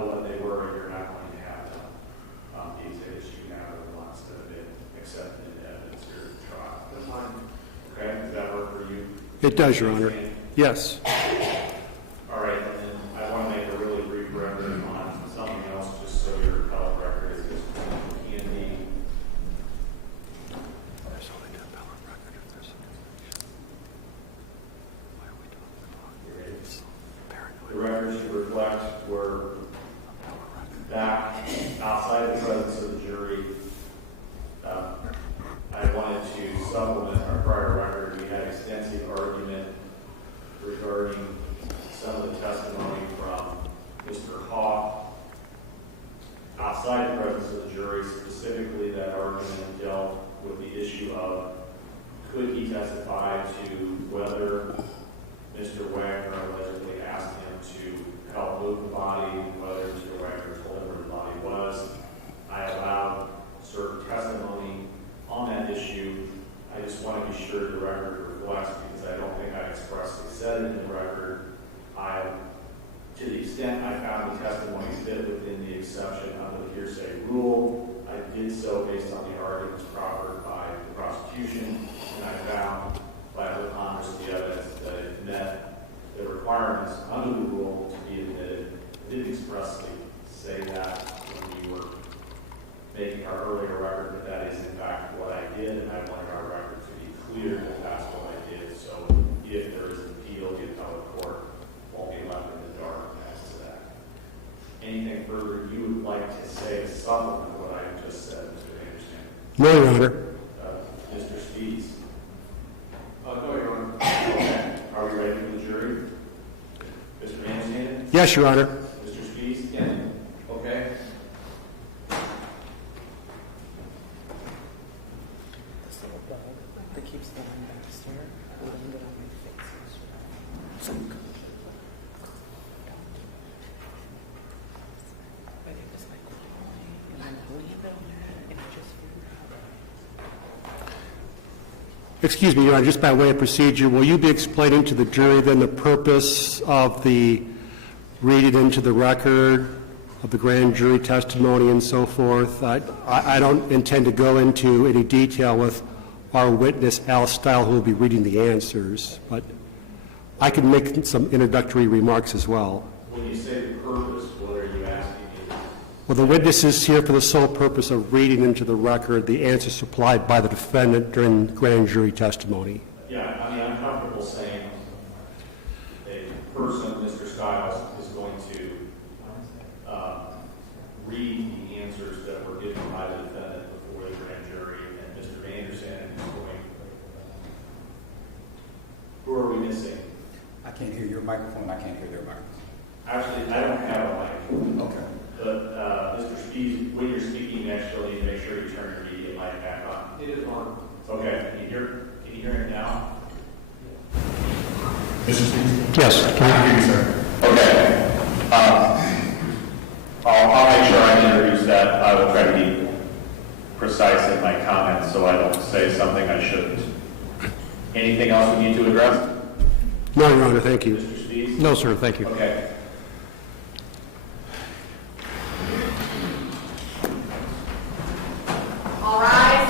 know what they were, and you're not going to have them. The exhibits you have are the ones that have been accepted into evidence here at the trial. That's fine. Okay, does that work for you? It does, Your Honor. Yes. All right, and then I want to make a really brief record on something else, just so your appellate record is just can be. The records you reflect were back outside the presence of the jury. I wanted to supplement our prior record. We had extensive argument regarding some of the testimony from Mr. Hawk outside the presence of the jury. Specifically, that argument dealt with the issue of could he testify to whether Mr. Wagner allegedly asked him to help move the body, whether Mr. Wagner told him where the body was. I allowed certain testimony on that issue. I just want to be sure the record reflects, because I don't think I expressly said it in the record. To the extent I found the testimony fit within the exception under the hearsay rule, I did so based on the arguments proffered by the prosecution, and I found by the Congress the evidence that it met the requirements under the rule to be admitted. I didn't expressly say that when we were making our earlier record, but that is in fact what I did, and I wanted our record to be clear that that's what I did. So if there is an appeal, the appellate court won't be left in the dark as to that. Anything further you would like to say to supplement what I just said, Mr. Anderson? No, Your Honor. Mr. Speeds? No, Your Honor. Okay. Are we ready for the jury? Mr. Anderson? Yes, Your Honor. Mr. Speeds? Yes. Okay. That keeps the one backstair. We'll end it on my face. But it was like, and I'm leaving there, and I just Excuse me, Your Honor, just by way of procedure, will you be explaining to the jury then the purpose of the reading into the record of the grand jury testimony and so forth? I don't intend to go into any detail with our witness, Al Stile, who will be reading the answers, but I can make some introductory remarks as well. When you say the purpose, what are you asking me? Well, the witness is here for the sole purpose of reading into the record the answers supplied by the defendant during grand jury testimony. Yeah, I mean, I'm comfortable saying a person, Mr. Stiles, is going to read the answers that were given by the defendant before the grand jury, and Mr. Anderson is going. Who are we missing? I can't hear your microphone. I can't hear their microphone. Actually, I don't have a mic. Okay. But Mr. Speeds, when you're speaking next, you'll need to make sure you turn your media mic back on. It is on. Okay. Can you hear him now? Mr. Speeds? Yes. Can I hear you, sir? Okay. I'll make sure I introduce that. I will try to be precise in my comments so I don't say something I shouldn't. Anything else we need to address? No, Your Honor, thank you. Mr. Speeds? No, sir, thank you. Okay. All rise.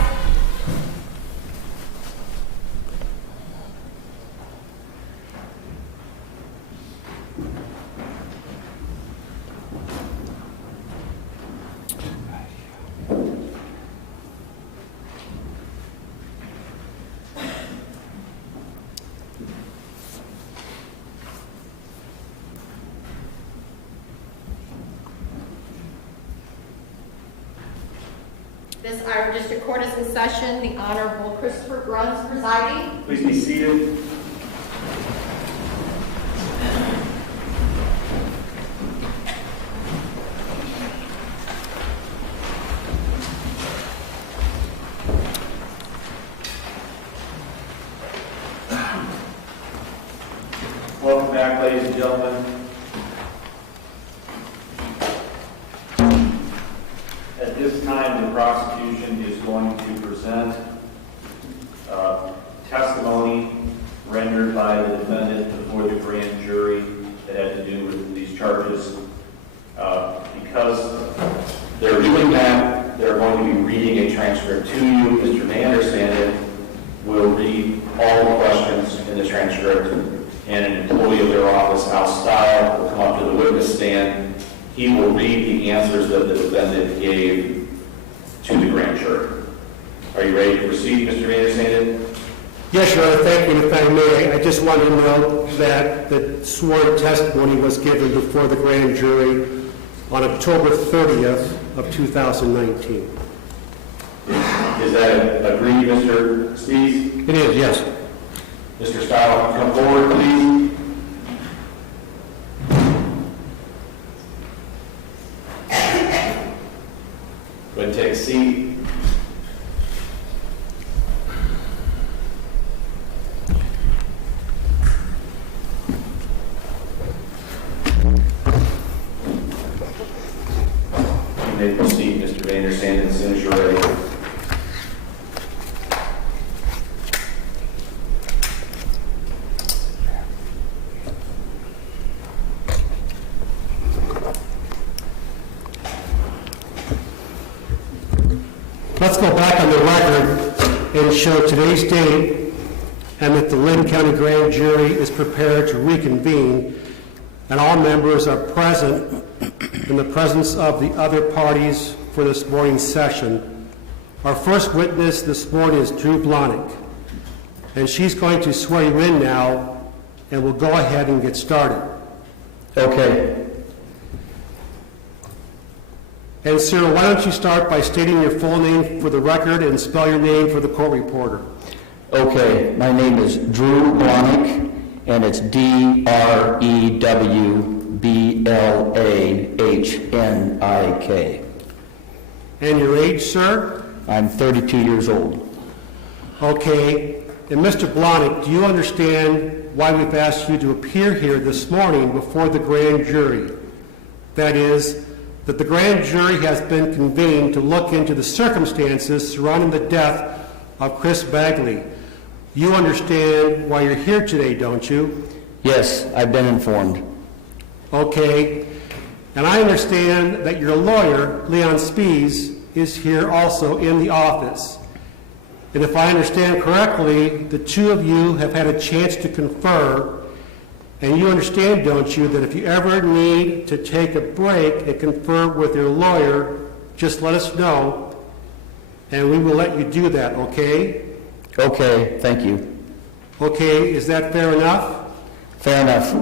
This Iowa District Court is in session. The Honorable Christopher Gruns presiding. Please be seated. Welcome back, ladies and gentlemen. At this time, the prosecution is going to present testimony rendered by the defendant before the grand jury that had to do with these charges. reading a transcript to you. Mr. May understand it, will read all the questions in the transcript, and an employee of their office, house style, will come up to the witness stand. He will read the answers that the defendant gave to the grand jury. Are you ready to proceed, Mr. May understand it? Yes, Your Honor, thank you. If I may, I just wanted to note that the sworn testimony was given before the grand jury on October 30th of 2019. Is that agreed, Mr. Stees? It is, yes. Mr. Style, come forward, please. Go ahead and take a seat. You may proceed, Mr. Vander Sanden, as soon as you're ready. Let's go back on the record and show today's date and that the Lynn County Grand Jury is prepared to reconvene and all members are present in the presence of the other parties for this morning's session. Our first witness this morning is Drew Blahnik, and she's going to swear you in now, and we'll go ahead and get started. Okay. And sir, why don't you start by stating your full name for the record and spell your name for the court reporter. Okay, my name is Drew Blahnik, and it's Drewblahnik. And your age, sir? I'm 32 years old. Okay, and Mr. Blahnik, do you understand why we've asked you to appear here this morning before the grand jury? That is, that the grand jury has been convened to look into the circumstances surrounding the death of Chris Bagley. You understand why you're here today, don't you? Yes, I've been informed. Okay, and I understand that your lawyer, Leon Spies, is here also in the office. And if I understand correctly, the two of you have had a chance to confer, and you understand, don't you, that if you ever need to take a break and confer with your lawyer, just let us know, and we will let you do that, okay? Okay, thank you. Okay, is that fair enough? Fair enough.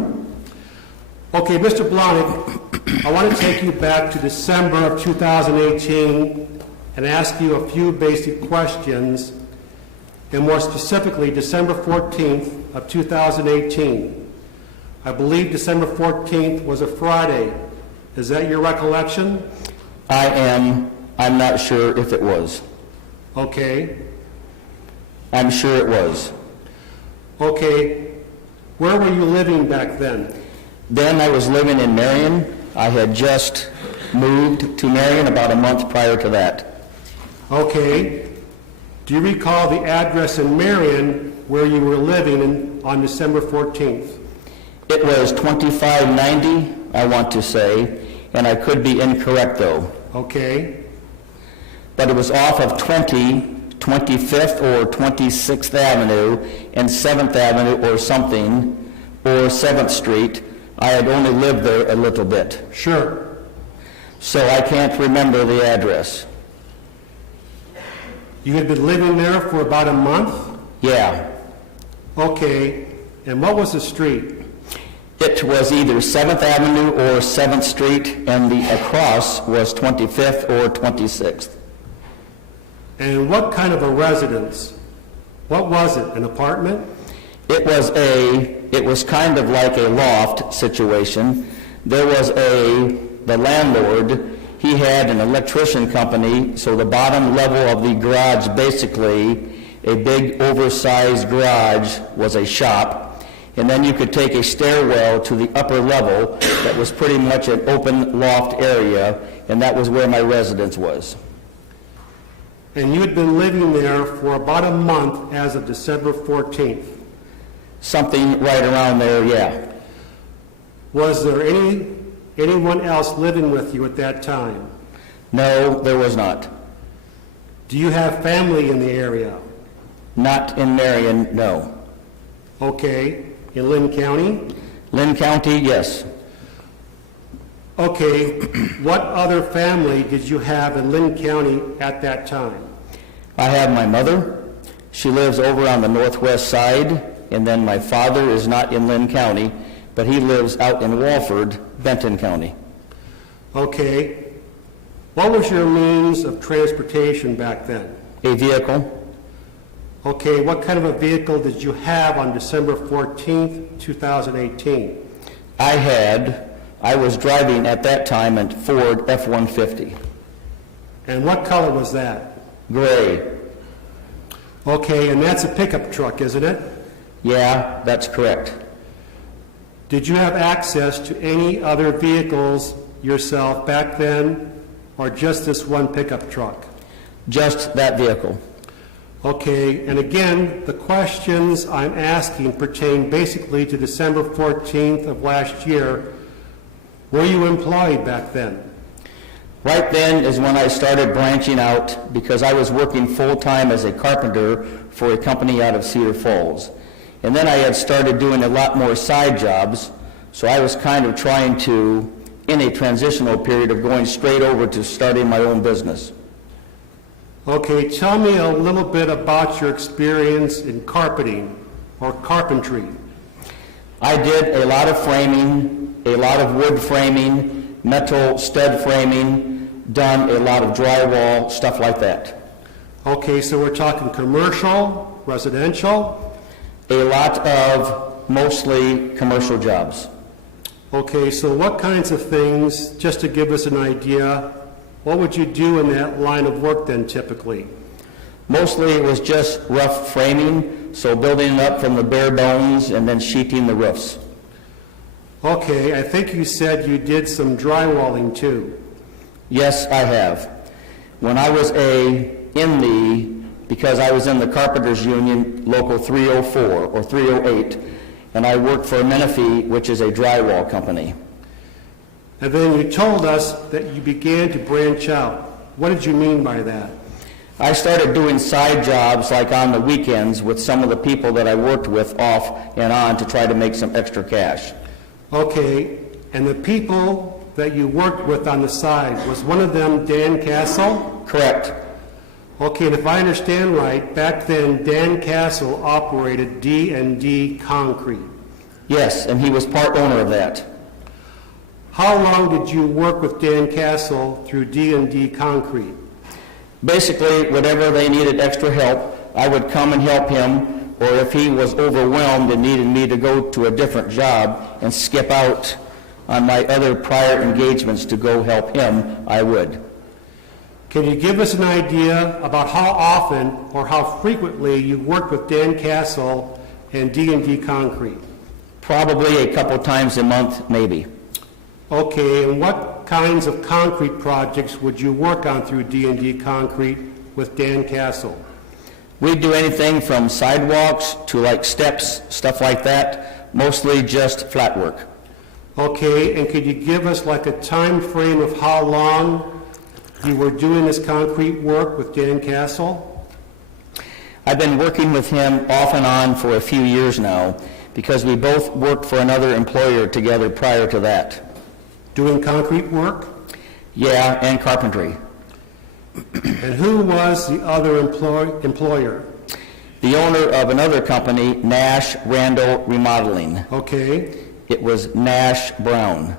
Okay, Mr. Blahnik, I want to take you back to December of 2018 and ask you a few basic questions, and more specifically, December 14th of 2018. I believe December 14th was a Friday. Is that your recollection? I'm not sure if it was. Okay. I'm sure it was. Okay. Where were you living back then? Then I was living in Marion. I had just moved to Marion about a month prior to that. Okay. Do you recall the address in Marion where you were living on December 14th? It was 2590, I want to say, and I could be incorrect though. Okay. But it was off of 25th or 26th Avenue and 7th Avenue or something, or 7th Street. I had only lived there a little bit, Sure. so I can't remember the address. You had been living there for about a month? Yeah, Okay. And what was the street? it was either 7th Avenue or 7th Street, and the across was 25th or 26th. And what kind of a residence? What was it, an apartment? It was kind of like a loft situation. There was the landlord, he had an electrician company, so the bottom level of the garage, basically, a big oversized garage, was a shop. And then you could take a stairwell to the upper level that was pretty much an open loft area, and that was where my residence was. And you had been living there for about a month as of December 14th. Something right around there, yeah. Was there anyone else living with you at that time? No, there was not. Do you have family in the area? Not in Marion, no. Okay. In Lynn County? Lynn County, yes. Okay. What other family did you have in Lynn County at that time? I have my mother. She lives over on the northwest side, and then my father is not in Lynn County, but he lives out in Walford, Benton County. Okay. What was your means of transportation back then? A vehicle. Okay, what kind of a vehicle did you have on December 14th, 2018? I was driving at that time a Ford F-150, And what color was that? gray. Okay, and that's a pickup truck, isn't it? Yeah, that's correct. Did you have access to any other vehicles yourself back then, or just this one pickup truck? Just that vehicle. Okay, and again, the questions I'm asking pertain basically to December 14th of last year. Were you employed back then? Right then is when I started branching out because I was working full-time as a carpenter for a company out of Cedar Falls. And then I had started doing a lot more side jobs, so I was kind of trying to, in a transitional period of going straight over to starting my own business. Okay, tell me a little bit about your experience in carpeting or carpentry. I did a lot of framing, a lot of wood framing, metal stud framing, done a lot of drywall, stuff like that. Okay, so we're talking commercial, residential? A lot of mostly commercial jobs. Okay, so what kinds of things, just to give us an idea, what would you do in that line of work then typically? Mostly it was just rough framing, so building it up from the bare bones and then sheeting the roofs. Okay, I think you said you did some drywalling too. Yes, I have. When I was because I was in the Carpenters Union, Local 304 or 308, and I worked for Menifee, which is a drywall company. And then you told us that you began to branch out. What did you mean by that? I started doing side jobs like on the weekends with some of the people that I worked with off and on to try to make some extra cash. Okay, and the people that you worked with on the side, was one of them Dan Castle? Correct. Okay, and if I understand right, back then Dan Castle operated D&D Concrete. Yes, and he was part owner of that. How long did you work with Dan Castle through D&D Concrete? Basically, whenever they needed extra help, I would come and help him, or if he was overwhelmed and needed me to go to a different job and skip out on my other prior engagements to go help him, I would. Can you give us an idea about how often or how frequently you worked with Dan Castle and D&D Concrete? Probably a couple times a month, maybe. Okay, and what kinds of concrete projects would you work on through D&D Concrete with Dan Castle? We'd do anything from sidewalks to like steps, stuff like that, mostly just flat work. Okay, and could you give us like a time frame of how long you were doing this concrete work with Dan Castle? I've been working with him off and on for a few years now because we both worked for another employer together prior to that. Doing concrete work? Yeah, and carpentry. And who was the other employer? The owner of another company, Nash Randall Remodeling. Okay, It was Nash Brown.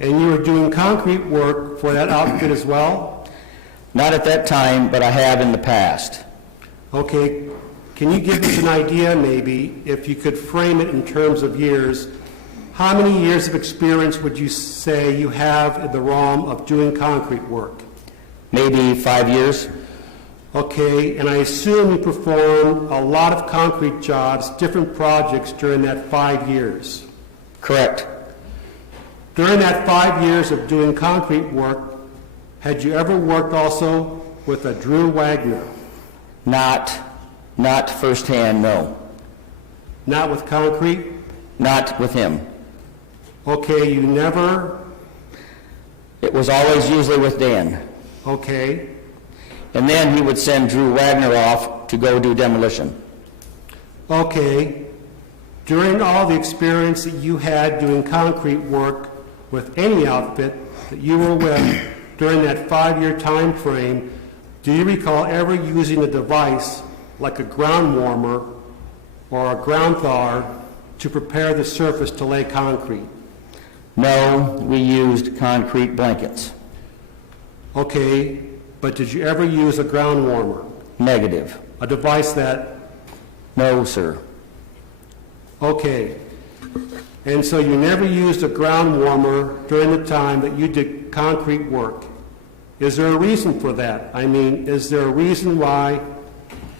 and you were doing concrete work for that outfit as well? Not at that time, but I have in the past. Okay, can you give us an idea maybe, if you could frame it in terms of years, how many years of experience would you say you have in the realm of doing concrete work? Maybe 5 years. Okay, and I assume you performed a lot of concrete jobs, different projects during that 5 years. Correct. During that 5 years of doing concrete work, had you ever worked also with a Drew Wagner? Not firsthand, no. Not with concrete? Not with him. Okay, you never? It was always usually with Dan. Okay. and then he would send Drew Wagner off to go do demolition. Okay. During all the experience that you had doing concrete work with any outfit that you were with during that 5-year time frame, do you recall ever using a device like a ground warmer or a ground thawer to prepare the surface to lay concrete? No, we used concrete blankets. Okay, but did you ever use a ground warmer? Negative. A device that, No, sir. okay. And so you never used a ground warmer during the time that you did concrete work. Is there a reason for that? I mean, is there a reason why?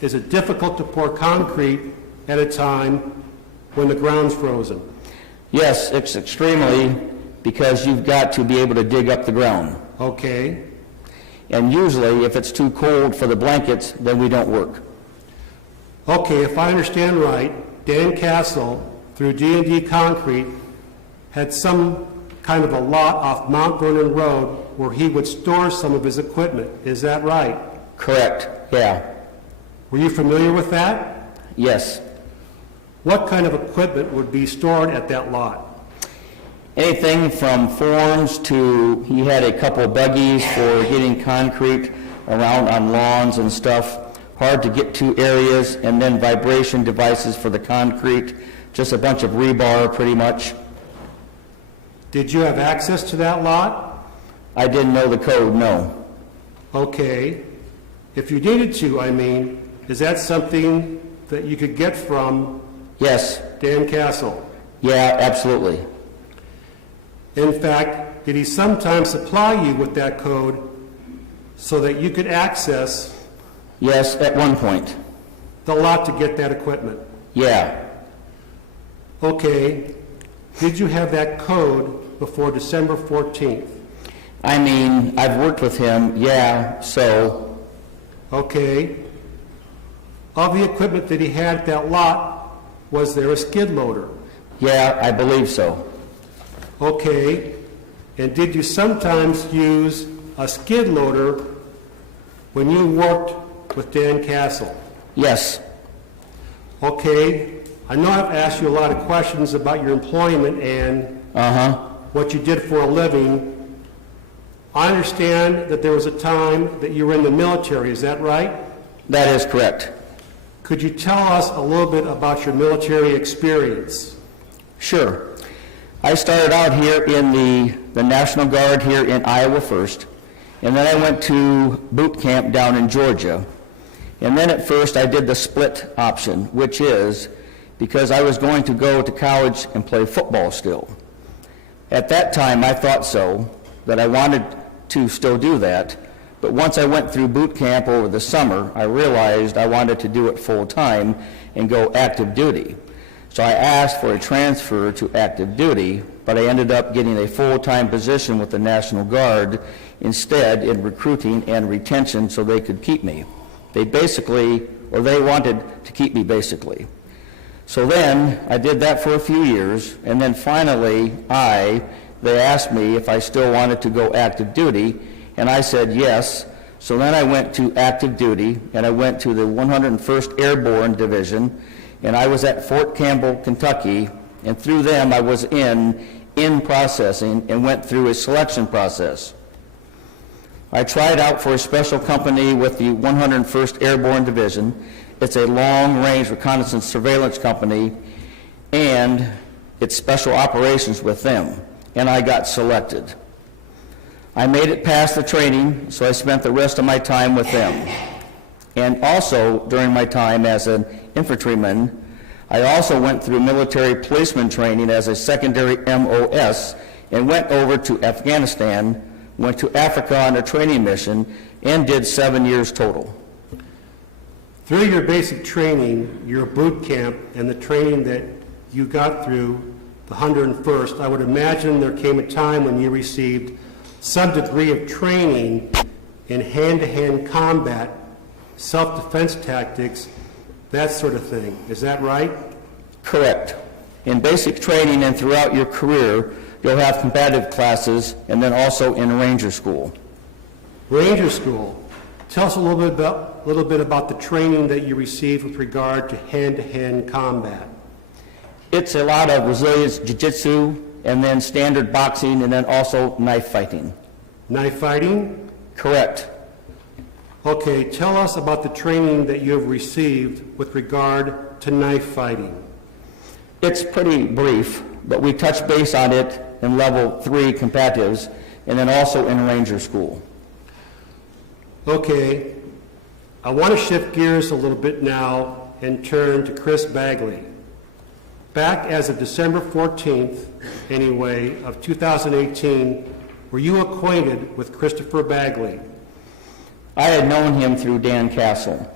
Is it difficult to pour concrete at a time when the ground's frozen? Yes, it's extremely, because you've got to be able to dig up the ground. Okay, And usually, if it's too cold for the blankets, then we don't work. okay, if I understand right, Dan Castle, through D&D Concrete, had some kind of a lot off Mount Vernon Road where he would store some of his equipment. Is that right? Correct, yeah. Were you familiar with that? Yes. What kind of equipment would be stored at that lot? Anything from forms to, he had a couple of buggies for getting concrete around on lawns and stuff, hard to get to areas, and then vibration devices for the concrete, just a bunch of rebar pretty much. Did you have access to that lot? I didn't know the code, no. Okay. If you needed to, I mean, is that something that you could get from Yes, Dan Castle? yeah, absolutely. In fact, did he sometimes supply you with that code so that you could access Yes, at one point. the lot to get that equipment? Yeah. Okay. Did you have that code before December 14th? I mean, I've worked with him, yeah, so, Okay. Of the equipment that he had at that lot, was there a skid loader? yeah, I believe so. Okay. And did you sometimes use a skid loader when you worked with Dan Castle? Yes, Okay. I know I've asked you a lot of questions about your employment and uh-huh, what you did for a living. I understand that there was a time that you were in the military, is that right? that is correct. Could you tell us a little bit about your military experience? Sure. I started out here in the National Guard here in Iowa first, and then I went to boot camp down in Georgia. And then at first I did the split option, which is because I was going to go to college and play football still. At that time, I thought so, that I wanted to still do that, but once I went through boot camp over the summer, I realized I wanted to do it full-time and go active duty. So I asked for a transfer to active duty, but I ended up getting a full-time position with the National Guard instead in recruiting and retention so they could keep me. They wanted to keep me basically. So then, I did that for a few years, and then finally, they asked me if I still wanted to go active duty, and I said yes. So then I went to active duty, and I went to the 101st Airborne Division, and I was at Fort Campbell, Kentucky, and through them I was in processing and went through a selection process. I tried out for a special company with the 101st Airborne Division. It's a long-range reconnaissance surveillance company, and it's special operations with them, and I got selected. I made it past the training, so I spent the rest of my time with them. And also, during my time as an infantryman, I also went through military policeman training as a secondary MOS and went over to Afghanistan, went to Africa on a training mission, and did 7 years total. Through your basic training, your boot camp, and the training that you got through the 101st, I would imagine there came a time when you received some degree of training in hand-to-hand combat, self-defense tactics, that sort of thing. Is that right? Correct. In basic training and throughout your career, you'll have combative classes, and then also in Ranger School. Ranger School. Tell us a little bit about the training that you received with regard to hand-to-hand combat. It's a lot of resilience jiu-jitsu, and then standard boxing, and then also knife fighting. Knife fighting? Correct. Okay, tell us about the training that you have received with regard to knife fighting. It's pretty brief, but we touch base on it in level 3 combatives, and then also in Ranger School. Okay, I want to shift gears a little bit now and turn to Chris Bagley. Back as of December 14th, anyway, of 2018, were you acquainted with Christopher Bagley? I had known him through Dan Castle.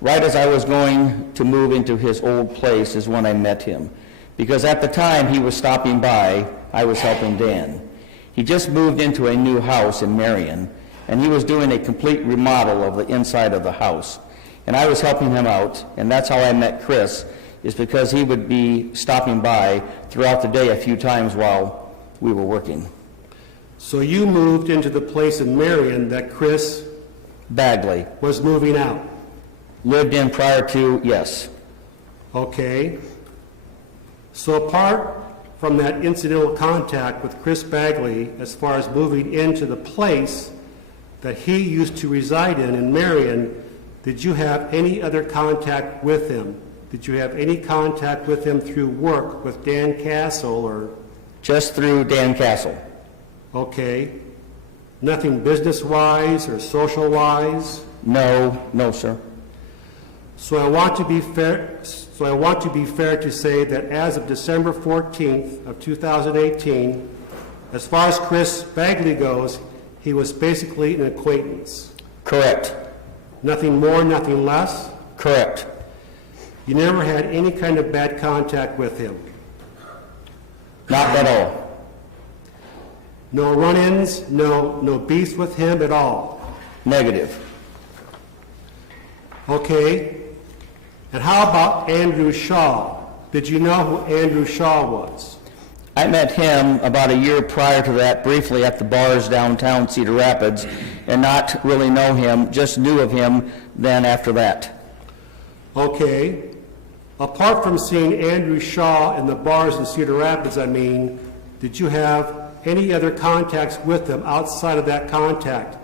Right as I was going to move into his old place is when I met him. Because at the time he was stopping by, I was helping Dan. He just moved into a new house in Marion, and he was doing a complete remodel of the inside of the house. And I was helping him out, and that's how I met Chris, is because he would be stopping by throughout the day a few times while we were working. So you moved into the place in Marion that Chris Bagley. was moving out. Lived in prior to, yes. Okay. So apart from that incidental contact with Chris Bagley, as far as moving into the place that he used to reside in Marion, did you have any other contact with him? Did you have any contact with him through work with Dan Castle or? Just through Dan Castle. Okay. Nothing business-wise or social-wise? No, sir. So I want to be fair to say that as of December 14th of 2018, as far as Chris Bagley goes, he was basically an acquaintance. Correct. Nothing more, nothing less? Correct. You never had any kind of bad contact with him? Not at all. No run-ins, no beefs with him at all? Negative. Okay. And how about Andrew Shaw? Did you know who Andrew Shaw was? I met him about a year prior to that, briefly at the bars downtown Cedar Rapids, and not really know him, just knew of him then after that. Okay. Apart from seeing Andrew Shaw in the bars in Cedar Rapids, did you have any other contacts with him outside of that contact?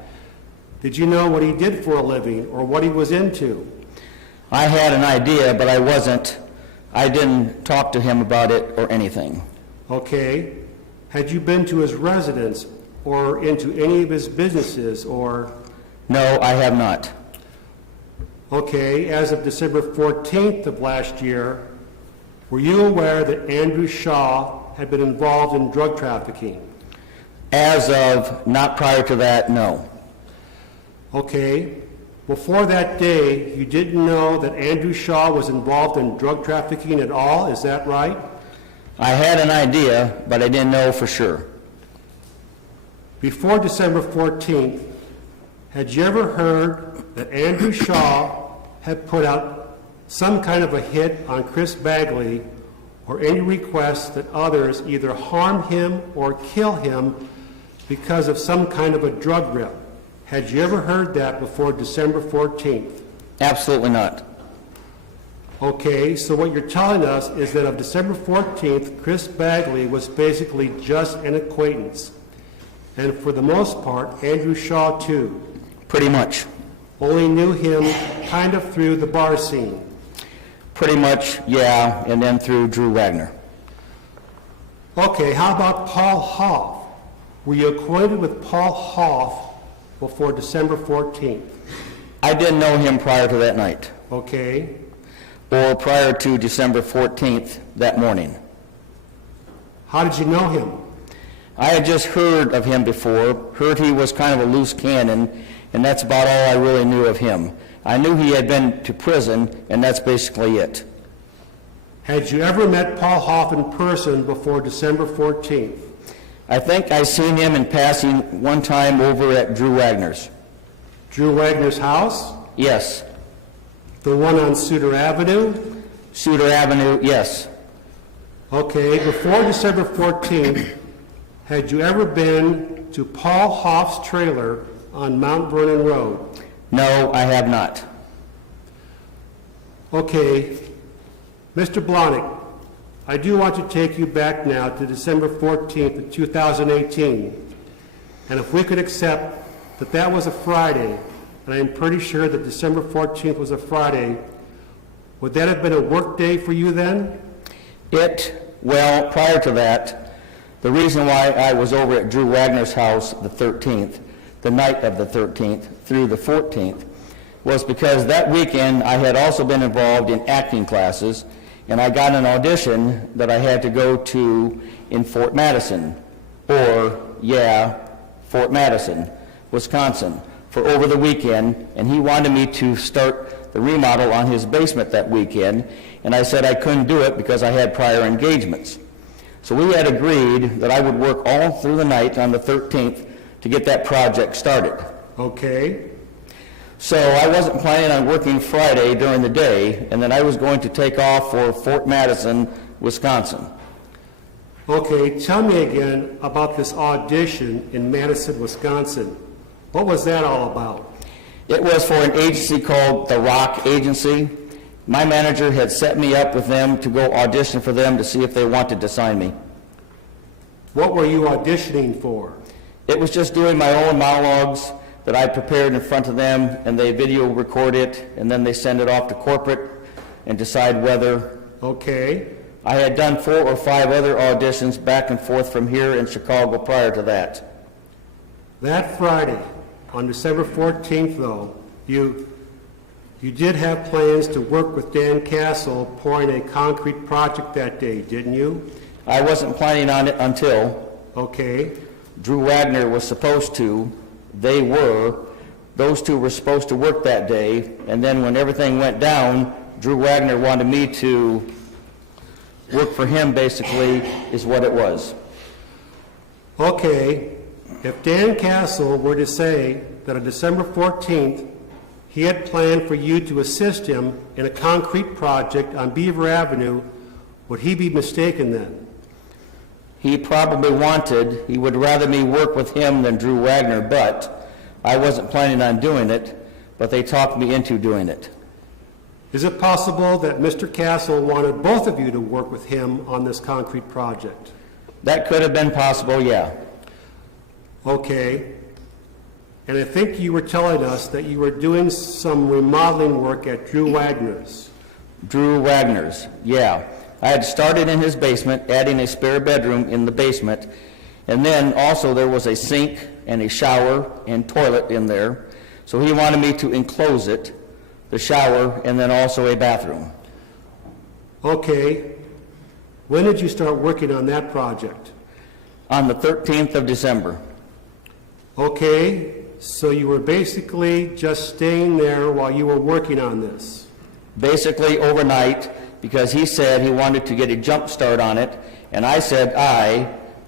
Did you know what he did for a living or what he was into? I had an idea, but I didn't talk to him about it or anything. Okay. Had you been to his residence or into any of his businesses or? No, I have not. Okay. As of December 14th of last year, were you aware that Andrew Shaw had been involved in drug trafficking? As of not prior to that, no. Okay. Before that day, you didn't know that Andrew Shaw was involved in drug trafficking at all, is that right? I had an idea, but I didn't know for sure. Before December 14th, had you ever heard that Andrew Shaw had put out some kind of a hit on Chris Bagley or any request that others either harm him or kill him because of some kind of a drug rip? Had you ever heard that before December 14th? Absolutely not. Okay, so what you're telling us is that of December 14th, Chris Bagley was basically just an acquaintance. And for the most part, Andrew Shaw too. Pretty much. Only knew him kind of through the bar scene. Pretty much, yeah, and then through Drew Wagner. Okay, how about Paul Hoff? Were you acquainted with Paul Hoff before December 14th? I didn't know him prior to that night, Okay. or prior to December 14th that morning. How did you know him? I had just heard of him before, heard he was kind of a loose cannon, and that's about all I really knew of him. I knew he had been to prison, and that's basically it. Had you ever met Paul Hoff in person before December 14th? I think I seen him in passing one time over at Drew Wagner's. Drew Wagner's house? Yes. The one on Cedar Avenue? Cedar Avenue, yes. Okay, before December 14th, had you ever been to Paul Hoff's trailer on Mount Vernon Road? No, I have not. Okay, Mr. Blahnik, I do want to take you back now to December 14th of 2018. And if we could accept that that was a Friday, and I'm pretty sure that December 14th was a Friday, would that have been a work day for you then? Well, prior to that, the reason why I was over at Drew Wagner's house the 13th, the night of the 13th through the 14th, was because that weekend I had also been involved in acting classes, and I got an audition that I had to go to in Fort Madison, Fort Madison, Wisconsin, for over the weekend, and he wanted me to start the remodel on his basement that weekend, and I said I couldn't do it because I had prior engagements. So we had agreed that I would work all through the night on the 13th to get that project started. Okay, So I wasn't planning on working Friday during the day, and then I was going to take off for Fort Madison, Wisconsin. okay, tell me again about this audition in Madison, Wisconsin. What was that all about? It was for an agency called The Rock Agency. My manager had set me up with them to go audition for them to see if they wanted to sign me. What were you auditioning for? It was just doing my own monologues that I prepared in front of them, and they video record it, and then they send it off to corporate and decide whether. Okay, I had done 4 or 5 other auditions back and forth from here in Chicago prior to that. that Friday, on December 14th though, you did have plans to work with Dan Castle pouring a concrete project that day, didn't you? I wasn't planning on it until Okay, Drew Wagner was supposed to. Those two were supposed to work that day, and then when everything went down, Drew Wagner wanted me to work for him, basically, is what it was. okay. If Dan Castle were to say that on December 14th, he had planned for you to assist him in a concrete project on Beaver Avenue, would he be mistaken then? He would rather me work with him than Drew Wagner, but I wasn't planning on doing it, but they talked me into doing it. Is it possible that Mr. Castle wanted both of you to work with him on this concrete project? That could have been possible, yeah. Okay. And I think you were telling us that you were doing some remodeling work at Drew Wagner's. Drew Wagner's, yeah. I had started in his basement, adding a spare bedroom in the basement, and then also there was a sink and a shower and toilet in there, so he wanted me to enclose it, the shower, and then also a bathroom. Okay. When did you start working on that project? On the 13th of December. Okay, so you were basically just staying there while you were working on this. Basically overnight, because he said he wanted to get a jump start on it, and I said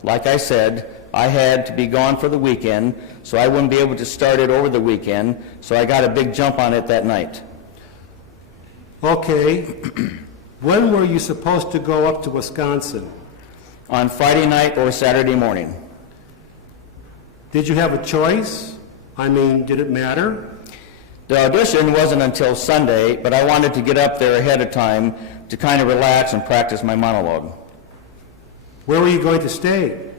like I said, I had to be gone for the weekend, so I wouldn't be able to start it over the weekend, so I got a big jump on it that night. Okay. When were you supposed to go up to Wisconsin? On Friday night or Saturday morning. Did you have a choice? I mean, did it matter? The audition wasn't until Sunday, but I wanted to get up there ahead of time to kind of relax and practice my monologue. Where were you going to stay?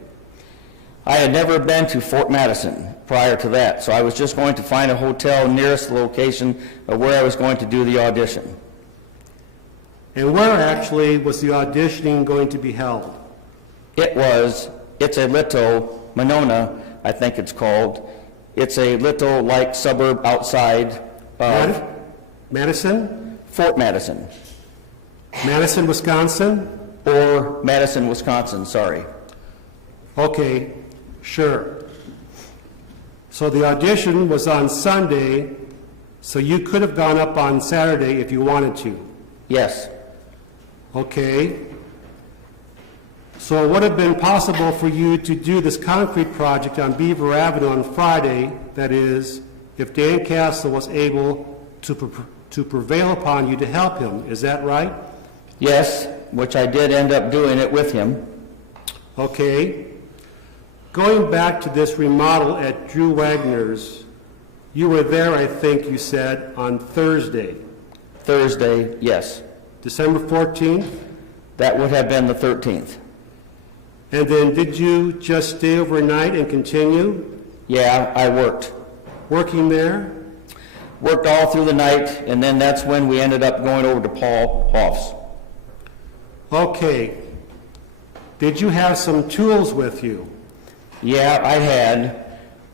I had never been to Fort Madison prior to that, so I was just going to find a hotel nearest the location of where I was going to do the audition. And where actually was the auditioning going to be held? It's a little, Monona, I think it's called. It's a little, like, suburb outside of Madison? Fort Madison. Madison, Wisconsin? Or Madison, Wisconsin, sorry. Okay, sure. So the audition was on Sunday, so you could have gone up on Saturday if you wanted to. Yes. Okay. So it would have been possible for you to do this concrete project on Beaver Avenue on Friday, that is, if Dan Castle was able to prevail upon you to help him. Is that right? Yes, which I did end up doing it with him. Okay. Going back to this remodel at Drew Wagner's, You were there, I think you said, on Thursday, Thursday, yes. December 14th? That would have been the 13th. And then did you just stay overnight and continue Yeah, I worked. working there? Worked all through the night, and then that's when we ended up going over to Paul Hoff's. Okay. Did you have some tools with you? Yeah, I had.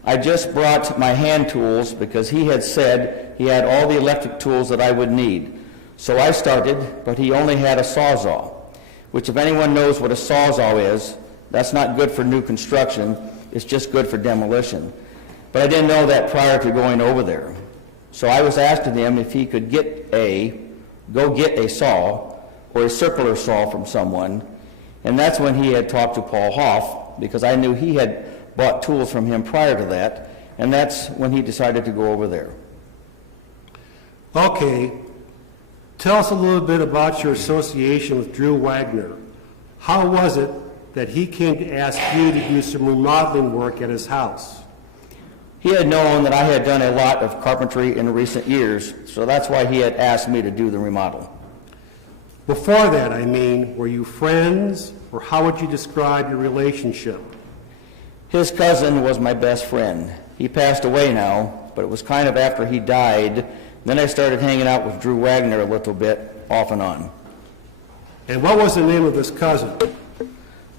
I just brought my hand tools because he had said he had all the electric tools that I would need. So I started, but he only had a sawzall, which if anyone knows what a sawzall is, that's not good for new construction, it's just good for demolition. But I didn't know that prior to going over there. So I was asking him if he could go get a saw or a circular saw from someone, and that's when he had talked to Paul Hoff, because I knew he had bought tools from him prior to that, and that's when he decided to go over there. Okay. Tell us a little bit about your association with Drew Wagner. How was it that he came to ask you to do some remodeling work at his house? He had known that I had done a lot of carpentry in recent years, so that's why he had asked me to do the remodel. Before that, I mean, were you friends, or how would you describe your relationship? His cousin was my best friend. He passed away now, but it was kind of after he died. Then I started hanging out with Drew Wagner a little bit, off and on. And what was the name of his cousin?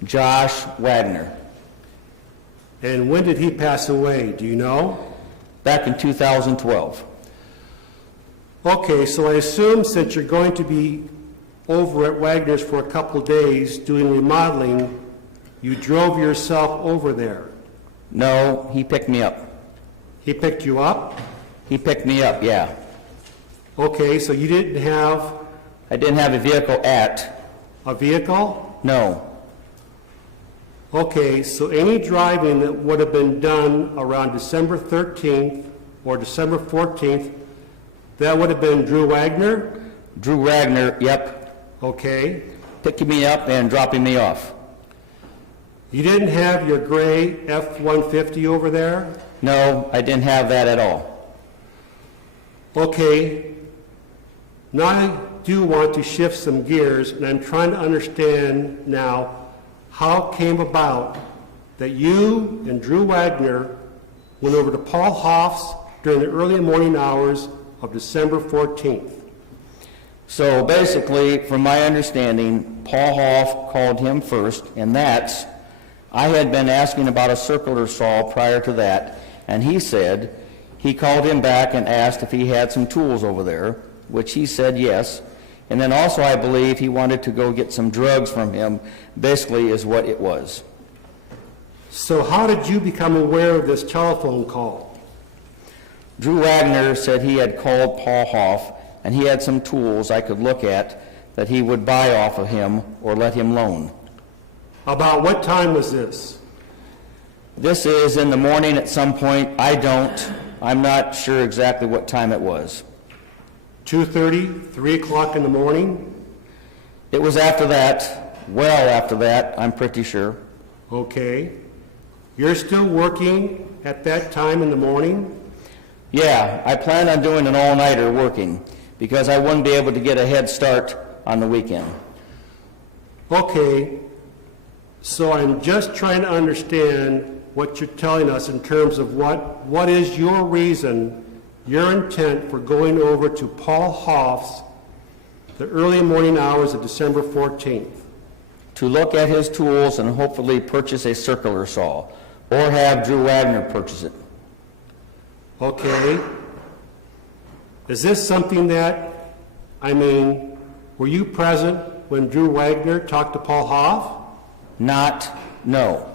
Josh Wagner. And when did he pass away? Do you know? Back in 2012. Okay, so I assume since you're going to be over at Wagner's for a couple days doing remodeling, you drove yourself over there. No, he picked me up. He picked you up? He picked me up, yeah. Okay, so you didn't have I didn't have a vehicle at. a vehicle? No. Okay, so any driving that would have been done around December 13th or December 14th, that would have been Drew Wagner? Drew Wagner, yep, Okay. picking me up and dropping me off. You didn't have your gray F-150 over there? No, I didn't have that at all. Okay. Now I do want to shift some gears, and I'm trying to understand now how it came about that you and Drew Wagner went over to Paul Hoff's during the early morning hours of December 14th. So basically, from my understanding, Paul Hoff called him first, and that's, I had been asking about a circular saw prior to that, and he said he called him back and asked if he had some tools over there, which he said yes. And then also, I believe he wanted to go get some drugs from him, basically is what it was. So how did you become aware of this telephone call? Drew Wagner said he had called Paul Hoff, and he had some tools I could look at that he would buy off of him or let him loan. About what time was this? This is in the morning at some point. I'm not sure exactly what time it was. 2:30, 3 o'clock in the morning? It was after that, well after that, I'm pretty sure. Okay. You're still working at that time in the morning? Yeah, I planned on doing an all-nighter working because I wouldn't be able to get a head start on the weekend. Okay. So I'm just trying to understand what you're telling us in terms of what is your reason, your intent for going over to Paul Hoff's the early morning hours of December 14th? To look at his tools and hopefully purchase a circular saw, or have Drew Wagner purchase it. Okay. Is this something that, were you present when Drew Wagner talked to Paul Hoff? No.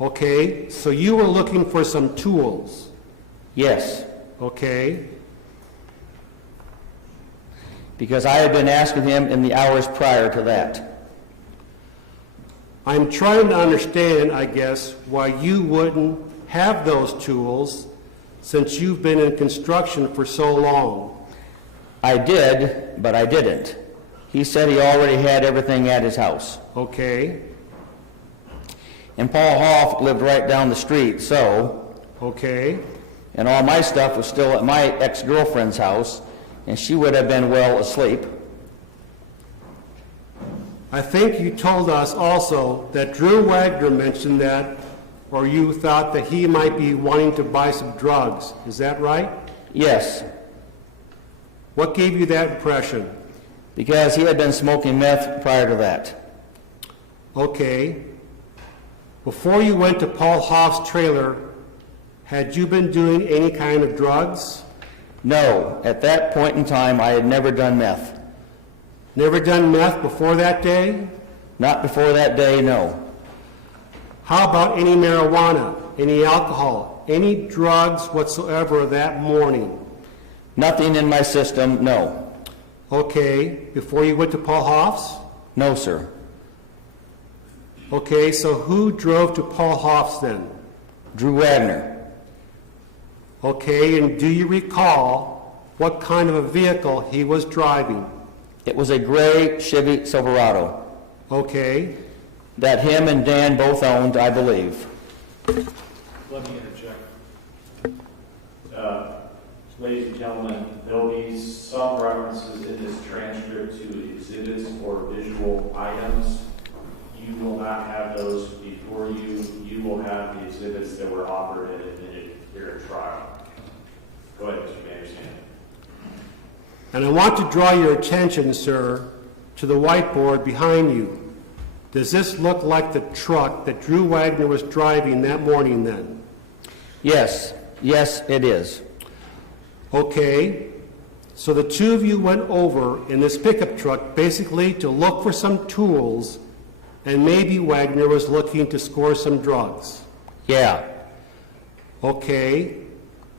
Okay, so you were looking for some tools, Yes, okay? because I had been asking him in the hours prior to that. I'm trying to understand, I guess, why you wouldn't have those tools since you've been in construction for so long. I did, but I didn't. He said he already had everything at his house. Okay, And Paul Hoff lived right down the street, so, okay, and all my stuff was still at my ex-girlfriend's house, and she would have been well asleep. I think you told us also that Drew Wagner mentioned that, or you thought that he might be wanting to buy some drugs. Is that right? Yes, What gave you that impression? because he had been smoking meth prior to that. Okay. Before you went to Paul Hoff's trailer, had you been doing any kind of drugs? No, at that point in time, I had never done meth. Never done meth before that day? Not before that day, no. How about any marijuana, any alcohol, any drugs whatsoever that morning? Nothing in my system, no. Okay, before you went to Paul Hoff's? No, sir. Okay, so who drove to Paul Hoff's then? Drew Wagner. Okay, and do you recall what kind of a vehicle he was driving? It was a gray Chevy Silverado Okay, that him and Dan both owned, I believe. Let me interject. Ladies and gentlemen, there'll be some references in this transcript to exhibits or visual items. You will not have those before you. You will have the exhibits that were offered and admitted here at trial. Go ahead, Mr. Manderson. and I want to draw your attention, sir, to the whiteboard behind you. Does this look like the truck that Drew Wagner was driving that morning then? Yes, yes, it is. Okay, so the two of you went over in this pickup truck basically to look for some tools, and maybe Wagner was looking to score some drugs. Yeah, Okay,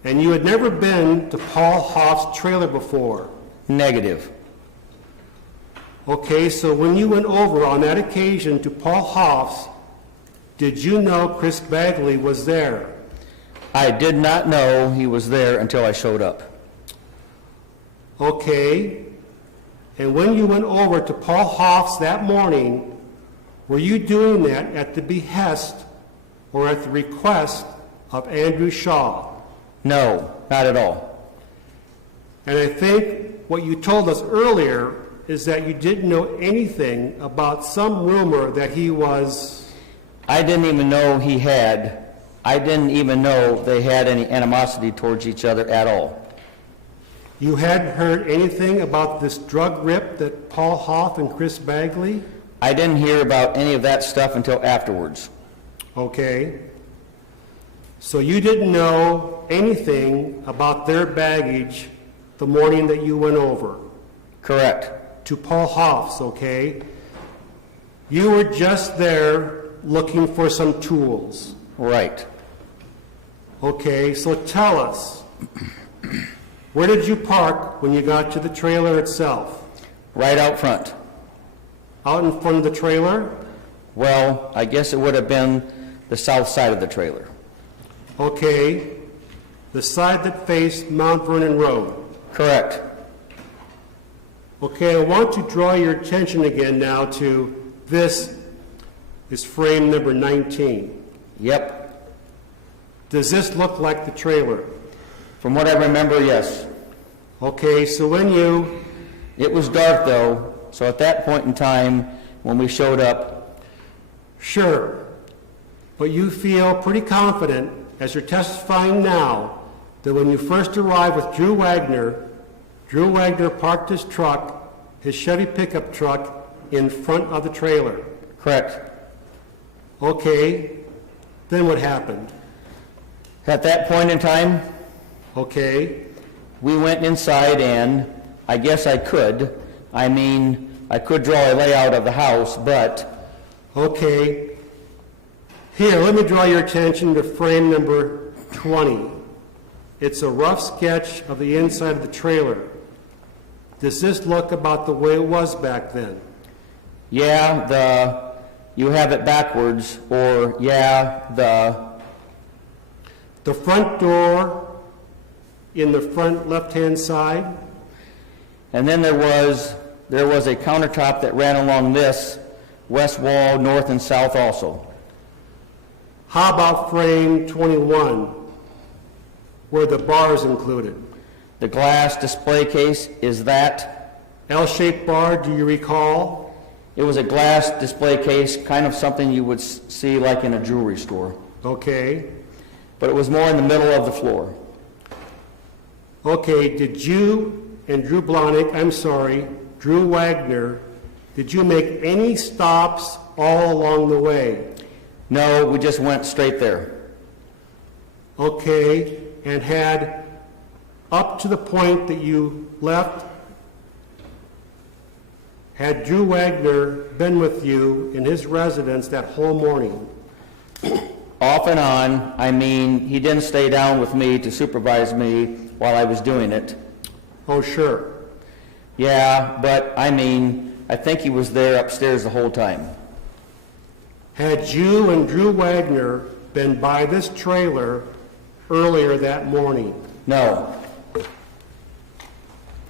and you had never been to Paul Hoff's trailer before. negative. Okay, so when you went over on that occasion to Paul Hoff's, did you know Chris Bagley was there? I did not know he was there until I showed up. Okay, and when you went over to Paul Hoff's that morning, were you doing that at the behest or at the request of Andrew Shaw? No, not at all. And I think what you told us earlier is that you didn't know anything about some rumor that he was... I didn't even know I didn't even know they had any animosity towards each other at all. You hadn't heard anything about this drug rip that Paul Hoff and Chris Bagley? I didn't hear about any of that stuff until afterwards. Okay. So you didn't know anything about their baggage the morning that you went over Correct. to Paul Hoff's, okay? You were just there looking for some tools. Right. Okay, so tell us, where did you park when you got to the trailer itself? Right out front. Out in front of the trailer? Well, I guess it would have been the south side of the trailer. Okay, the side that faced Mount Vernon Road. Correct. Okay, I want to draw your attention again now to this is frame number 19. Yep. Does this look like the trailer? From what I remember, yes. Okay, so when you, It was dark though, so at that point in time, when we showed up, sure, but you feel pretty confident, as you're testifying now, that when you first arrived with Drew Wagner parked his truck, his Chevy pickup truck, in front of the trailer. correct. Okay, then what happened? At that point in time, Okay, we went inside and I guess I could draw a layout of the house, but okay. Here, let me draw your attention to frame number 20. It's a rough sketch of the inside of the trailer. Does this look about the way it was back then? yeah, you have it backwards, or yeah, The front door in the front left-hand side? and then there was a countertop that ran along this west wall, north and south also. How about frame 21? were the bars included? The glass display case, is that? L-shaped bar, do you recall? It was a glass display case, kind of something you would see like in a jewelry store. Okay. But it was more in the middle of the floor. Okay, did you and Drew Blahnik, Drew Wagner, did you make any stops all along the way? No, we just went straight there. Okay, and had, up to the point that you left, had Drew Wagner been with you in his residence that whole morning? Off and on, I mean, he didn't stay down with me to supervise me while I was doing it. Oh, sure. Yeah, but I mean, I think he was there upstairs the whole time. Had you and Drew Wagner been by this trailer earlier that morning? No.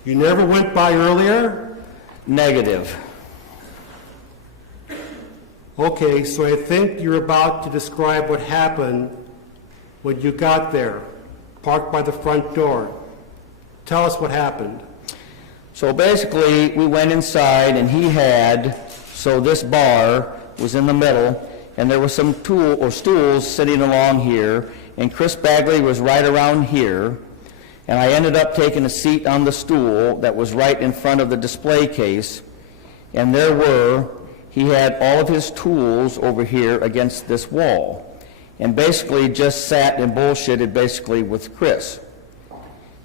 You never went by earlier? Negative. Okay, so I think you're about to describe what happened when you got there, parked by the front door. Tell us what happened. So basically, we went inside and he had, so this bar was in the middle, and there were some stools sitting along here, and Chris Bagley was right around here, and I ended up taking a seat on the stool that was right in front of the display case, and he had all of his tools over here against this wall, and basically just sat and bullshitted basically with Chris.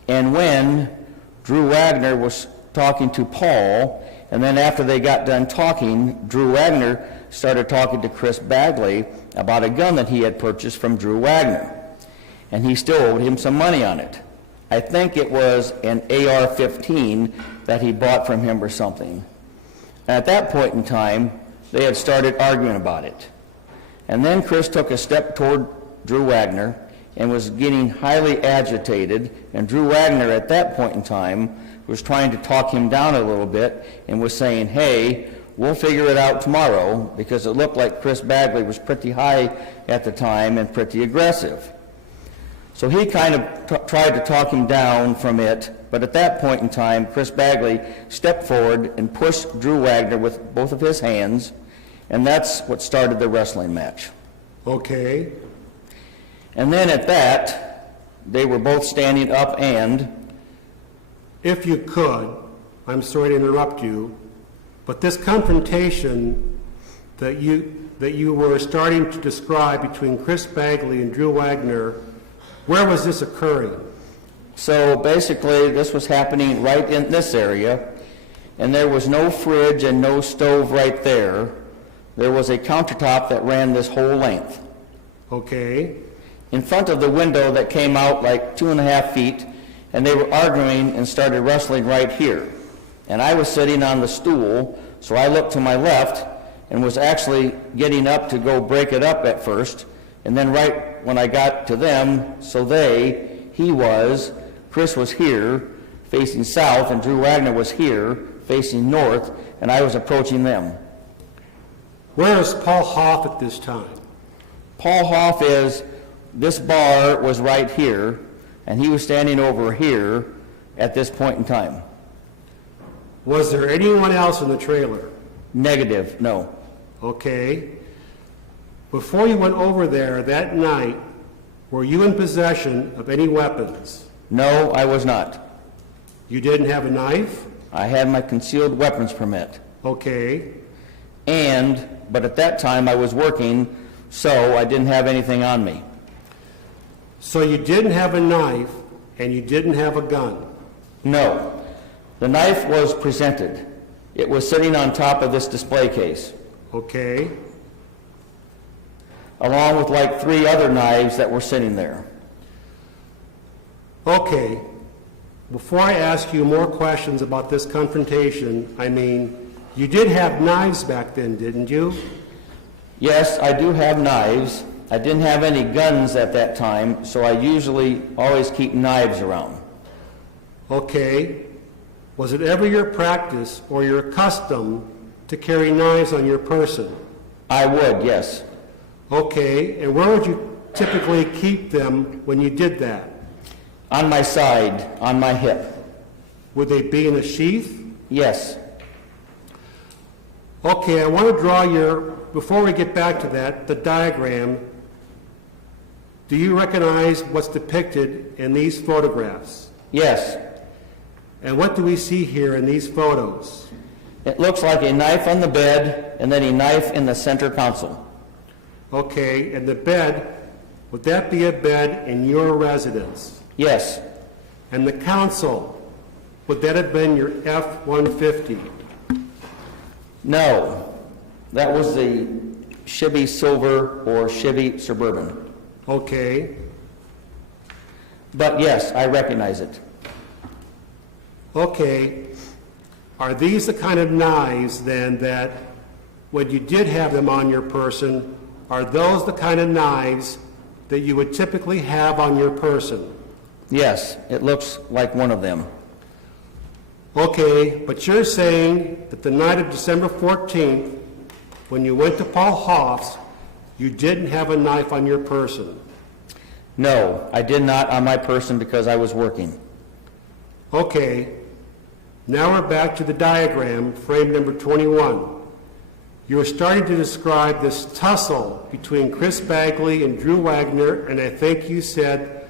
And when Drew Wagner was talking to Paul, and then after they got done talking, Drew Wagner started talking to Chris Bagley about a gun that he had purchased from Drew Wagner, and he still owed him some money on it. I think it was an AR-15 that he bought from him or something. And at that point in time, they had started arguing about it. And then Chris took a step toward Drew Wagner and was getting highly agitated, and Drew Wagner at that point in time was trying to talk him down a little bit and was saying, hey, we'll figure it out tomorrow, because it looked like Chris Bagley was pretty high at the time and pretty aggressive. So he kind of tried to talk him down from it, but at that point in time, Chris Bagley stepped forward and pushed Drew Wagner with both of his hands, and that's what started the wrestling match. Okay. And then at that, they were both standing up, and If you could, I'm sorry to interrupt you, but this confrontation that you were starting to describe between Chris Bagley and Drew Wagner, where was this occurring? so basically this was happening right in this area, and there was no fridge and no stove right there. There was a countertop that ran this whole length. Okay. In front of the window that came out like 2.5 feet, and they were arguing and started wrestling right here. And I was sitting on the stool, so I looked to my left and was actually getting up to go break it up at first, and then right when I got to them, Chris was here facing south, and Drew Wagner was here facing north, and I was approaching them. Where is Paul Hoff at this time? Paul Hoff this bar was right here, and he was standing over here at this point in time. Was there anyone else in the trailer? Negative, no. Okay. Before you went over there that night, were you in possession of any weapons? No, I was not. You didn't have a knife? I had my concealed weapons permit. Okay. But at that time I was working, so I didn't have anything on me. So you didn't have a knife and you didn't have a gun? No. The knife was presented. It was sitting on top of this display case, Okay. along with like 3 other knives that were sitting there. Okay. Before I ask you more questions about this confrontation, you did have knives back then, didn't you? Yes, I do have knives. I didn't have any guns at that time, so I usually always keep knives around. Okay. Was it ever your practice or your custom to carry knives on your person? I would, yes. Okay. And where would you typically keep them when you did that? On my side, on my hip. Would they be in a sheath? Yes. Okay, I want to draw before we get back to that, the diagram. Do you recognize what's depicted in these photographs? Yes. And what do we see here in these photos? It looks like a knife on the bed and then a knife in the center console. Okay, and the bed, would that be a bed in your residence? Yes. And the console, would that have been your F-150? No. That was the Chevy Silver or Chevy Suburban. Okay, But yes, I recognize it. okay. Are these the kind of knives then that, when you did have them on your person, are those the kind of knives that you would typically have on your person? Yes, it looks like one of them. Okay, but you're saying that the night of December 14th, when you went to Paul Hoff's, you didn't have a knife on your person? No, I did not on my person because I was working. Okay, now we're back to the diagram, frame number 21. You were starting to describe this tussle between Chris Bagley and Drew Wagner, and I think you said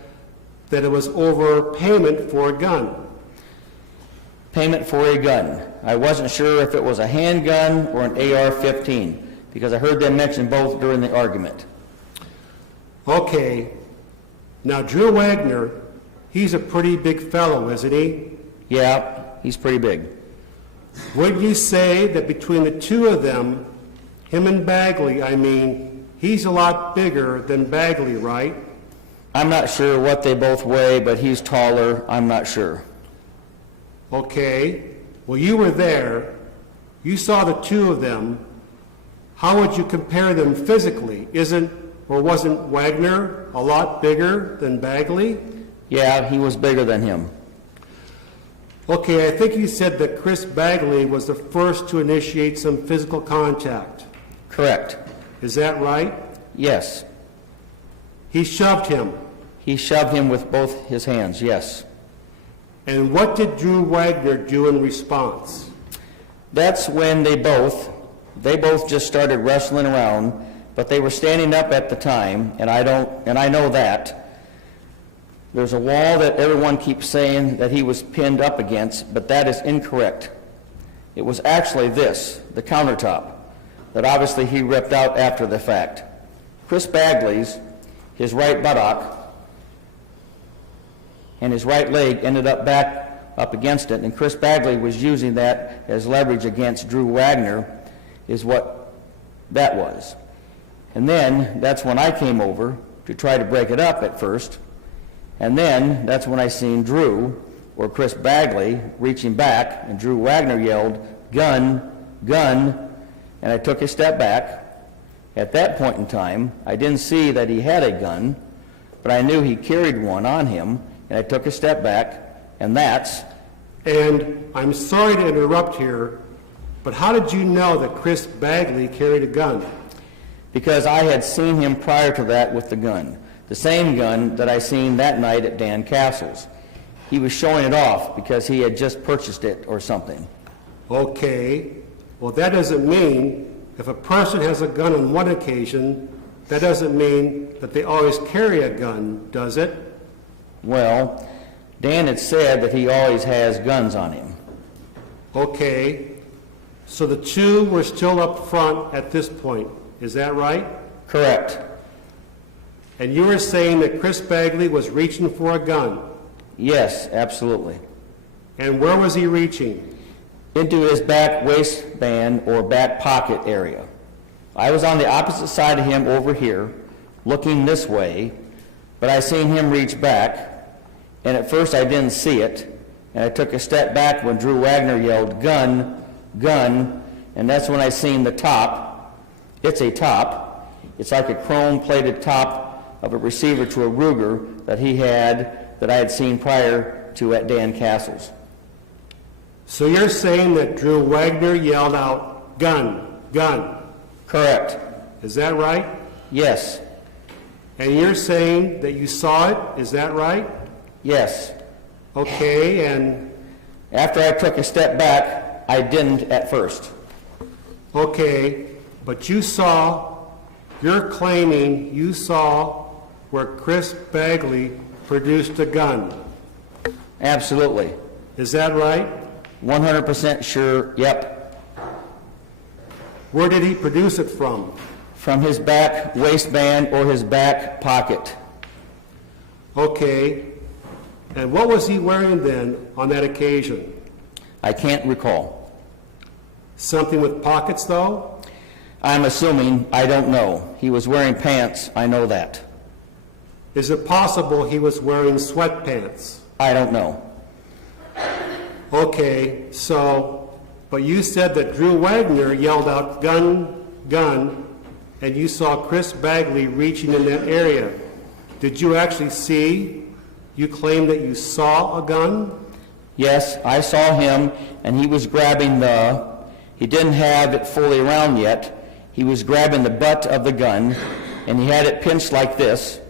that it was over payment for a gun. Payment for a gun. I wasn't sure if it was a handgun or an AR-15 because I heard them mention both during the argument. Okay, now Drew Wagner, he's a pretty big fellow, isn't he? Yeah, he's pretty big. Would you say that between the two of them, him and Bagley, I mean, he's a lot bigger than Bagley, right? I'm not sure what they both weigh, but he's taller. I'm not sure. Okay, well, you were there. You saw the two of them. How would you compare them physically? Wasn't Wagner a lot bigger than Bagley? Yeah, he was bigger than him. Okay, I think you said that Chris Bagley was the first to initiate some physical contact. Correct. Is that right? Yes. He shoved him. He shoved him with both his hands, yes. And what did Drew Wagner do in response? That's when they both just started wrestling around, but they were standing up at the time, and I know that. There's a wall that everyone keeps saying that he was pinned up against, but that is incorrect. It was actually this, the countertop, that obviously he ripped out after the fact. Chris Bagley's, his right buttock, and his right leg ended up back up against it, and Chris Bagley was using that as leverage against Drew Wagner, is what that was. And then, that's when I came over to try to break it up at first, and then that's when I seen Drew, or Chris Bagley, reaching back, and Drew Wagner yelled, "Gun, gun," and I took a step back. At that point in time, I didn't see that he had a gun, but I knew he carried one on him, and I took a step back, and that's... And I'm sorry to interrupt here, but how did you know that Chris Bagley carried a gun? because I had seen him prior to that with the gun, the same gun that I seen that night at Dan Castle's. He was showing it off because he had just purchased it or something. Okay, well, that doesn't mean if a person has a gun on one occasion, that doesn't mean that they always carry a gun, does it? Well, Dan had said that he always has guns on him. Okay, so the two were still up front at this point, is that right? Correct. And you were saying that Chris Bagley was reaching for a gun, Yes, absolutely. and where was he reaching? Into his back waistband or back pocket area. I was on the opposite side of him over here, looking this way, but I seen him reach back, and at first I didn't see it, and I took a step back when Drew Wagner yelled, "Gun, gun," and that's when I seen the top. It's a top. It's like a chrome-plated top of a receiver to a Ruger that he had, that I had seen prior to at Dan Castle's. So you're saying that Drew Wagner yelled out, "Gun, gun," Correct. is that right? Yes. And you're saying that you saw it, is that right? Yes. Okay, and, After I took a step back, I didn't at first. okay, but you're claiming you saw where Chris Bagley produced a gun. Absolutely. Is that right? 100% sure, yep. Where did he produce it from? From his back waistband or his back pocket. Okay, and what was he wearing then on that occasion? I can't recall. Something with pockets, though? I'm assuming, I don't know. He was wearing pants, I know that. Is it possible he was wearing sweatpants? I don't know. Okay, so, but you said that Drew Wagner yelled out, "Gun, gun," and you saw Chris Bagley reaching in that area. Did you actually see? You claim that you saw a gun? Yes, I saw him, and he was grabbing he didn't have it fully around yet. He was grabbing the butt of the gun, and he had it pinched like this,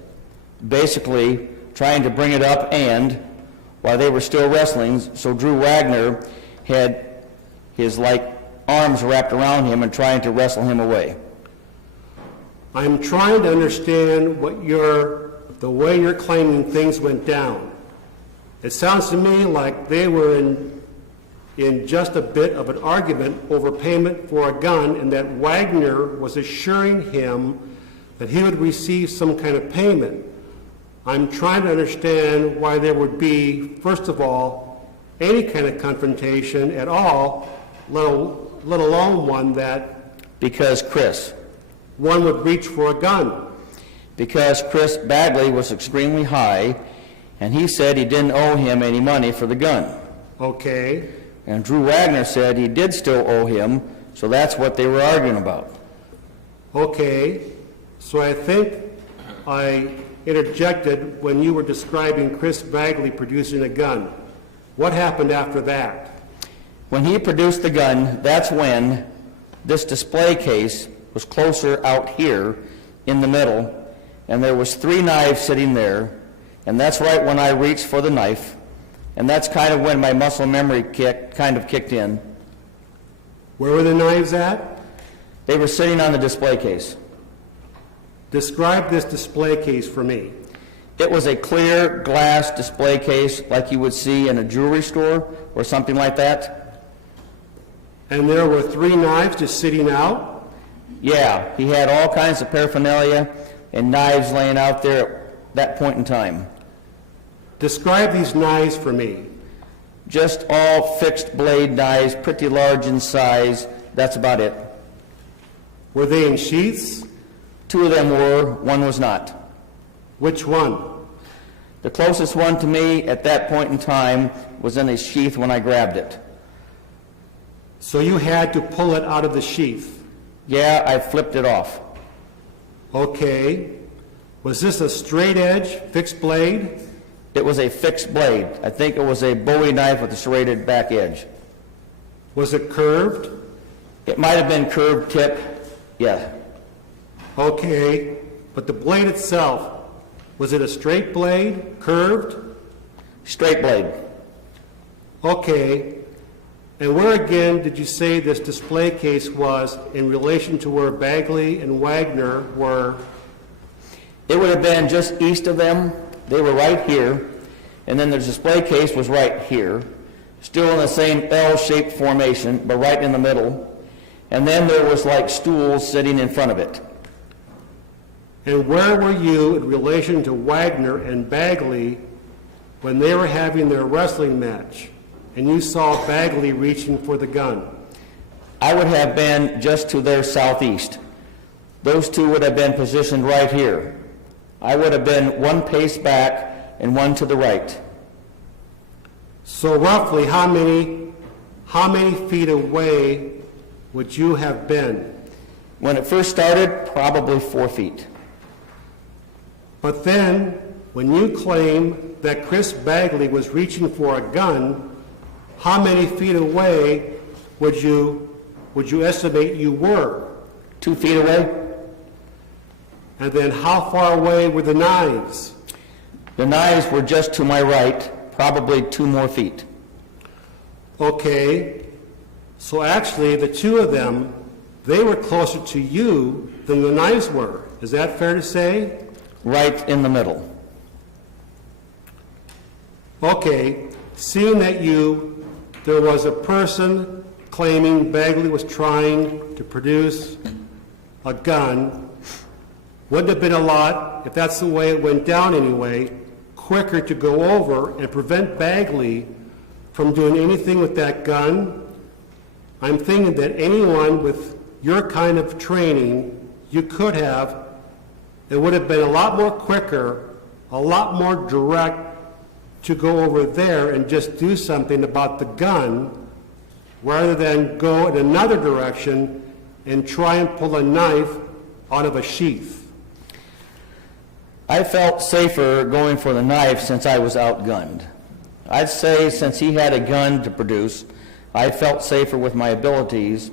basically trying to bring it up, and while they were still wrestling, so Drew Wagner had his arms wrapped around him and trying to wrestle him away. I'm trying to understand the way you're claiming things went down. It sounds to me like they were in just a bit of an argument over payment for a gun, and that Wagner was assuring him that he would receive some kind of payment. I'm trying to understand why there would be, first of all, any kind of confrontation at all, let alone one that Because Chris would reach for a gun. Because Chris Bagley was extremely high, and he said he didn't owe him any money for the gun. Okay, And Drew Wagner said he did still owe him, so that's what they were arguing about. okay. So I think I interjected when you were describing Chris Bagley producing a gun. What happened after that? When he produced the gun, that's when this display case was closer out here in the middle, and there was 3 knives sitting there, and that's right when I reached for the knife, and that's kind of when my muscle memory kicked in. Where were the knives at? They were sitting on the display case. Describe this display case for me. It was a clear glass display case like you would see in a jewelry store or something like that. And there were 3 knives just sitting out? Yeah, he had all kinds of paraphernalia and knives laying out there at that point in time. Describe these knives for me. Just all fixed blade knives, pretty large in size. That's about it. Were they in sheaths? 2 of them were, 1 was not. Which one? The closest one to me at that point in time was in a sheath when I grabbed it. So you had to pull it out of the sheath. Yeah, I flipped it off. Okay. Was this a straight edge, fixed blade? It was a fixed blade. I think it was a Bowie knife with a serrated back edge. Was it curved? It might have been curved tip, yeah. Okay. But the blade itself, was it a straight blade, curved? Straight blade. Okay. And where again did you say this display case was in relation to where Bagley and Wagner were? It would have been just east of them. They were right here. And then the display case was right here. Still in the same L-shaped formation, but right in the middle. And then there was like stools sitting in front of it. And where were you in relation to Wagner and Bagley when they were having their wrestling match and you saw Bagley reaching for the gun? I would have been just to their southeast. Those 2 would have been positioned right here. I would have been 1 pace back and 1 to the right. So roughly how many feet away would you have been? When it first started, probably 4 feet. But then, when you claim that Chris Bagley was reaching for a gun, how many feet away would you estimate you were? 2 feet away. And then how far away were the knives? The knives were just to my right, probably 2 more feet. Okay, so actually, the two of them, they were closer to you than the knives were. Is that fair to say? Right in the middle. Okay, seeing that there was a person claiming Bagley was trying to produce a gun, wouldn't it have been a lot, if that's the way it went down anyway, quicker to go over and prevent Bagley from doing anything with that gun? I'm thinking that anyone with your kind of training, you could have, it would have been a lot more quicker, a lot more direct to go over there and just do something about the gun rather than go in another direction and try and pull a knife out of a sheath. I felt safer going for the knife since I was outgunned. I'd say since he had a gun to produce, I felt safer with my abilities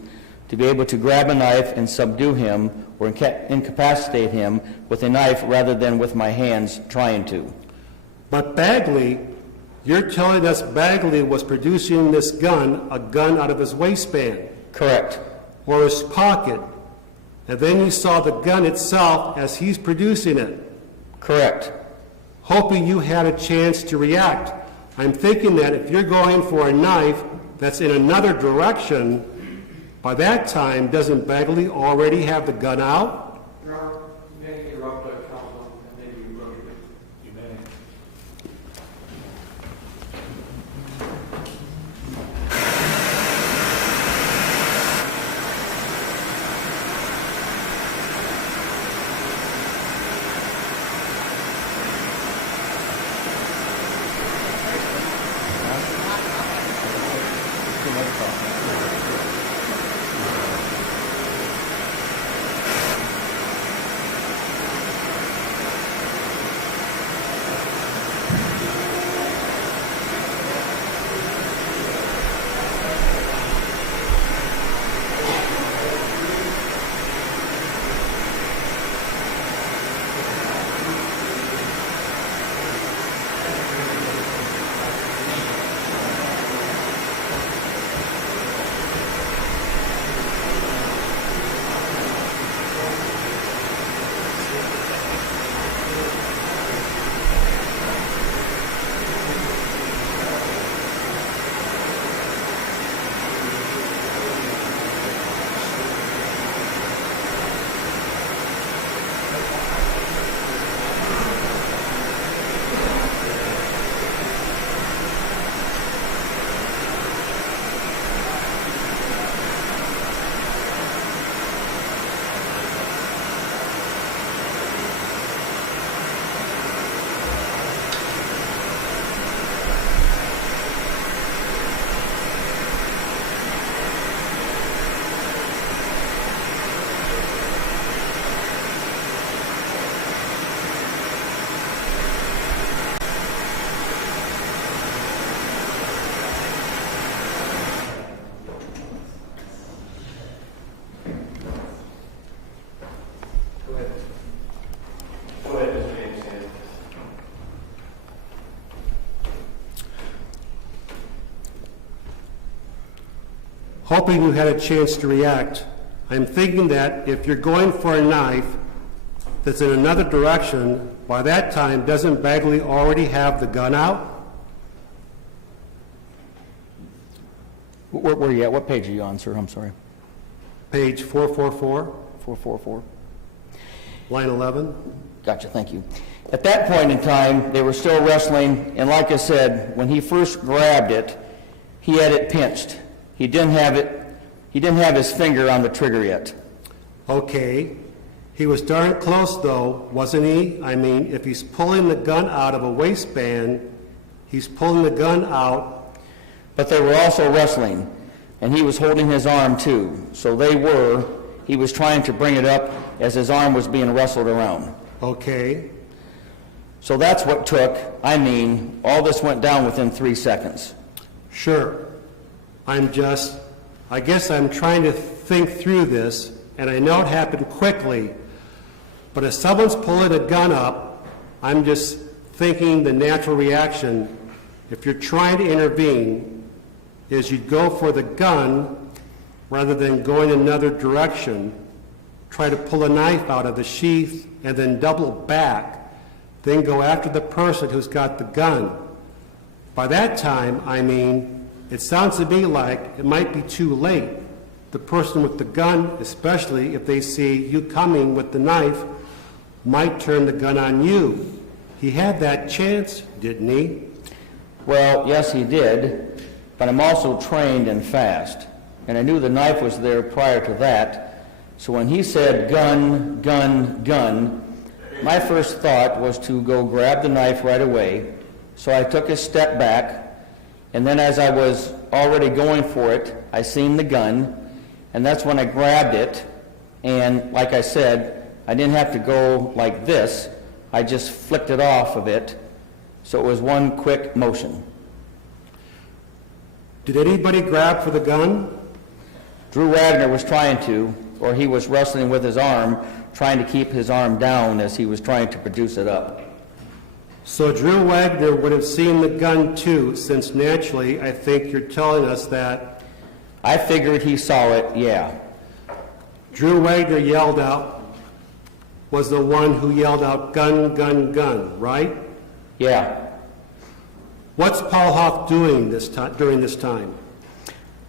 to be able to grab a knife and subdue him or incapacitate him with a knife rather than with my hands trying to. But Bagley, you're telling us Bagley was producing this gun, a gun out of his waistband Correct. or his pocket, and then you saw the gun itself as he's producing it, Correct. hoping you had a chance to react. I'm thinking that if you're going for a knife that's in another direction, by that time, doesn't Bagley already have the gun out? Your Honor, you may interrupt counsel and maybe you broke it. You may. Go ahead, Mr. James. Hoping you had a chance to react. I'm thinking that if you're going for a knife that's in another direction, by that time, doesn't Bagley already have the gun out? Where are you at? What page are you on, sir? I'm sorry. Page 444, 444. line 11. Gotcha, thank you. At that point in time, they were still wrestling, and like I said, when he first grabbed it, he had it pinched. He didn't have his finger on the trigger yet. Okay. He was darn close, though, wasn't he? I mean, if he's pulling the gun out of a waistband, he's pulling the gun out. But they were also wrestling, and he was holding his arm too. So he was trying to bring it up as his arm was being wrestled around. Okay. So that's what took, all this went down within 3 seconds. Sure. I guess I'm trying to think through this, and I know it happened quickly, but if someone's pulling a gun up, I'm just thinking the natural reaction, if you're trying to intervene, is you'd go for the gun rather than going another direction, try to pull a knife out of the sheath and then double back, then go after the person who's got the gun. By that time, I mean, it sounds to me like it might be too late. The person with the gun, especially if they see you coming with the knife, might turn the gun on you. He had that chance, didn't he? Well, yes, he did, but I'm also trained and fast, and I knew the knife was there prior to that, so when he said gun, gun, gun, my first thought was to go grab the knife right away, so I took a step back, and then as I was already going for it, I seen the gun, and that's when I grabbed it, and like I said, I didn't have to go like this, I just flicked it off of it, so it was one quick motion. Did anybody grab for the gun? Drew Wagner was trying to, or he was wrestling with his arm, trying to keep his arm down as he was trying to produce it up. So Drew Wagner would have seen the gun too, since naturally I think you're telling us that. I figured he saw it, yeah. Drew Wagner yelled out, was the one who yelled out gun, gun, gun, right? Yeah. What's Paul Hoff doing during this time?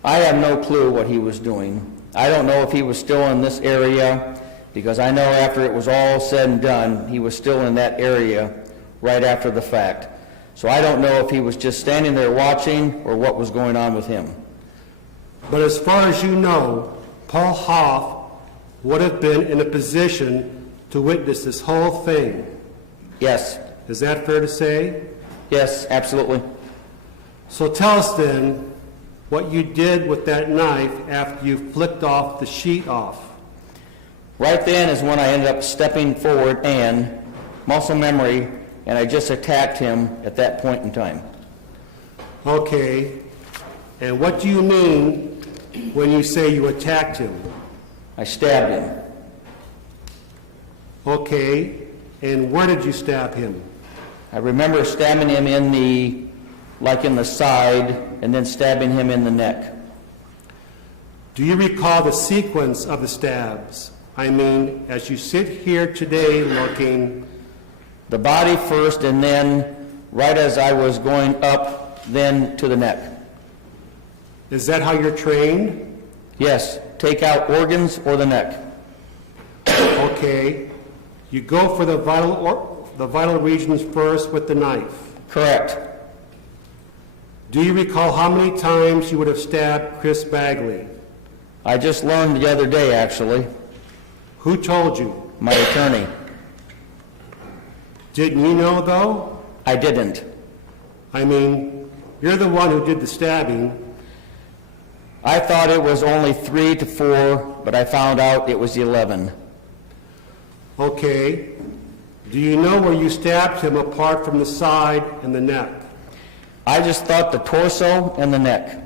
I have no clue what he was doing. I don't know if he was still in this area, because I know after it was all said and done, he was still in that area right after the fact. So I don't know if he was just standing there watching or what was going on with him. But as far as you know, Paul Hoff would have been in a position to witness this whole thing. Yes. Is that fair to say? Yes, absolutely. So tell us then what you did with that knife after you flicked off the sheet off. Right then is when I ended up stepping forward and, muscle memory, and I just attacked him at that point in time. Okay, and what do you mean when you say you attacked him? I stabbed him. Okay, and where did you stab him? I remember stabbing him in the side, and then stabbing him in the neck. Do you recall the sequence of the stabs? I mean, as you sit here today looking, The body first, and then right as I was going up, then to the neck. is that how you're trained? Yes, take out organs or the neck. Okay, you go for the vital regions first with the knife. Correct. Do you recall how many times you would have stabbed Chris Bagley? I just learned the other day, actually. Who told you? My attorney. Didn't you know, though? I didn't. I mean, you're the one who did the stabbing. I thought it was only 3 to 4, but I found out it was 11. Okay. Do you know where you stabbed him apart from the side and the neck? I just thought the torso and the neck.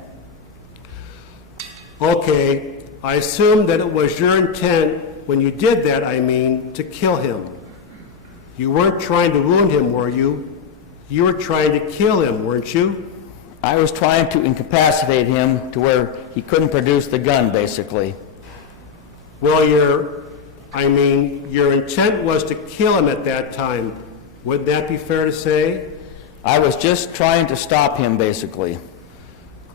Okay. I assume that it was your intent when you did that, I mean, to kill him. You weren't trying to wound him, were you? You were trying to kill him, weren't you? I was trying to incapacitate him to where he couldn't produce the gun, basically. Well, your intent was to kill him at that time. Would that be fair to say? I was just trying to stop him, basically.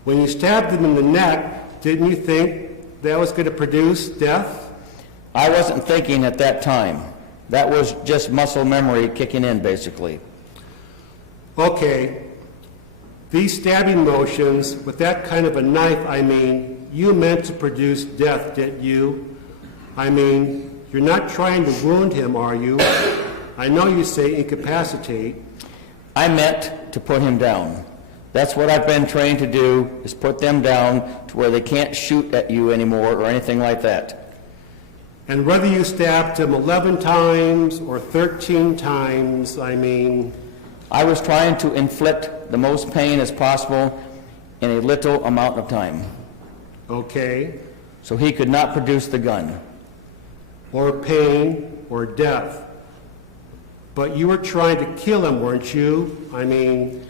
When you stabbed him in the neck, didn't you think that was going to produce death? I wasn't thinking at that time. That was just muscle memory kicking in, basically. Okay. These stabbing motions with that kind of a knife, I mean, you meant to produce death, didn't you? I mean, you're not trying to wound him, are you? I know you say incapacitate. I meant to put him down. That's what I've been trained to do, is put them down to where they can't shoot at you anymore or anything like that. And whether you stabbed him 11 times or 13 times, I mean... I was trying to inflict the most pain as possible in a little amount of time. Okay. So he could not produce the gun. Or pain or death. But you were trying to kill him, weren't you? I mean,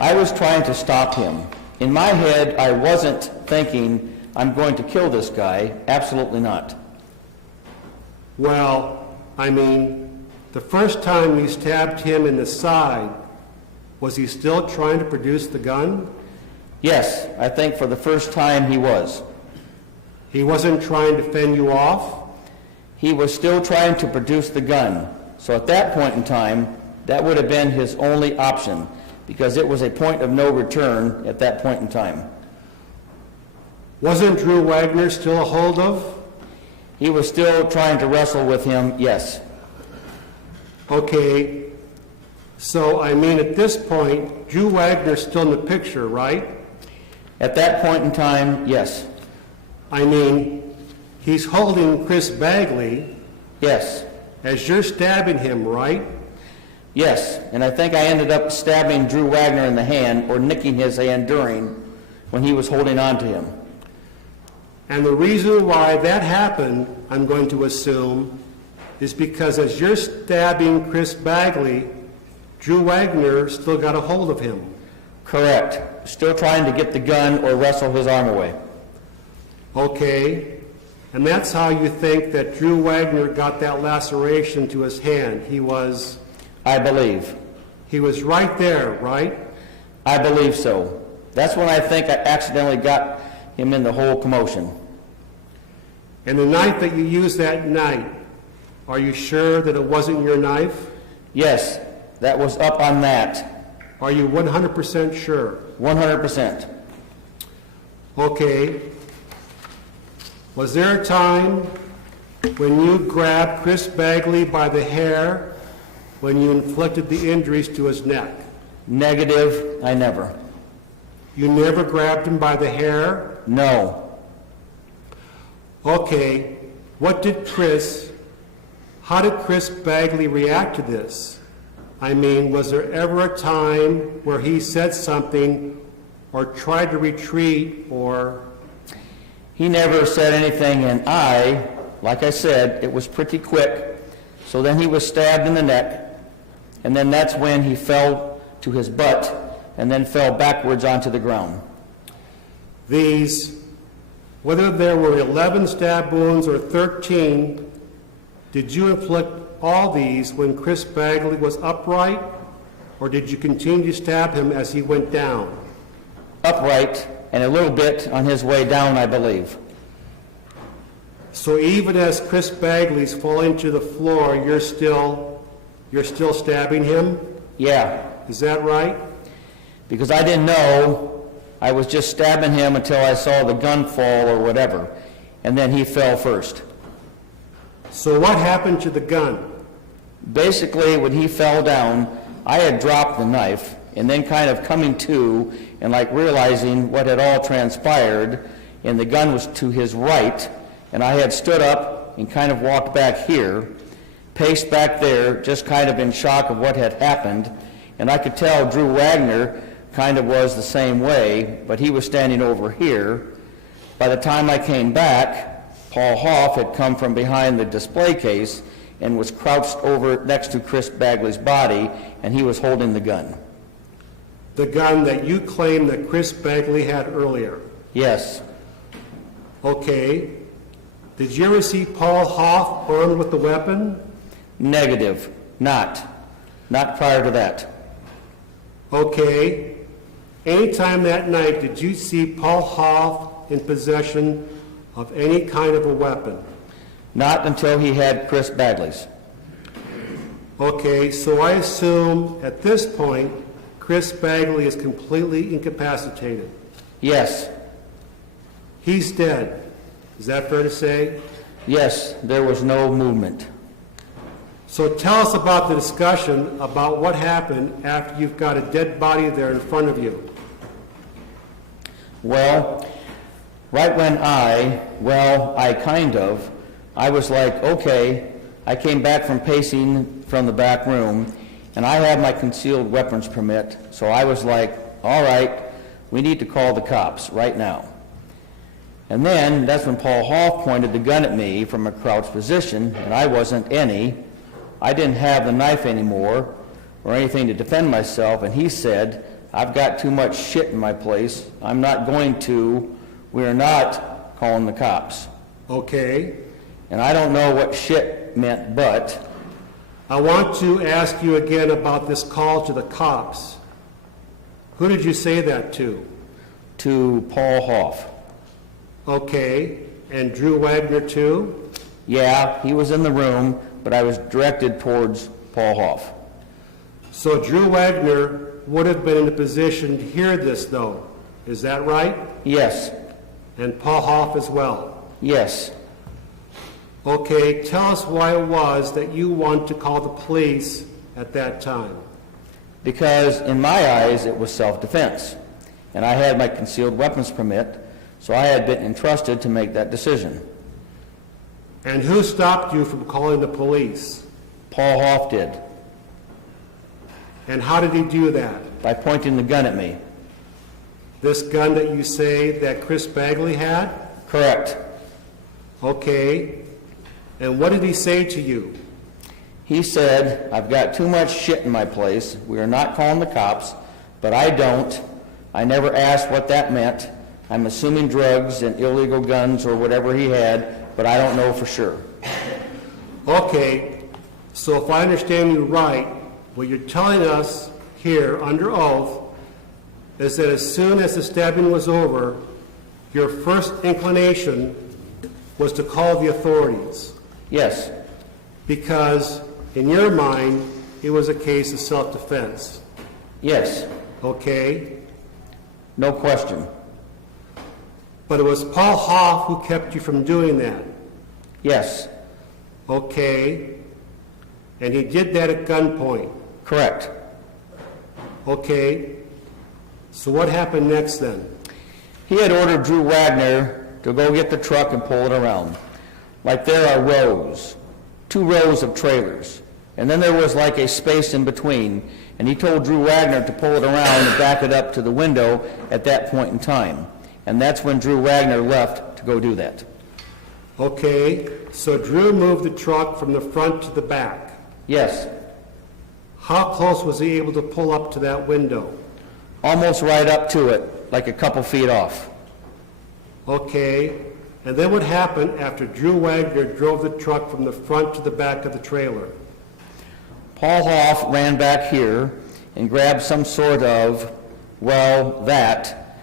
I was trying to stop him. In my head, I wasn't thinking, I'm going to kill this guy. Absolutely not. well, I mean, the first time you stabbed him in the side, was he still trying to produce the gun? Yes, I think for the first time he was. He wasn't trying to fend you off? He was still trying to produce the gun. So at that point in time, that would have been his only option, because it was a point of no return at that point in time. Wasn't Drew Wagner still a holdup? He was still trying to wrestle with him, yes. Okay, so I mean, at this point, Drew Wagner's still in the picture, right? At that point in time, yes. I mean, he's holding Chris Bagley Yes. as you're stabbing him, right? Yes, and I think I ended up stabbing Drew Wagner in the hand or nicking his hand during when he was holding on to him. And the reason why that happened, I'm going to assume, is because as you're stabbing Chris Bagley, Drew Wagner still got a hold of him. Correct. Still trying to get the gun or wrestle his arm away. Okay, and that's how you think that Drew Wagner got that laceration to his hand. I believe. He was right there, right? I believe so. That's when I think I accidentally got him in the whole commotion. And the knife that you used that night, are you sure that it wasn't your knife? Yes, that was up on that. Are you 100% sure? 100%. Okay. Was there a time when you grabbed Chris Bagley by the hair when you inflicted the injuries to his neck? Negative, I never. You never grabbed him by the hair? No. Okay. How did Chris Bagley react to this? I mean, was there ever a time where he said something or tried to retreat or... He never said anything, and like I said, it was pretty quick. So then he was stabbed in the neck, and then that's when he fell to his butt and then fell backwards onto the ground. Whether there were 11 stab wounds or 13, did you inflict all these when Chris Bagley was upright, or did you continue to stab him as he went down? Upright, and a little bit on his way down, I believe. So even as Chris Bagley's falling to the floor, you're still stabbing him? Yeah, Is that right? because I didn't know. I was just stabbing him until I saw the gun fall or whatever, and then he fell first. So what happened to the gun? Basically, when he fell down, I had dropped the knife, and then kind of coming to and like realizing what had all transpired, and the gun was to his right, and I had stood up and kind of walked back here, paced back there, just kind of in shock of what had happened, and I could tell Drew Wagner kind of was the same way, but he was standing over here. By the time I came back, Paul Hoff had come from behind the display case and was crouched over next to Chris Bagley's body, and he was holding the gun. The gun that you claim that Chris Bagley had earlier? Yes. Okay. Did you ever see Paul Hoff armed with the weapon? Negative. Not prior to that. Okay. Anytime that night, did you see Paul Hoff in possession of any kind of a weapon? Not until he had Chris Bagley's. Okay, so I assume at this point, Chris Bagley is completely incapacitated. Yes. He's dead. Is that fair to say? Yes, there was no movement. So tell us about the discussion about what happened after you've got a dead body there in front of you. Well, right when I was like, okay, I came back from pacing from the back room, and I had my concealed weapons permit, so I was like, all right, we need to call the cops right now. And then that's when Paul Hoff pointed the gun at me from a crouched position, and I wasn't any, I didn't have the knife anymore or anything to defend myself, and he said, I've got too much shit in my place. I'm not going to, we're not calling the cops. Okay. And I don't know what shit meant, but I want to ask you again about this call to the cops. Who did you say that to? to Paul Hoff. Okay. And Drew Wagner too? Yeah, he was in the room, but I was directed towards Paul Hoff. So Drew Wagner would have been in a position to hear this, though. Is that right? Yes, And Paul Hoff as well. yes. Okay, tell us why it was that you wanted to call the police at that time. Because in my eyes, it was self-defense. And I had my concealed weapons permit, so I had been entrusted to make that decision. And who stopped you from calling the police? Paul Hoff did, And how did he do that? by pointing the gun at me. This gun that you say that Chris Bagley had? Correct. Okay. And what did he say to you? He said, I've got too much shit in my place. We are not calling the cops, but I don't. I never asked what that meant. I'm assuming drugs and illegal guns or whatever he had, but I don't know for sure. Okay, so if I understand you right, what you're telling us here under oath is that as soon as the stabbing was over, your first inclination was to call the authorities Yes, because in your mind it was a case of self-defense. yes, Okay? no question. But it was Paul Hoff who kept you from doing that. Yes, Okay? And he did that at gunpoint. correct. Okay? So what happened next then? He had ordered Drew Wagner to go get the truck and pull it around. Like there are rows, 2 rows of trailers. And then there was like a space in between. And he told Drew Wagner to pull it around and back it up to the window at that point in time. And that's when Drew Wagner left to go do that. Okay, so Drew moved the truck from the front to the back. Yes, How close was he able to pull up to that window? almost right up to it, like a couple feet off. Okay, and then what happened after Drew Wagner drove the truck from the front to the back of the trailer? Paul Hoff ran back here and grabbed some sort of, well, that.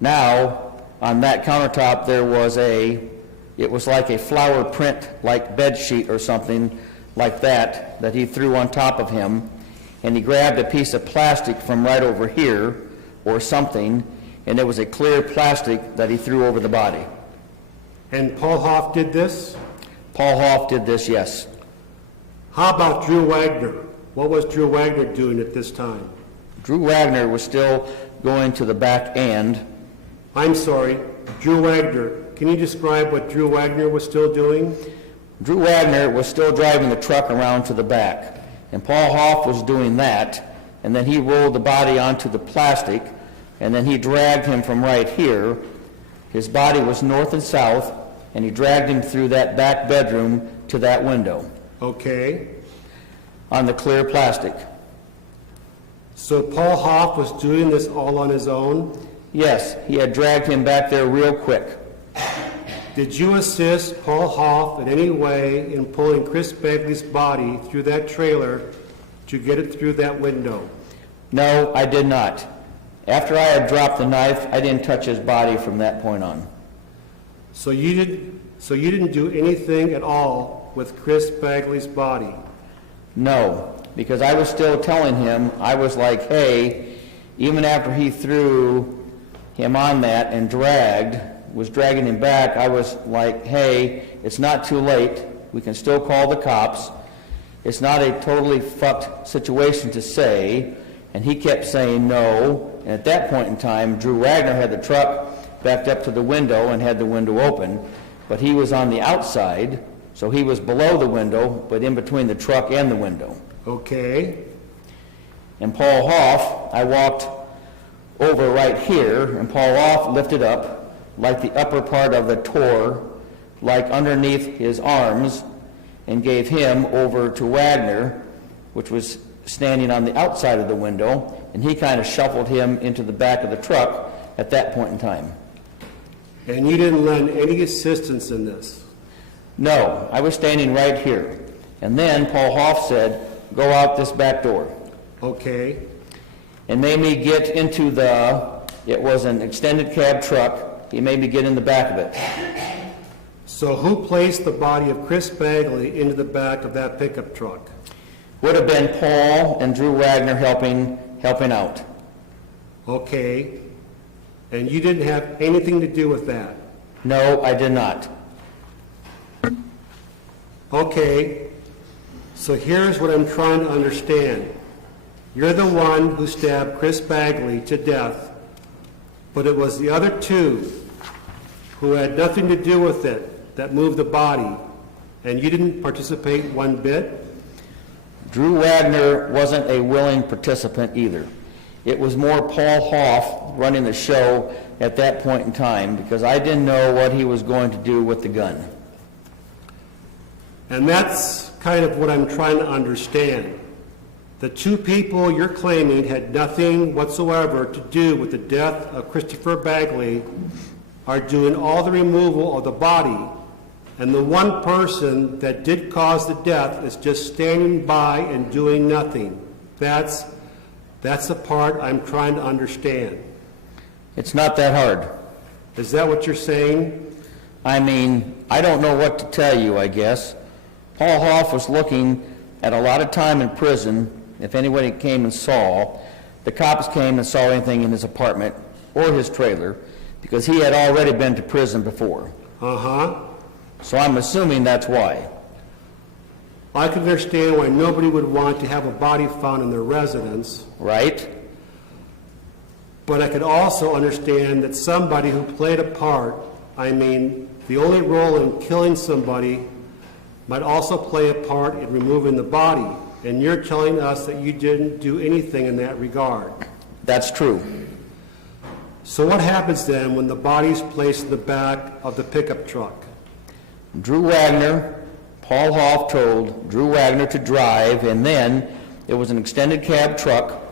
Now, on that countertop, there was it was like a flower print, like bed sheet or something like that he threw on top of him. And he grabbed a piece of plastic from right over here, or something, and it was a clear plastic that he threw over the body. And Paul Hoff did this? Paul Hoff did this, yes. How about Drew Wagner? What was Drew Wagner doing at this time? Drew Wagner was still going to the back end. I'm sorry, Drew Wagner. Can you describe what Drew Wagner was still doing? Drew Wagner was still driving the truck around to the back, and Paul Hoff was doing that, and then he rolled the body onto the plastic, and then he dragged him from right here. His body was north and south, and he dragged him through that back bedroom to that window Okay, on the clear plastic. so Paul Hoff was doing this all on his own? Yes, he had dragged him back there real quick. Did you assist Paul Hoff in any way in pulling Chris Bagley's body through that trailer to get it through that window? No, I did not. After I had dropped the knife, I didn't touch his body from that point on. So you didn't do anything at all with Chris Bagley's body? No, because I was still telling him, I was like, hey, even after he threw him on that and was dragging him back, I was like, hey, it's not too late. We can still call the cops. It's not a totally fucked situation to say. And he kept saying no. And at that point in time, Drew Wagner had the truck backed up to the window and had the window open. But he was on the outside, so he was below the window, but in between the truck and the window. Okay, And Paul Hoff, I walked over right here, and Paul Hoff lifted up, like the upper part of the toe, like underneath his arms, and gave him over to Wagner, which was standing on the outside of the window, and he kind of shuffled him into the back of the truck at that point in time. And you didn't lend any assistance in this? No, I was standing right here. And then Paul Hoff said, "Go out this back door," Okay. and made me get into it was an extended cab truck. He made me get in the back of it. So who placed the body of Chris Bagley into the back of that pickup truck? Would have been Paul and Drew Wagner helping out. Okay. And you didn't have anything to do with that? No, I did not. Okay. So here's what I'm trying to understand. You're the one who stabbed Chris Bagley to death, but it was the other two who had nothing to do with it that moved the body, and you didn't participate one bit? Drew Wagner wasn't a willing participant either. It was more Paul Hoff running the show at that point in time because I didn't know what he was going to do with the gun. And that's kind of what I'm trying to understand. The two people you're claiming had nothing whatsoever to do with the death of Christopher Bagley are doing all the removal of the body, and the one person that did cause the death is just standing by and doing nothing. That's the part I'm trying to understand. It's not that hard. Is that what you're saying? I mean, I don't know what to tell you, I guess. Paul Hoff was looking at a lot of time in prison. If anybody came and saw, the cops came and saw anything in his apartment or his trailer because he had already been to prison before. Uh-huh. So I'm assuming that's why. I can understand why nobody would want to have a body found in their residence, Right? but I could also understand that somebody who played a part, I mean, the only role in killing somebody might also play a part in removing the body. And you're telling us that you didn't do anything in that regard. That's true. So what happens then when the body's placed in the back of the pickup truck? Drew Wagner, Paul Hoff told Drew Wagner to drive, and then it was an extended cab truck.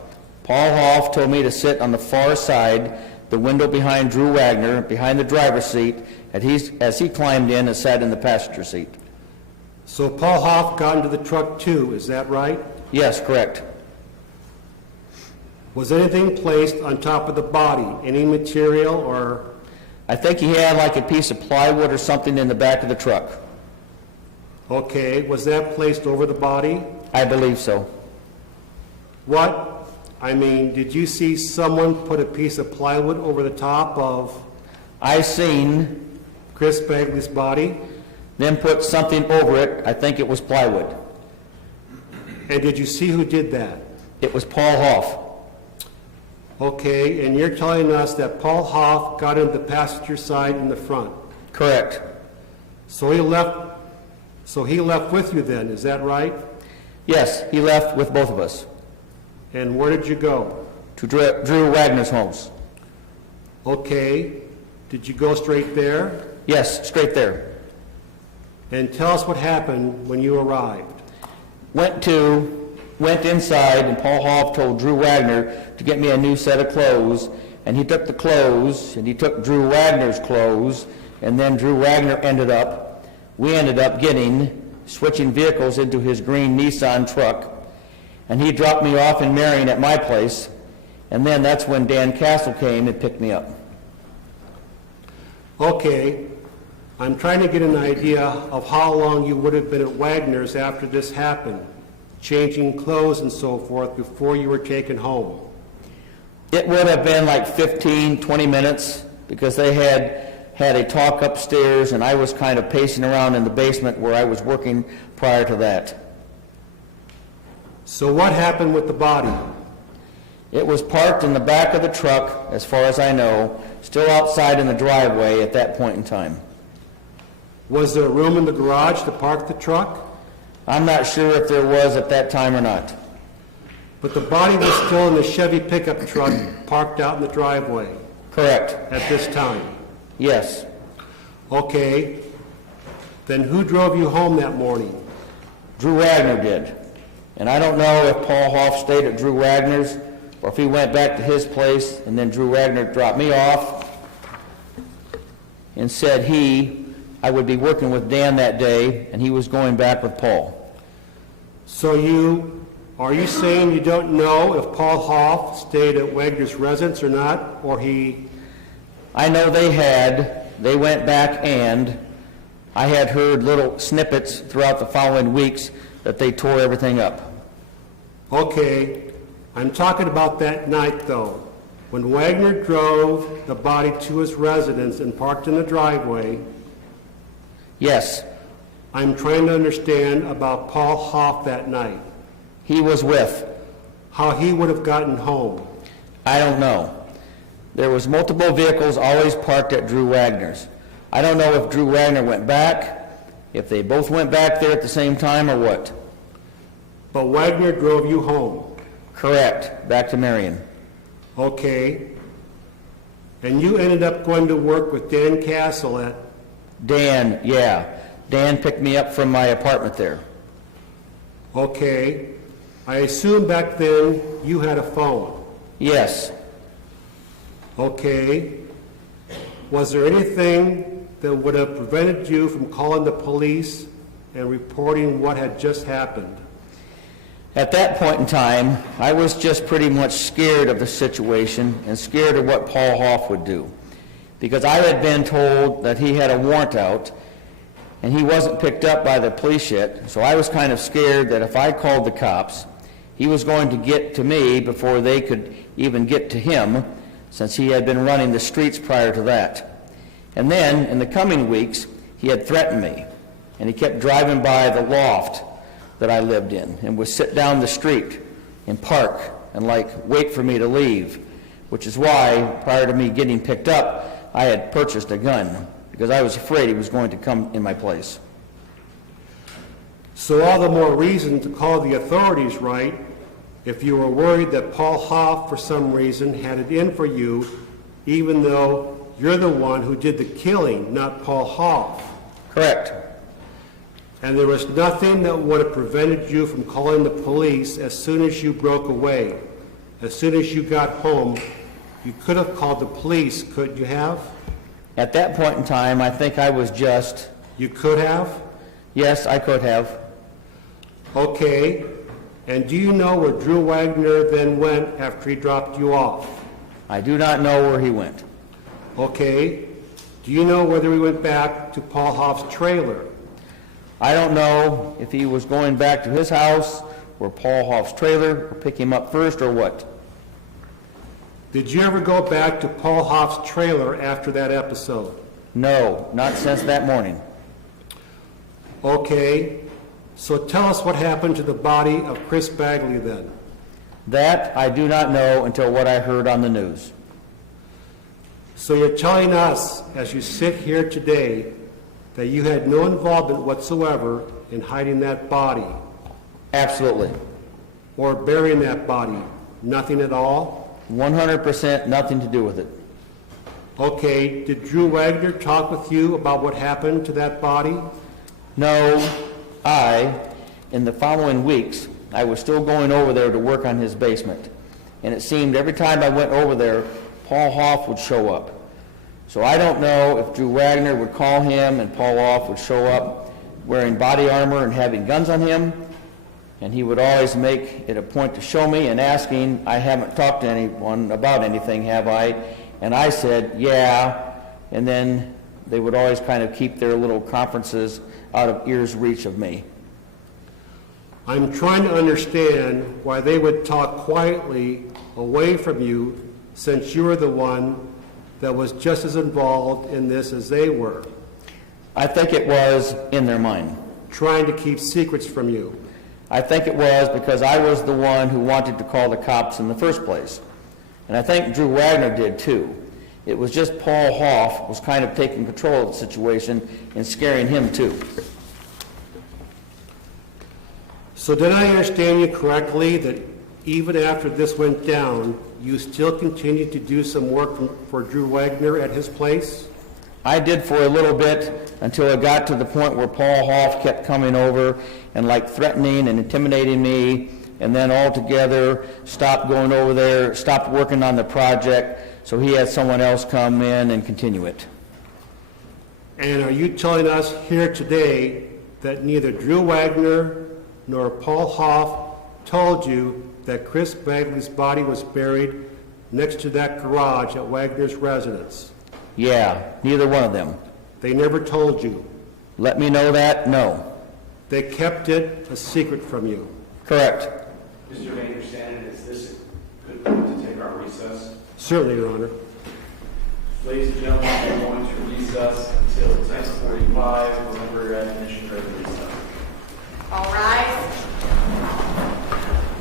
Paul Hoff told me to sit on the far side, the window behind Drew Wagner, behind the driver's seat, as he climbed in and sat in the passenger seat. So Paul Hoff got into the truck too, is that right? Yes, correct. Was anything placed on top of the body? Any material or? I think he had like a piece of plywood or something in the back of the truck. Okay, was that placed over the body? I believe so. What? I mean, did you see someone put a piece of plywood over the top of I seen Chris Bagley's body? them put something over it. I think it was plywood. And did you see who did that? It was Paul Hoff. Okay, and you're telling us that Paul Hoff got into the passenger side in the front. Correct. So he left with you then, is that right? Yes, he left with both of us And where did you go? to Drew Wagner's house. Okay, did you go straight there? Yes, straight there. And tell us what happened when you arrived. Went inside, and Paul Hoff told Drew Wagner to get me a new set of clothes, and he took the clothes, and he took Drew Wagner's clothes, and then Drew Wagner we ended up switching vehicles into his green Nissan truck, and he dropped me off in Marion at my place, and then that's when Dan Castle came and picked me up. Okay, I'm trying to get an idea of how long you would have been at Wagner's after this happened, changing clothes and so forth before you were taken home. It would have been like 15, 20 minutes, because they had a talk upstairs, and I was kind of pacing around in the basement where I was working prior to that. So what happened with the body? It was parked in the back of the truck, as far as I know, still outside in the driveway at that point in time. Was there room in the garage to park the truck? I'm not sure if there was at that time or not. But the body was still in the Chevy pickup truck parked out in the driveway Correct. at this time. Yes. Okay, then who drove you home that morning? Drew Wagner did. And I don't know if Paul Hoff stayed at Drew Wagner's or if he went back to his place and then Drew Wagner dropped me off and said I would be working with Dan that day and he was going back with Paul. So are you saying you don't know if Paul Hoff stayed at Wagner's residence or not, or I know they went back, and I had heard little snippets throughout the following weeks that they tore everything up. Okay, I'm talking about that night though, when Wagner drove the body to his residence and parked in the driveway. Yes, I'm trying to understand about Paul Hoff that night, he was with. how he would have gotten home. I don't know. There was multiple vehicles always parked at Drew Wagner's. I don't know if Drew Wagner went back, if they both went back there at the same time or what. But Wagner drove you home. Correct, back to Marion. Okay. And you ended up going to work with Dan Castle at, Dan, yeah. Dan picked me up from my apartment there. okay. I assume back then you had a phone. Yes. Okay. Was there anything that would have prevented you from calling the police and reporting what had just happened? At that point in time, I was just pretty much scared of the situation and scared of what Paul Hoff would do. Because I had been told that he had a warrant out and he wasn't picked up by the police yet, so I was kind of scared that if I called the cops, he was going to get to me before they could even get to him, since he had been running the streets prior to that. And then, in the coming weeks, he had threatened me, and he kept driving by the loft that I lived in, and would sit down the street and park and wait for me to leave, which is why, prior to me getting picked up, I had purchased a gun, because I was afraid he was going to come in my place. So all the more reason to call the authorities, right? If you were worried that Paul Hoff, for some reason, had it in for you, even though you're the one who did the killing, not Paul Hoff. Correct. And there was nothing that would have prevented you from calling the police as soon as you broke away. As soon as you got home, you could have called the police, couldn't you have? At that point in time, I think I was just, You could have? yes, I could have. Okay. And do you know where Drew Wagner then went after he dropped you off? I do not know where he went. Okay. Do you know whether he went back to Paul Hoff's trailer? I don't know if he was going back to his house or Paul Hoff's trailer, or pick him up first, or what. Did you ever go back to Paul Hoff's trailer after that episode? No, not since that morning. Okay. So tell us what happened to the body of Chris Bagley then. That I do not know until what I heard on the news. So you're telling us, as you sit here today, that you had no involvement whatsoever in hiding that body Absolutely. or burying that body? Nothing at all? 100% nothing to do with it. Okay. Did Drew Wagner talk with you about what happened to that body? No, in the following weeks, I was still going over there to work on his basement. And it seemed every time I went over there, Paul Hoff would show up. So I don't know if Drew Wagner would call him and Paul Hoff would show up wearing body armor and having guns on him. And he would always make it a point to show me and asking, I haven't talked to anyone about anything, have I? And I said, yeah. And then they would always kind of keep their little conferences out of ear's reach of me. I'm trying to understand why they would talk quietly away from you, since you were the one that was just as involved in this as they were, I think it was in their mind. trying to keep secrets from you. I think it was because I was the one who wanted to call the cops in the first place. And I think Drew Wagner did too. It was just Paul Hoff was kind of taking control of the situation and scaring him too. So did I understand you correctly that even after this went down, you still continued to do some work for Drew Wagner at his place? I did for a little bit until it got to the point where Paul Hoff kept coming over and like threatening and intimidating me, and then altogether stopped going over there, stopped working on the project, so he had someone else come in and continue it. And are you telling us here today that neither Drew Wagner nor Paul Hoff told you that Chris Bagley's body was buried next to that garage at Wagner's residence? Yeah, neither one of them. They never told you. Let me know that? No. They kept it a secret from you. Correct. Mr. Mayor, Shannon, is this a good point to take our recess? Certainly, Your Honor. Ladies and gentlemen, we're going to recess until 10:45. Remember your admonition during the recess. All rise.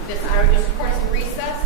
This Iowa District Court is in recess.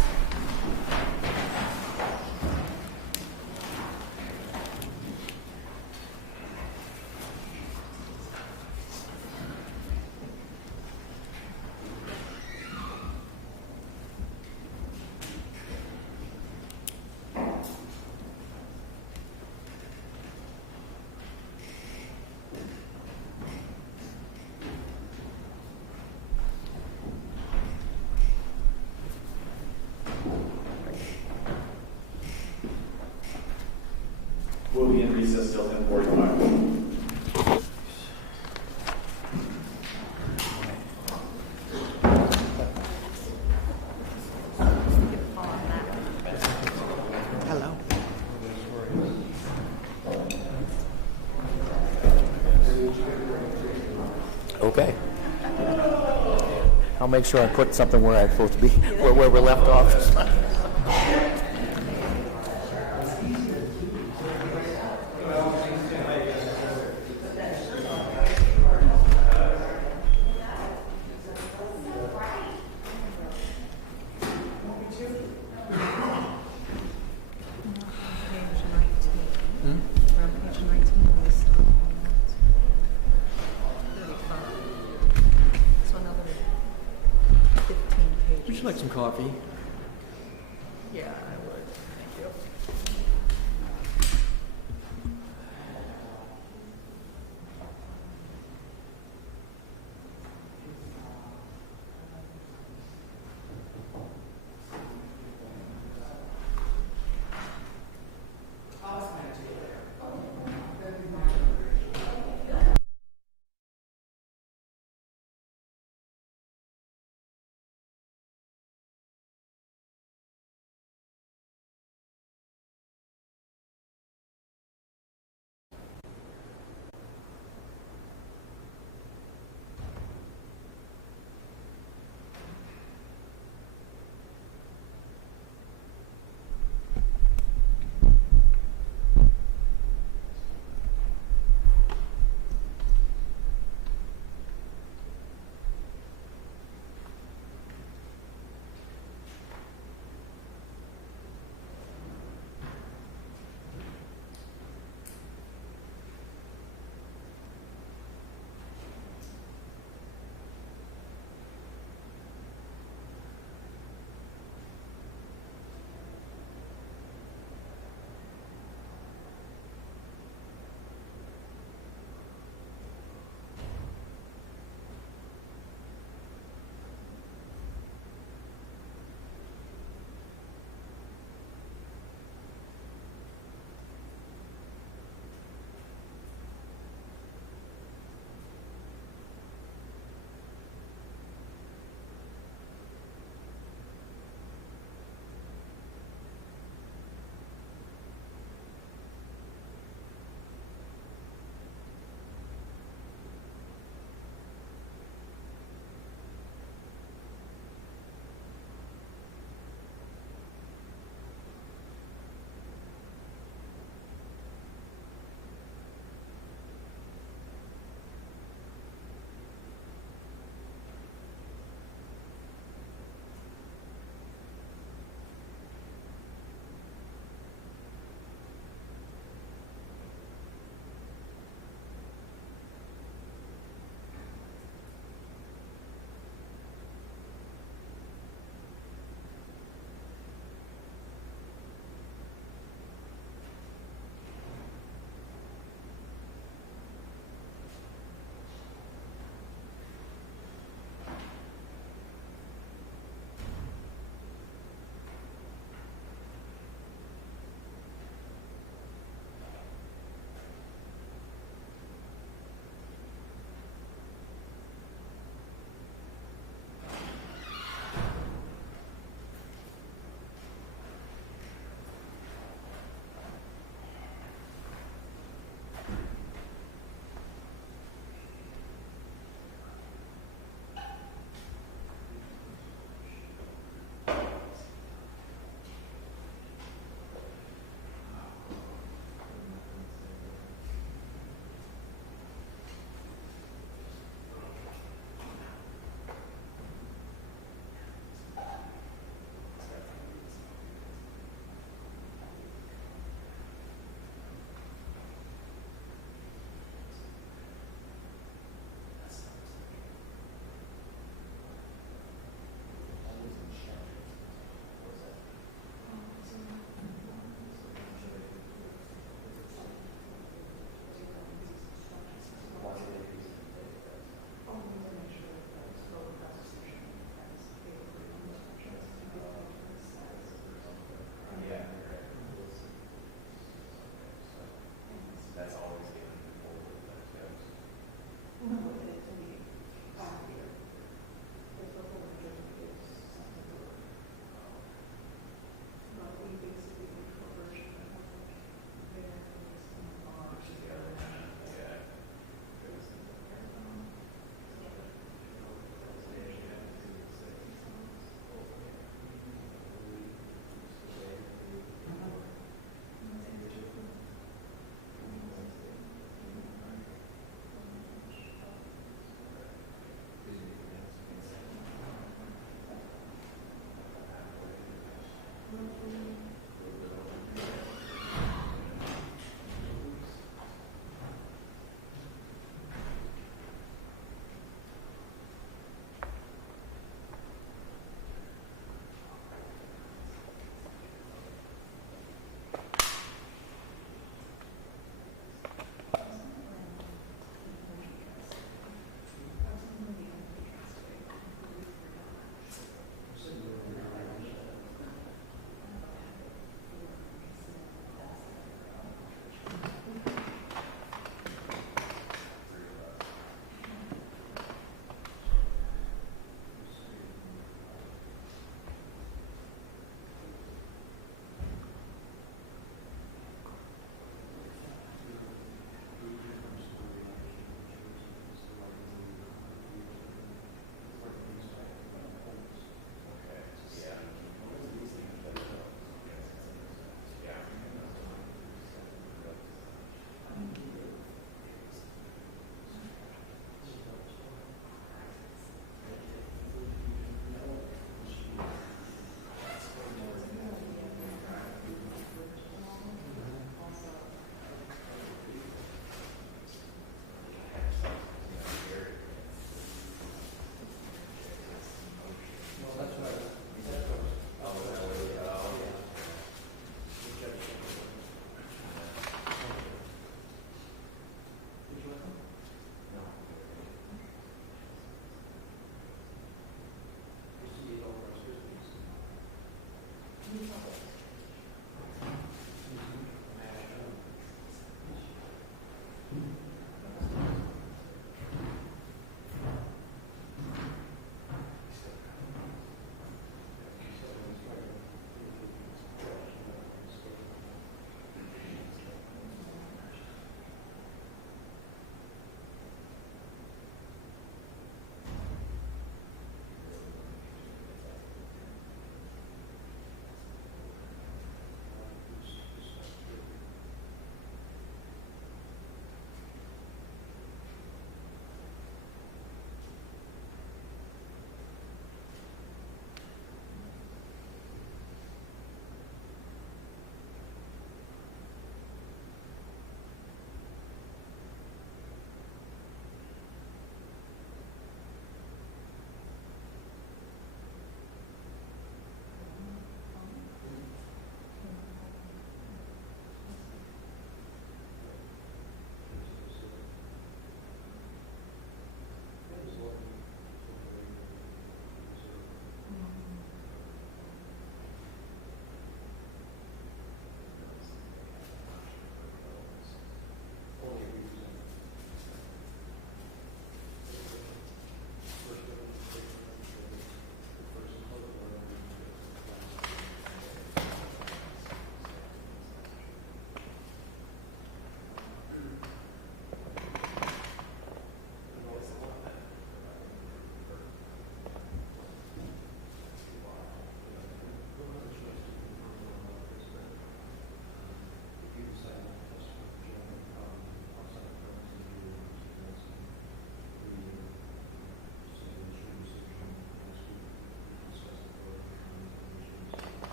We'll be in recess till 10:45. Hello. Okay. I'll make sure I put something where I'm supposed to be, where we're left off. Would you like some coffee? Yeah.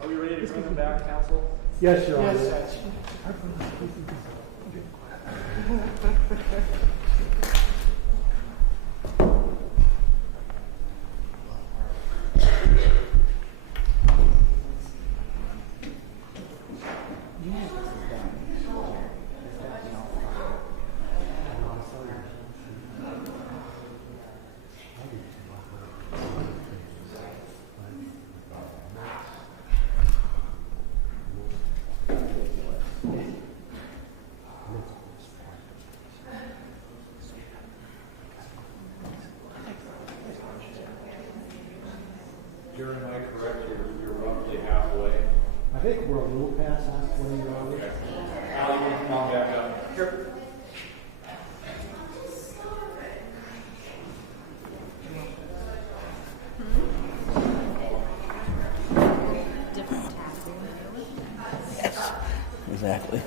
Are we ready to bring them back, counsel? Yes, Your Honor. Jerry, am I correct? You're roughly halfway. I think we're a little past halfway, Your Honor. Al, you want to come on back up? Here. Exactly.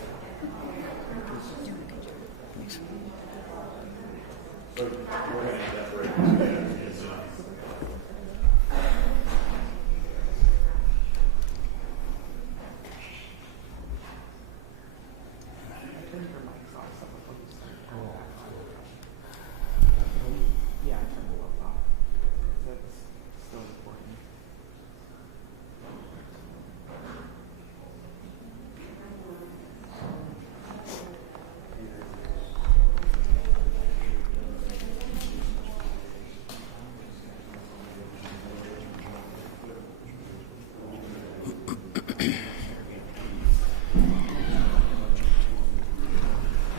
So we're going to separate this.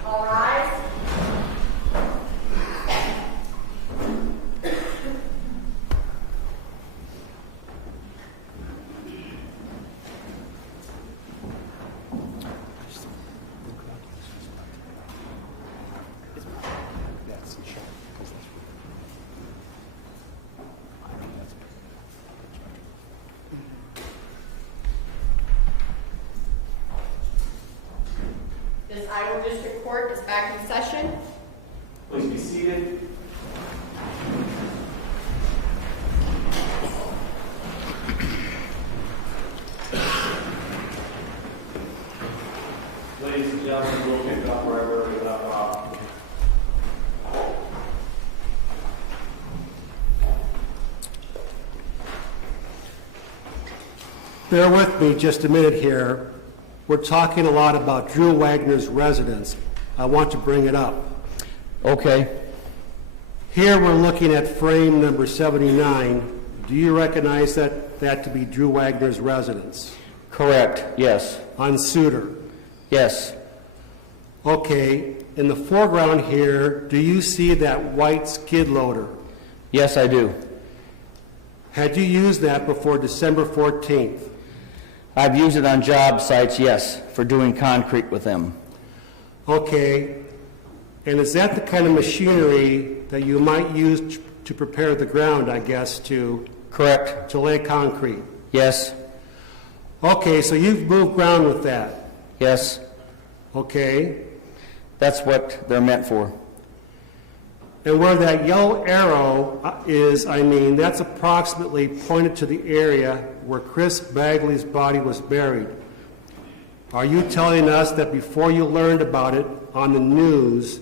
All rise. This Iowa District Court is back in session. Please be seated. Ladies and gentlemen, we'll pick up right where we left off. Bear with me just a minute here. We're talking a lot about Drew Wagner's residence. I want to bring it up. Okay. Here we're looking at frame number 79. Do you recognize that to be Drew Wagner's residence? Correct. Yes. On Cedar. Yes. Okay, in the foreground here, do you see that white skid loader? Yes, I do. Had you used that before December 14th? I've used it on job sites, yes, for doing concrete with them. Okay, and is that the kind of machinery that you might use to prepare the ground, I guess, to Correct. lay concrete? Yes. Okay, so you've moved ground with that, Yes. okay? That's what they're meant for. And where that yellow arrow is, that's approximately pointed to the area where Chris Bagley's body was buried. Are you telling us that before you learned about it on the news,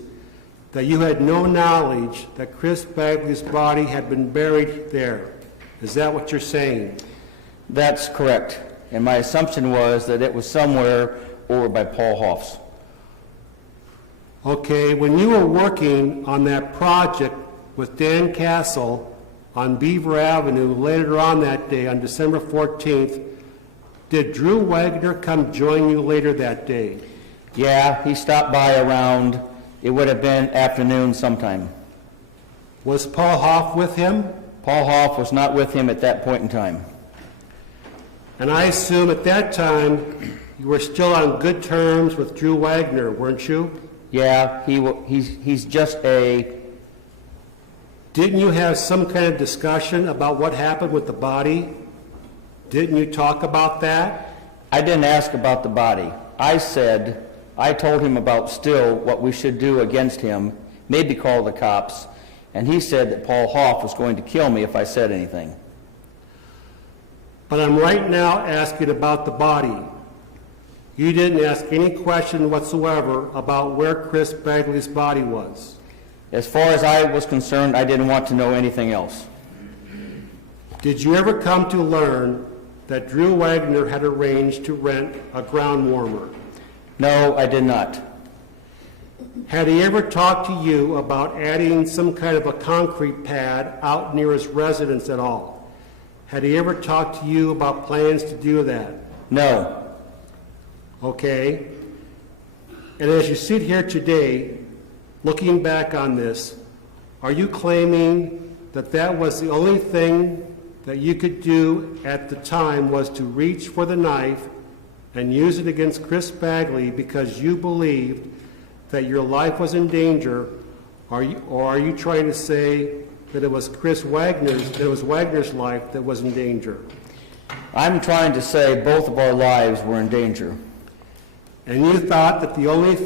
that you had no knowledge that Chris Bagley's body had been buried there? Is that what you're saying? That's correct. And my assumption was that it was somewhere over by Paul Hoff's. Okay, when you were working on that project with Dan Castle on Beaver Avenue later on that day, on December 14th, did Drew Wagner come join you later that day? Yeah, he stopped by around, it would have been afternoon sometime. Was Paul Hoff with him? Paul Hoff was not with him at that point in time. And I assume at that time you were still on good terms with Drew Wagner, weren't you? Yeah, he's just a... Didn't you have some kind of discussion about what happened with the body? Didn't you talk about that? I didn't ask about the body. I told him about still what we should do against him, maybe call the cops, and he said that Paul Hoff was going to kill me if I said anything. But I'm right now asking about the body. You didn't ask any question whatsoever about where Chris Bagley's body was. As far as I was concerned, I didn't want to know anything else. Did you ever come to learn that Drew Wagner had arranged to rent a ground warmer? No, I did not. Had he ever talked to you about adding some kind of a concrete pad out near his residence at all? Had he ever talked to you about plans to do that? No. Okay. And as you sit here today, looking back on this, are you claiming that that was the only thing that you could do at the time was to reach for the knife and use it against Chris Bagley because you believed that your life was in danger, or are you trying to say that it was Wagner's life that was in danger? I'm trying to say both of our lives were in danger. And you thought that the only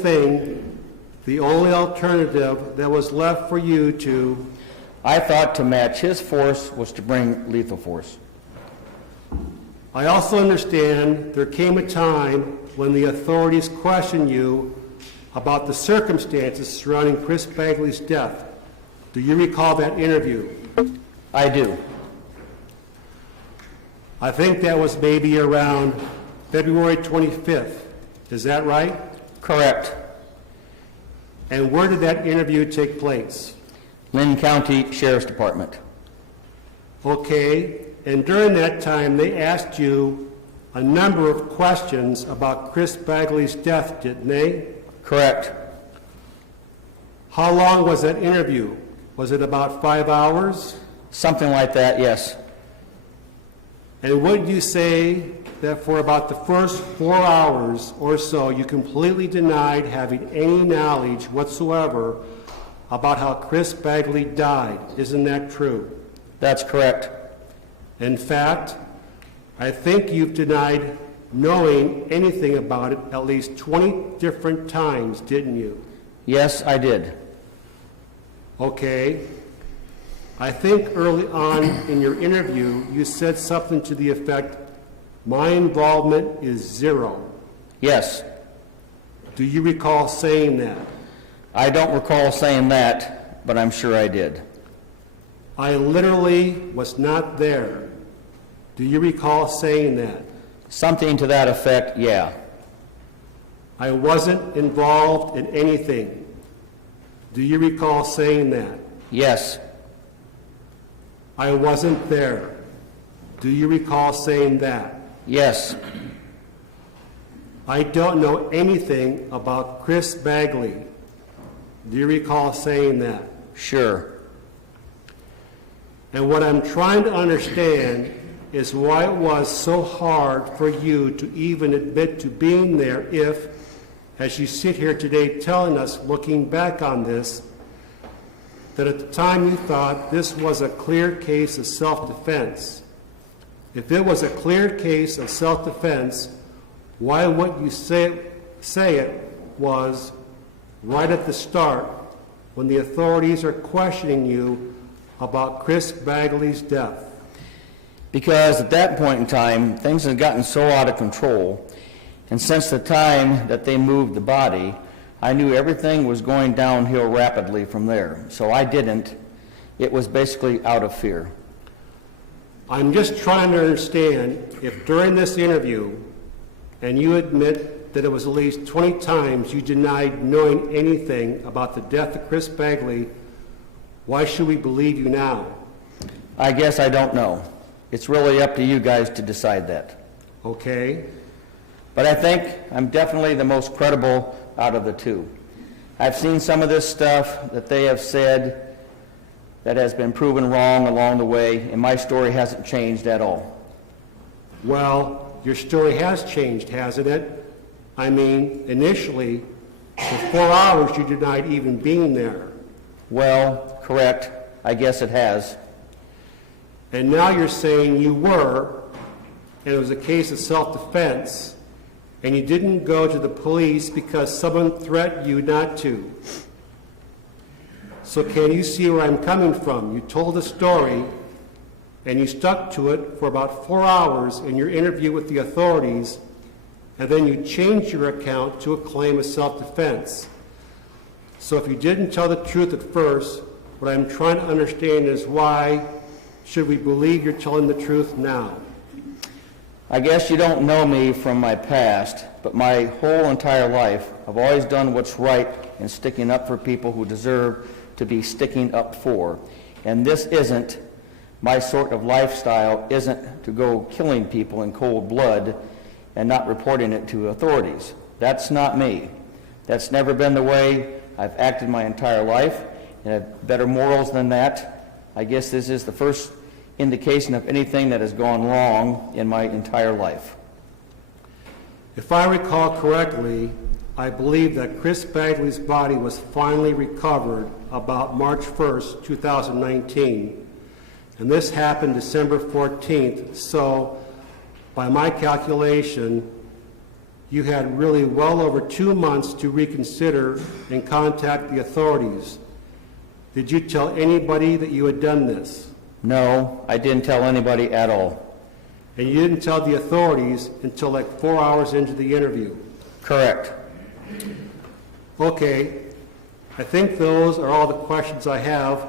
alternative that was left for you to... I thought to match his force was to bring lethal force. I also understand there came a time when the authorities questioned you about the circumstances surrounding Chris Bagley's death. Do you recall that interview? I do. I think that was maybe around February 25th. Is that right? Correct. And where did that interview take place? Lynn County Sheriff's Department. Okay. And during that time, they asked you a number of questions about Chris Bagley's death, didn't they? Correct. How long was that interview? Was it about 5 hours? Something like that, yes. And would you say that for about the first 4 hours or so, you completely denied having any knowledge whatsoever about how Chris Bagley died? Isn't that true? That's correct. In fact, I think you've denied knowing anything about it at least 20 different times, didn't you? Yes, I did. Okay. I think early on in your interview, you said something to the effect, my involvement is 0. Yes. Do you recall saying that? I don't recall saying that, but I'm sure I did. I literally was not there. Do you recall saying that? Something to that effect, yeah. I wasn't involved in anything. Do you recall saying that? Yes. I wasn't there. Do you recall saying that? Yes. I don't know anything about Chris Bagley. Do you recall saying that? Sure. And what I'm trying to understand is why it was so hard for you to even admit to being there if, as you sit here today telling us, looking back on this, that at the time you thought this was a clear case of self-defense. If it was a clear case of self-defense, why wouldn't you say it was right at the start when the authorities are questioning you about Chris Bagley's death? Because at that point in time, things had gotten so out of control, and since the time that they moved the body, I knew everything was going downhill rapidly from there. So I didn't. It was basically out of fear. I'm just trying to understand if during this interview, and you admit that it was at least 20 times you denied knowing anything about the death of Chris Bagley, why should we believe you now? I guess I don't know. It's really up to you guys to decide that. Okay? But I think I'm definitely the most credible out of the two. I've seen some of this stuff that they have said that has been proven wrong along the way, and my story hasn't changed at all. Well, your story has changed, hasn't it? I mean, initially, for 4 hours you denied even being there. Well, correct. I guess it has. And now you're saying you were, and it was a case of self-defense, and you didn't go to the police because someone threatened you not to. So can you see where I'm coming from? You told a story, and you stuck to it for about 4 hours in your interview with the authorities, and then you changed your account to a claim of self-defense. So if you didn't tell the truth at first, what I'm trying to understand is why should we believe you're telling the truth now? I guess you don't know me from my past, but my whole entire life, I've always done what's right in sticking up for people who deserve to be sticking up for. And this isn't, my sort of lifestyle isn't to go killing people in cold blood and not reporting it to authorities. That's not me. That's never been the way I've acted my entire life, and I have better morals than that. I guess this is the first indication of anything that has gone wrong in my entire life. If I recall correctly, I believe that Chris Bagley's body was finally recovered about March 1st, 2019. And this happened December 14th, so by my calculation, you had really well over 2 months to reconsider and contact the authorities. Did you tell anybody that you had done this? No, I didn't tell anybody at all. And you didn't tell the authorities until like 4 hours into the interview? Correct. Okay, I think those are all the questions I have,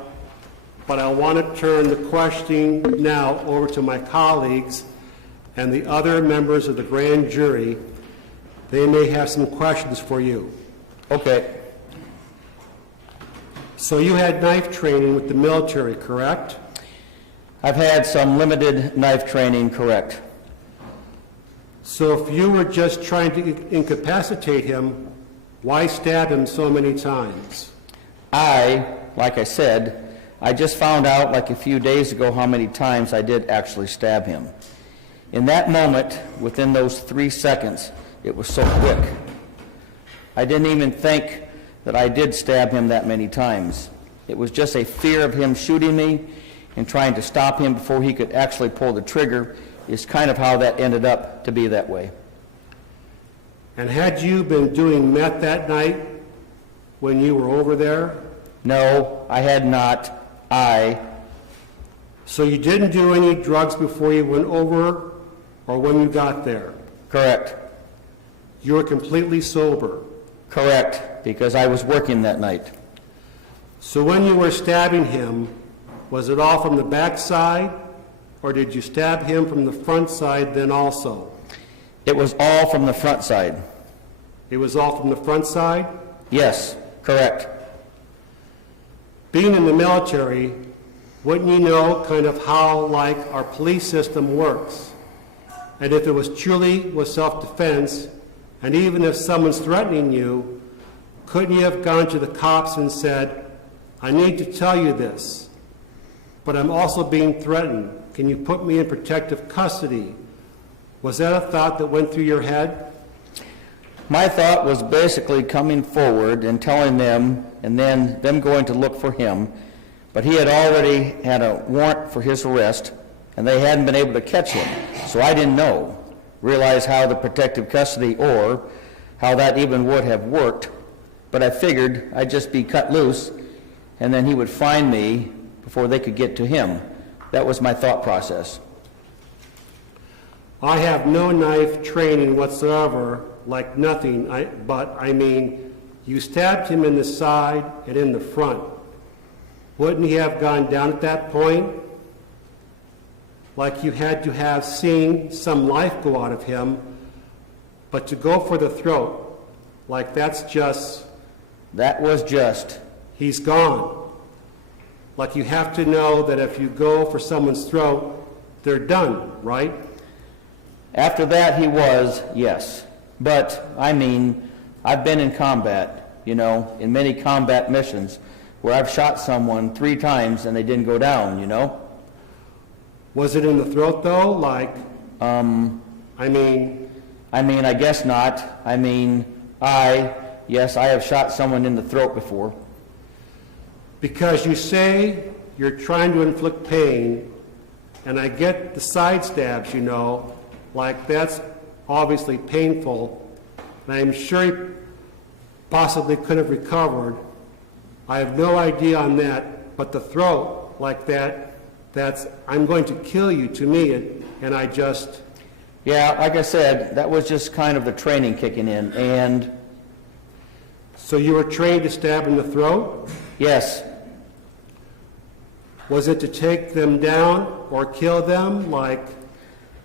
but I want to turn the questioning now over to my colleagues and the other members of the grand jury. They may have some questions for you. Okay. So you had knife training with the military, correct? I've had some limited knife training, correct. So if you were just trying to incapacitate him, why stab him so many times? Like I said, I just found out like a few days ago how many times I did actually stab him. In that moment, within those 3 seconds, it was so quick. I didn't even think that I did stab him that many times. It was just a fear of him shooting me and trying to stop him before he could actually pull the trigger is kind of how that ended up to be that way. And had you been doing meth that night when you were over there? No, I had not. So you didn't do any drugs before you went over or when you got there? Correct. You were completely sober? Correct, because I was working that night. So when you were stabbing him, was it all from the back side, or did you stab him from the front side then also? It was all from the front side. It was all from the front side? Yes, correct. Being in the military, wouldn't you know kind of how, like, our police system works? And if it was truly was self-defense, and even if someone's threatening you, couldn't you have gone to the cops and said, I need to tell you this, but I'm also being threatened. Can you put me in protective custody? Was that a thought that went through your head? My thought was basically coming forward and telling them, and then them going to look for him, but he had already had a warrant for his arrest, and they hadn't been able to catch him, so I didn't realize how the protective custody or how that even would have worked, but I figured I'd just be cut loose and then he would find me before they could get to him. That was my thought process. I have no knife training whatsoever, like nothing, but I mean, you stabbed him in the side and in the front. Wouldn't he have gone down at that point? Like you had to have seen some life go out of him, but to go for the throat, like that's just, That was just. he's gone. Like you have to know that if you go for someone's throat, they're done, right? After that, he was, yes. But, I mean, I've been in combat, you know, in many combat missions where I've shot someone 3 times and they didn't go down, you know? Was it in the throat though? Like, I mean, I guess not. Yes, I have shot someone in the throat before. because you say you're trying to inflict pain, and I get the side stabs, you know, like that's obviously painful, and I'm sure he possibly could have recovered. I have no idea on that, but the throat like that, that's, I'm going to kill you to me, and I just, Yeah, like I said, that was just kind of the training kicking in, and so you were trained to stab in the throat? yes, Was it to take them down or kill them, like,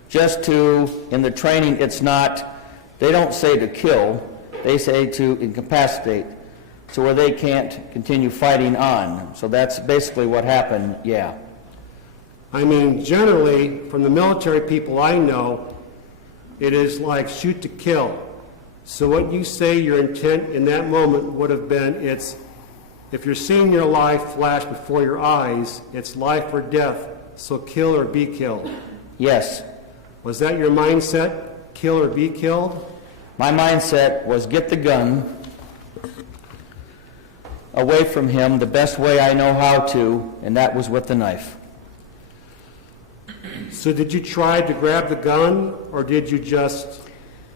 just to, in the training, it's not, they don't say to kill, they say to incapacitate, so where they can't continue fighting on. So that's basically what happened, yeah. I mean, generally, from the military people I know, it is like shoot to kill. So what you say your intent in that moment would have been, it's, if you're seeing your life flash before your eyes, it's life or death, so kill or be killed. Yes, Was that your mindset, kill or be killed? my mindset was get the gun away from him the best way I know how to, and that was with the knife. So did you try to grab the gun, or did you just,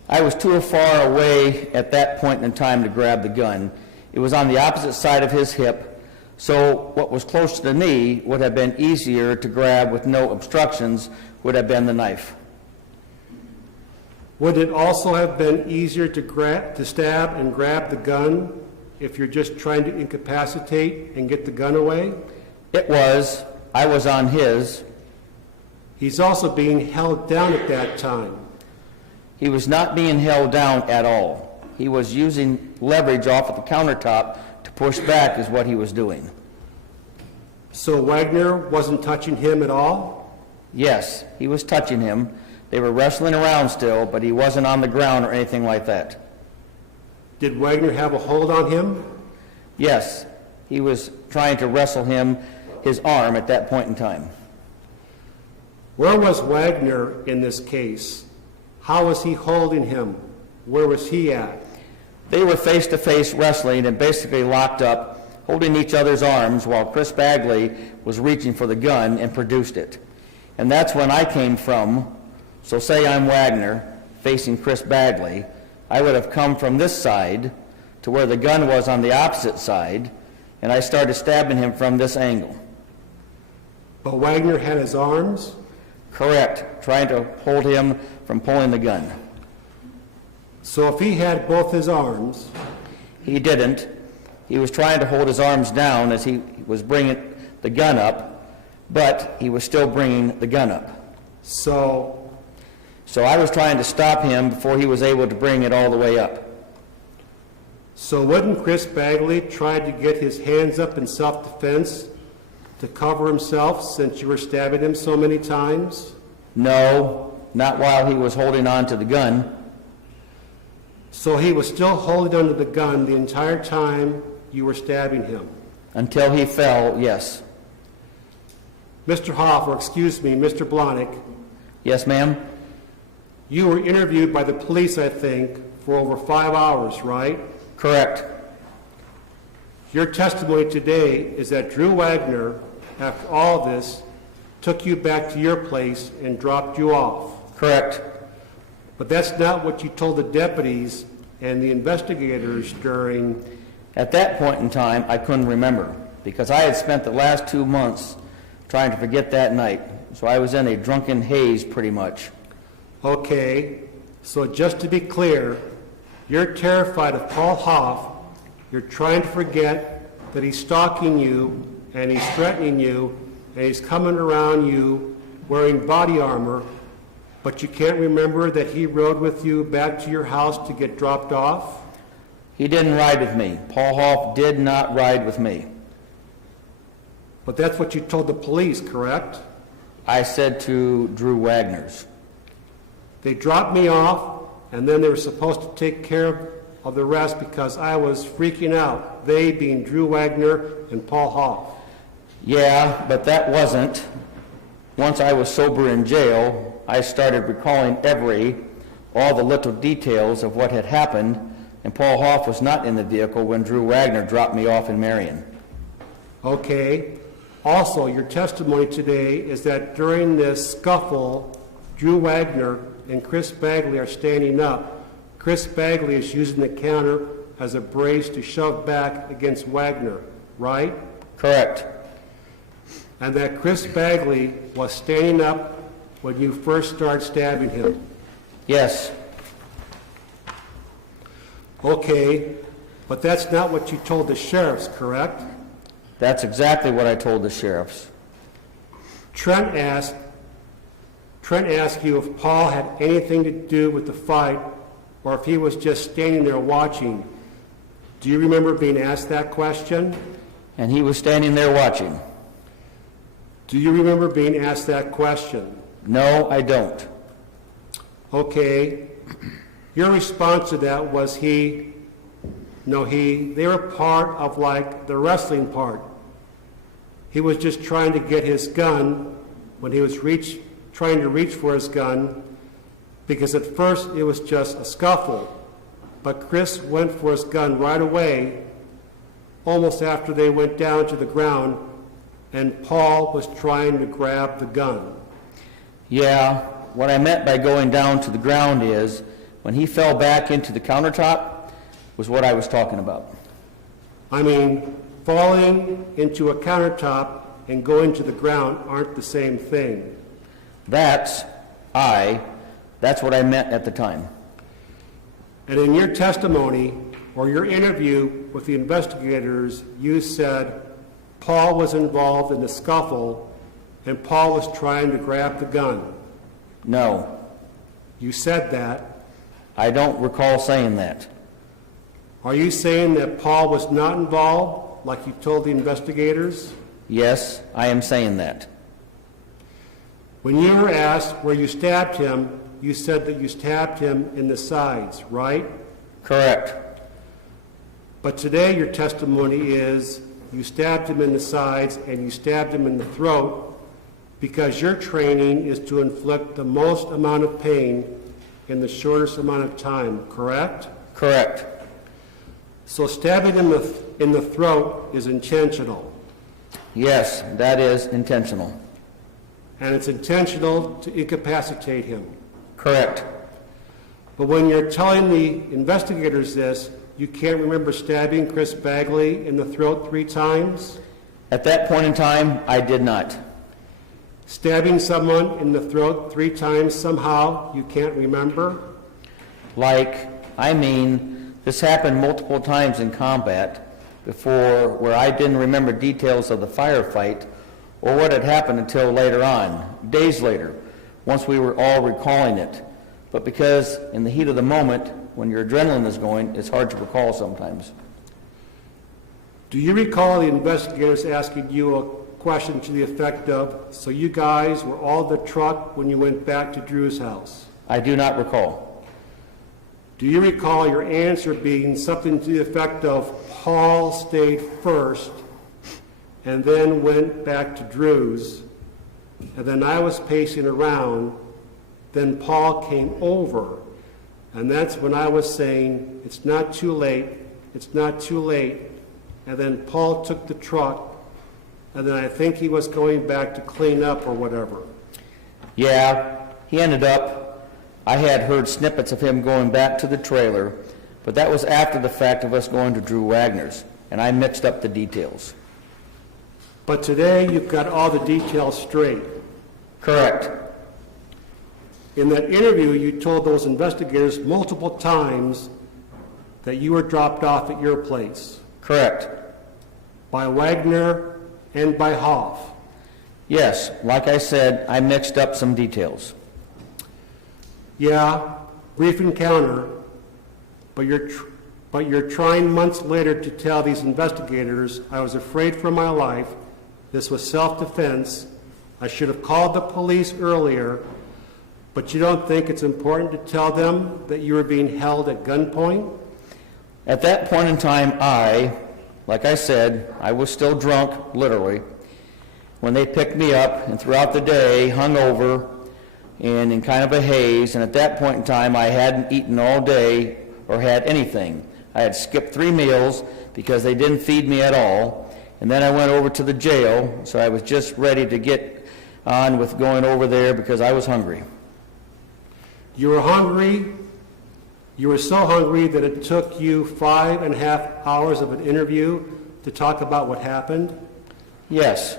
I was too far away at that point in time to grab the gun. It was on the opposite side of his hip, so what was close to the knee would have been easier to grab with no obstructions, would have been the knife. would it also have been easier to stab and grab the gun if you're just trying to incapacitate and get the gun away? It was. I was on his. He's also being held down at that time. He was not being held down at all. He was using leverage off of the countertop to push back is what he was doing. So Wagner wasn't touching him at all? Yes, he was touching him. They were wrestling around still, but he wasn't on the ground or anything like that. Did Wagner have a hold on him? Yes, he was trying to wrestle him, his arm at that point in time. Where was Wagner in this case? How was he holding him? Where was he at? They were face-to-face wrestling and basically locked up, holding each other's arms while Chris Bagley was reaching for the gun and produced it. And that's when I came from. So say I'm Wagner facing Chris Bagley. I would have come from this side to where the gun was on the opposite side, and I started stabbing him from this angle. But Wagner had his arms? Correct, trying to hold him from pulling the gun. So if he had both his arms, He didn't. He was trying to hold his arms down as he was bringing the gun up, but he was still bringing the gun up. so So I was trying to stop him before he was able to bring it all the way up. wouldn't Chris Bagley try to get his hands up in self-defense to cover himself since you were stabbing him so many times? No, not while he was holding on to the gun. So he was still holding onto the gun the entire time you were stabbing him? Until he fell, yes. Mr. Hoff, or excuse me, Mr. Blahnik, Yes, ma'am? you were interviewed by the police, I think, for over 5 hours, right? Correct. Your testimony today is that Drew Wagner, after all this, took you back to your place and dropped you off. Correct. But that's not what you told the deputies and the investigators during... At that point in time, I couldn't remember. because I had spent the last 2 months trying to forget that night. So I was in a drunken haze pretty much. Okay, so just to be clear, you're terrified of Paul Hoff, you're trying to forget that he's stalking you, and he's threatening you, and he's coming around you wearing body armor, but you can't remember that he rode with you back to your house to get dropped off? He didn't ride with me. Paul Hoff did not ride with me. But that's what you told the police, correct? I said to Drew Wagner's. They dropped me off, and then they were supposed to take care of the rest because I was freaking out, they being Drew Wagner and Paul Hoff. Yeah, but that wasn't. Once I was sober in jail, I started recalling all the little details of what had happened, and Paul Hoff was not in the vehicle when Drew Wagner dropped me off in Marion. Okay. Also, your testimony today is that during this scuffle, Drew Wagner and Chris Bagley are standing up. Chris Bagley is using the counter as a brace to shove back against Wagner, right? Correct. And that Chris Bagley was standing up when you first started stabbing him. Yes. Okay, but that's not what you told the sheriffs, correct? That's exactly what I told the sheriffs. Trent asked you if Paul had anything to do with the fight or if he was just standing there watching. Do you remember being asked that question? And he was standing there watching. Do you remember being asked that question? No, I don't. Okay. Your response to that was they were part of like the wrestling part. He was just trying to get his gun when he was trying to reach for his gun, because at first it was just a scuffle. But Chris went for his gun right away, almost after they went down to the ground, and Paul was trying to grab the gun. Yeah, what I meant by going down to the ground is when he fell back into the countertop was what I was talking about. I mean, falling into a countertop and going to the ground aren't the same thing. That's what I meant at the time. And in your testimony or your interview with the investigators, you said Paul was involved in the scuffle and Paul was trying to grab the gun. No, You said that. I don't recall saying that. Are you saying that Paul was not involved, like you told the investigators? Yes, I am saying that. When you were asked where you stabbed him, you said that you stabbed him in the sides, right? Correct. But today your testimony is you stabbed him in the sides and you stabbed him in the throat because your training is to inflict the most amount of pain in the shortest amount of time, correct? Correct. So stabbing him in the throat is intentional. Yes, that is intentional. And it's intentional to incapacitate him. Correct. But when you're telling the investigators this, you can't remember stabbing Chris Bagley in the throat 3 times? At that point in time, I did not. Stabbing someone in the throat 3 times somehow you can't remember? This happened multiple times in combat before where I didn't remember details of the firefight or what had happened until later on, days later, once we were all recalling it. But because in the heat of the moment, when your adrenaline is going, it's hard to recall sometimes. Do you recall the investigators asking you a question to the effect of, so you guys were all in the truck when you went back to Drew's house? I do not recall. Do you recall your answer being something to the effect of, Paul stayed first and then went back to Drew's, and then I was pacing around, then Paul came over, and that's when I was saying, it's not too late, and then Paul took the truck, and then I think he was going back to clean up or whatever. Yeah, he ended up, I had heard snippets of him going back to the trailer, but that was after the fact of us going to Drew Wagner's, and I mixed up the details. But today, you've got all the details straight. Correct. In that interview, you told those investigators multiple times that you were dropped off at your place Correct. by Wagner and by Hoff. Yes, like I said, I mixed up some details. Yeah, brief encounter, but you're trying months later to tell these investigators, I was afraid for my life, this was self-defense, I should have called the police earlier, but you don't think it's important to tell them that you were being held at gunpoint? At that point in time, like I said, I was still drunk, literally, when they picked me up, and throughout the day, hung over and in kind of a haze, and at that point in time, I hadn't eaten all day or had anything. I had skipped 3 meals because they didn't feed me at all, and then I went over to the jail, so I was just ready to get on with going over there because I was hungry. You were hungry. You were so hungry that it took you 5.5 hours of an interview to talk about what happened? Yes,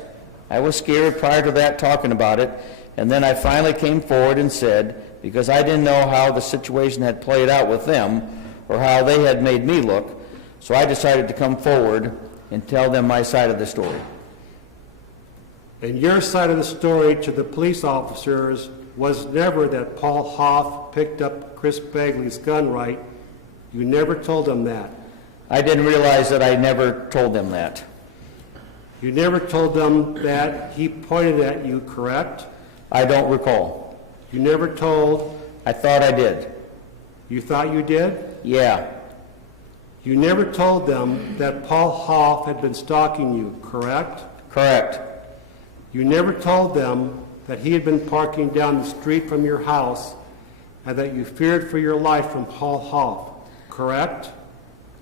I was scared prior to that talking about it, and then I finally came forward and said, because I didn't know how the situation had played out with them or how they had made me look, so I decided to come forward and tell them my side of the story. And your side of the story to the police officers was never that Paul Hoff picked up Chris Bagley's gun right. You never told them that. I didn't realize that I never told them that. You never told them that he pointed at you, correct? I don't recall. You never told... I thought I did. You thought you did? Yeah. You never told them that Paul Hoff had been stalking you, correct? Correct. You never told them that he had been parking down the street from your house and that you feared for your life from Paul Hoff, correct?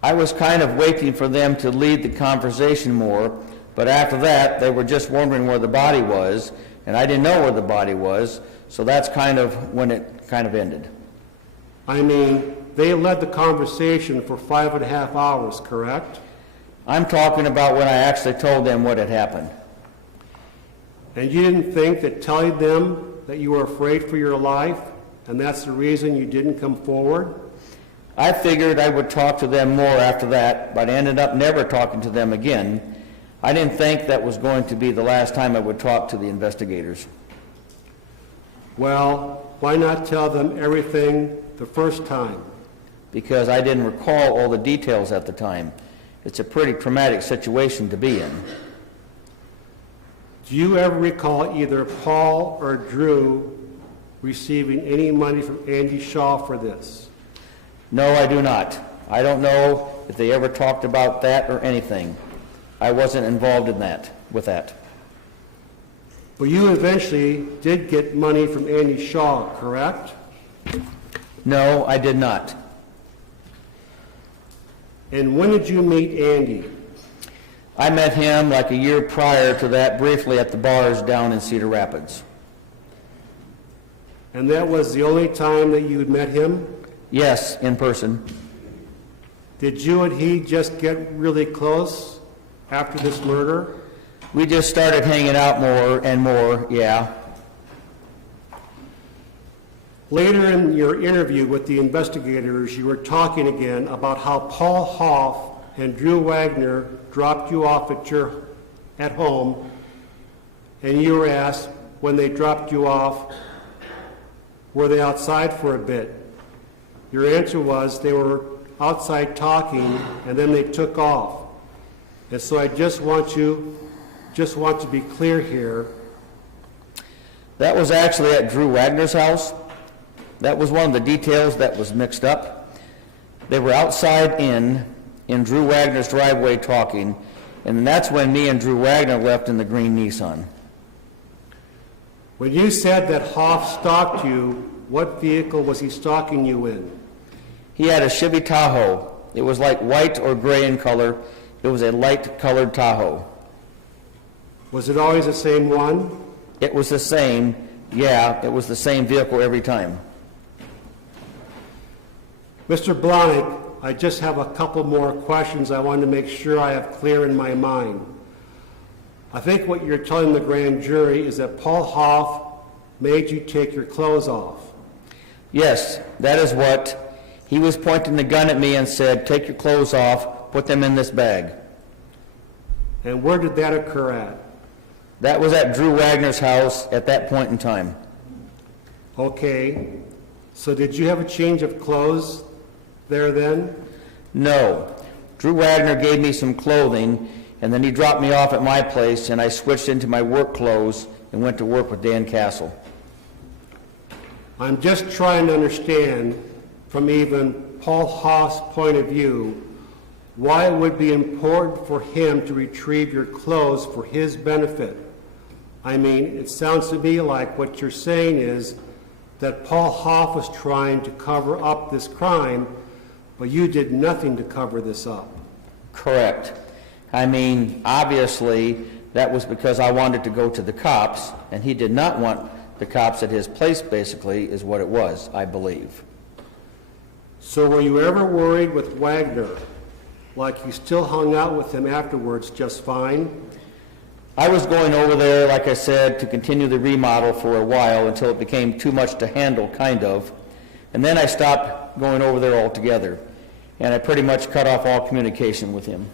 I was kind of waiting for them to lead the conversation more, but after that, they were just wondering where the body was, and I didn't know where the body was, so that's kind of when it kind of ended. I mean, they led the conversation for 5.5 hours, correct? I'm talking about when I actually told them what had happened. And you didn't think that telling them that you were afraid for your life, and that's the reason you didn't come forward? I figured I would talk to them more after that, but I ended up never talking to them again. I didn't think that was going to be the last time I would talk to the investigators. Well, why not tell them everything the first time? Because I didn't recall all the details at the time. It's a pretty traumatic situation to be in. Do you ever recall either Paul or Drew receiving any money from Andy Shaw for this? No, I do not. I don't know if they ever talked about that or anything. I wasn't involved in that, with that. But you eventually did get money from Andy Shaw, correct? No, I did not. And when did you meet Andy? I met him like a year prior to that briefly at the bars down in Cedar Rapids. And that was the only time that you had met him? Yes, in person. Did you and he just get really close after this murder? We just started hanging out more and more, yeah. Later in your interview with the investigators, you were talking again about how Paul Hoff and Drew Wagner dropped you off at home, and you were asked when they dropped you off, were they outside for a bit? Your answer was they were outside talking, and then they took off. And so I just want to be clear here. That was actually at Drew Wagner's house. That was one of the details that was mixed up. They were outside in Drew Wagner's driveway talking, and that's when me and Drew Wagner left in the green Nissan. When you said that Hoff stalked you, what vehicle was he stalking you in? He had a Chevy Tahoe. It was like white or gray in color. It was a light-colored Tahoe. Was it always the same one? It was the same. Yeah, it was the same vehicle every time. Mr. Blahnik, I just have a couple more questions I want to make sure I have clear in my mind. I think what you're telling the grand jury is that Paul Hoff made you take your clothes off. Yes, that is what, he was pointing the gun at me and said, take your clothes off, put them in this bag. And where did that occur at? That was at Drew Wagner's house at that point in time. Okay, so did you have a change of clothes there then? No. Drew Wagner gave me some clothing, and then he dropped me off at my place, and I switched into my work clothes and went to work with Dan Castle. I'm just trying to understand, from even Paul Hoff's point of view, why it would be important for him to retrieve your clothes for his benefit. I mean, it sounds to me like what you're saying is that Paul Hoff was trying to cover up this crime, but you did nothing to cover this up. Correct. I mean, obviously, that was because I wanted to go to the cops, and he did not want the cops at his place, basically, is what it was, I believe. So were you ever worried with Wagner, like you still hung out with him afterwards just fine? I was going over there, like I said, to continue the remodel for a while until it became too much to handle, kind of. And then I stopped going over there altogether, and I pretty much cut off all communication with him.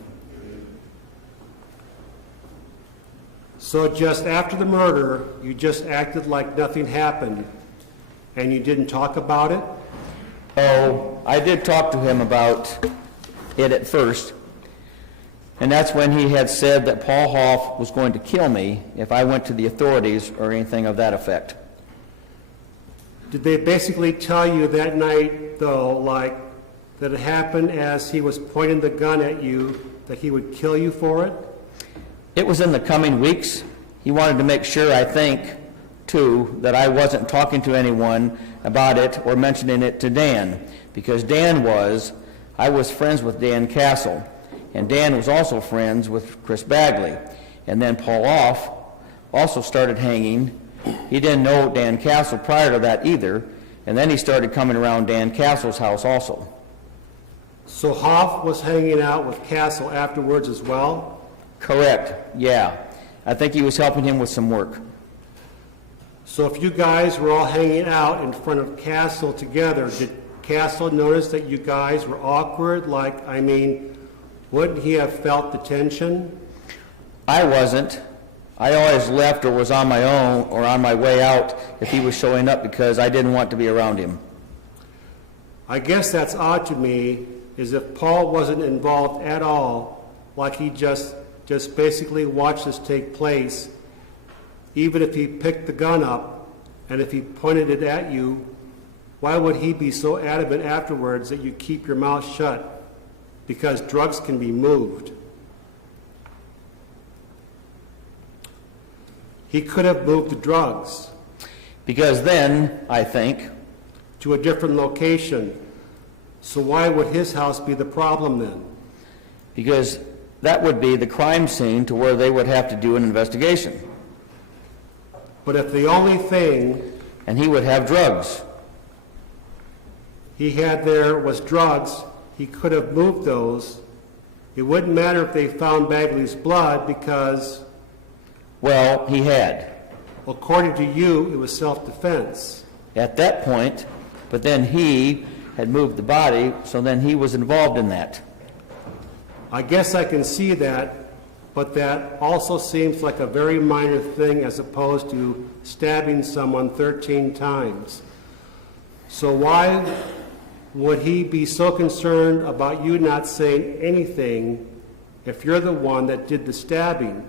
So just after the murder, you just acted like nothing happened, and you didn't talk about it? Oh, I did talk to him about it at first, and that's when he had said that Paul Hoff was going to kill me if I went to the authorities or anything of that effect. Did they basically tell you that night, though, like, that it happened as he was pointing the gun at you, that he would kill you for it? It was in the coming weeks. He wanted to make sure, I think, too, that I wasn't talking to anyone about it or mentioning it to Dan, because I was friends with Dan Castle, and Dan was also friends with Chris Bagley. And then Paul Hoff also started hanging. He didn't know Dan Castle prior to that either, and then he started coming around Dan Castle's house also. So Hoff was hanging out with Castle afterwards as well? Correct, yeah. I think he was helping him with some work. So if you guys were all hanging out in front of Castle together, did Castle notice that you guys were awkward? Like, I mean, wouldn't he have felt the tension? I wasn't. I always left or was on my own or on my way out if he was showing up because I didn't want to be around him. I guess that's odd to me, is if Paul wasn't involved at all, like he just basically watched this take place, even if he picked the gun up and if he pointed it at you, why would he be so adamant afterwards that you keep your mouth shut? Because drugs can be moved. He could have moved the drugs Because then, I think, to a different location. So why would his house be the problem then? because that would be the crime scene to where they would have to do an investigation. But if the only thing And he would have drugs. he had there was drugs, he could have moved those. It wouldn't matter if they found Bagley's blood because, Well, he had according to you, it was self-defense. at that point, but then he had moved the body, so then he was involved in that. I guess I can see that, but that also seems like a very minor thing as opposed to stabbing someone 13 times. So why would he be so concerned about you not saying anything if you're the one that did the stabbing,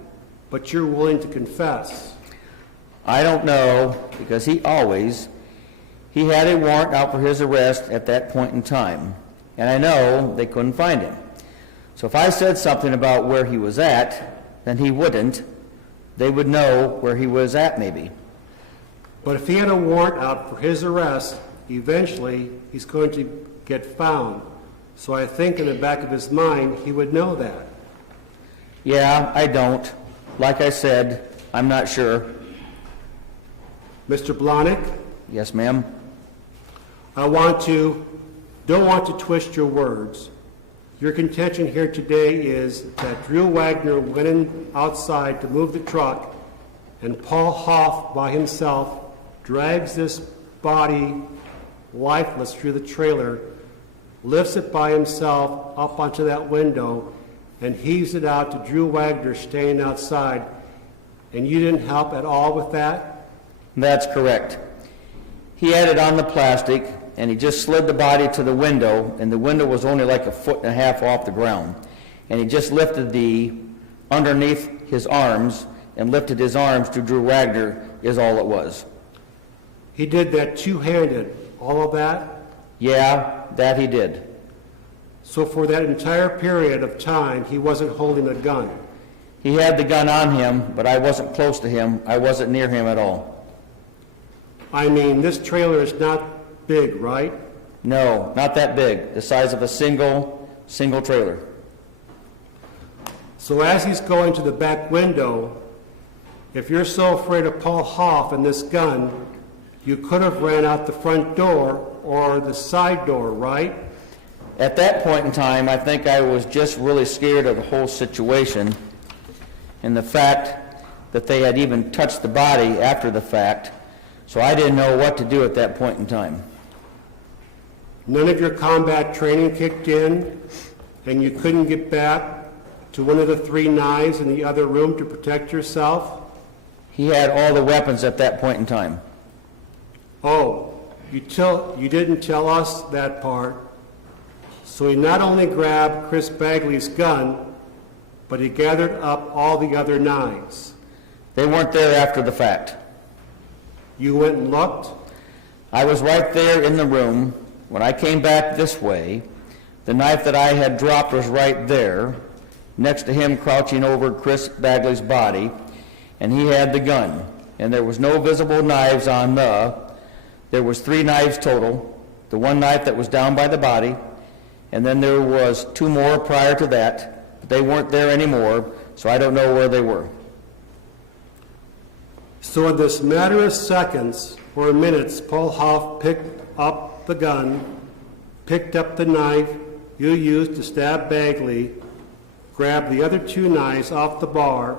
but you're willing to confess? I don't know, because he had a warrant out for his arrest at that point in time, and I know they couldn't find him. So if I said something about where he was at, then he wouldn't. They would know where he was at, maybe. But if he had a warrant out for his arrest, eventually he's going to get found. So I think in the back of his mind, he would know that. Yeah, I don't. Like I said, I'm not sure. Mr. Blahnik, Yes, ma'am? don't want to twist your words. Your contention here today is that Drew Wagner went in outside to move the truck, and Paul Hoff by himself drags this body lifeless through the trailer, lifts it by himself up onto that window, and heaves it out to Drew Wagner staying outside, and you didn't help at all with that? That's correct. He had it on the plastic, and he just slid the body to the window, and the window was only like 1.5 feet off the ground. And he just lifted the underneath his arms and lifted his arms to Drew Wagner is all it was. He did that two-handed, all of that? Yeah, that he did. So for that entire period of time, he wasn't holding a gun? He had the gun on him, but I wasn't close to him. I wasn't near him at all. I mean, this trailer is not big, right? No, not that big. The size of a single trailer. So as he's going to the back window, if you're so afraid of Paul Hoff and this gun, you could have ran out the front door or the side door, right? At that point in time, I think I was just really scared of the whole situation and the fact that they had even touched the body after the fact, so I didn't know what to do at that point in time. None of your combat training kicked in, and you couldn't get back to one of the 3 knives in the other room to protect yourself? He had all the weapons at that point in time. Oh, you didn't tell us that part. So he not only grabbed Chris Bagley's gun, but he gathered up all the other knives. They weren't there after the fact. You went and looked? I was right there in the room. When I came back this way, the knife that I had dropped was right there, next to him crouching over Chris Bagley's body, and he had the gun. And there was no visible knives on there was 3 knives total, the one knife that was down by the body, and then there was 2 more prior to that. But they weren't there anymore, so I don't know where they were. So in this matter of seconds or minutes, Paul Hoff picked up the gun, picked up the knife you used to stab Bagley, grabbed the other 2 knives off the bar,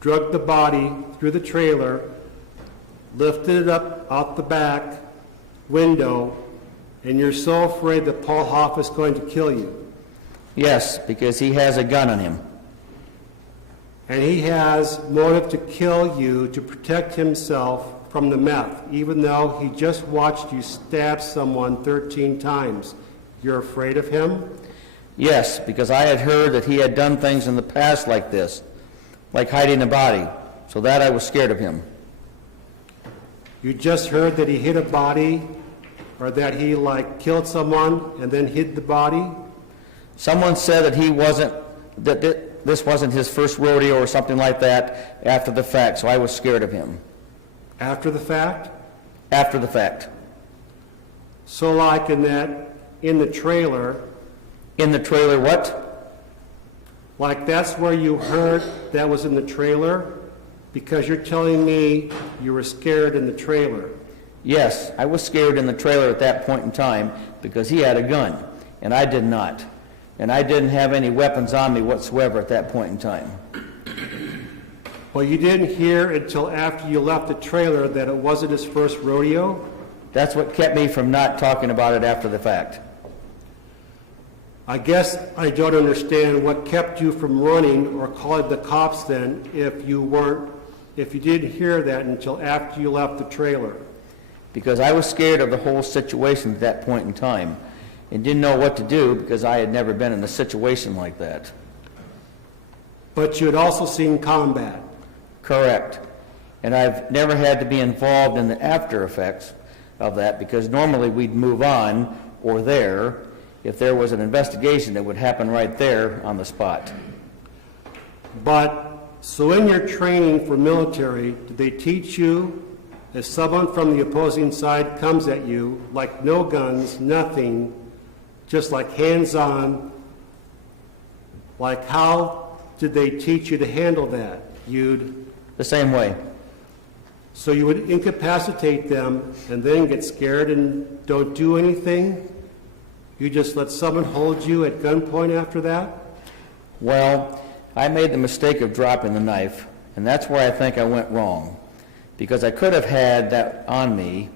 dragged the body through the trailer, lifted it up out the back window, and you're so afraid that Paul Hoff is going to kill you. Yes, because he has a gun on him. And he has motive to kill you to protect himself from the meth, even though he just watched you stab someone 13 times. You're afraid of him? Yes, because I had heard that he had done things in the past like this, like hiding a body, so that I was scared of him. You just heard that he hid a body, or that he, killed someone and then hid the body? Someone said that this wasn't his first rodeo or something like that after the fact, so I was scared of him. After the fact? After the fact. So in the trailer, In the trailer, what? that's where you heard that was in the trailer? Because you're telling me you were scared in the trailer. Yes, I was scared in the trailer at that point in time because he had a gun, and I did not. And I didn't have any weapons on me whatsoever at that point in time. Well, you didn't hear until after you left the trailer that it wasn't his first rodeo? That's what kept me from not talking about it after the fact. I guess I don't understand what kept you from running or calling the cops then if you didn't hear that until after you left the trailer. Because I was scared of the whole situation at that point in time and didn't know what to do because I had never been in a situation like that. But you had also seen combat. Correct. And I've never had to be involved in the after effects of that because normally we'd move on or there. If there was an investigation, it would happen right there on the spot. But, so in your training for military, did they teach you, if someone from the opposing side comes at you, no guns, nothing, just hands-on, how did they teach you to handle that? The same way. So you would incapacitate them and then get scared and don't do anything? You just let someone hold you at gunpoint after that? Well, I made the mistake of dropping the knife, and that's where I think I went wrong, because I could have had that on me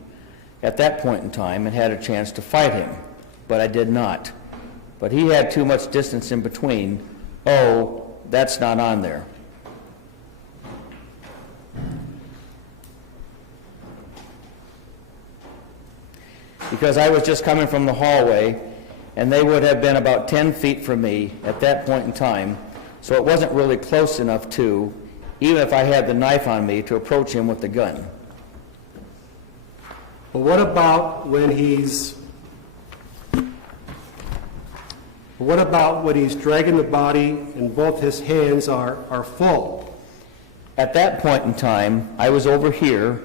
at that point in time and had a chance to fight him, but I did not. But he had too much distance in between. Oh, that's not on there. Because I was just coming from the hallway, and they would have been about 10 feet from me at that point in time, so it wasn't really close enough to, even if I had the knife on me, to approach him with the gun. But what about when he's dragging the body and both his hands are full? At that point in time, I was over here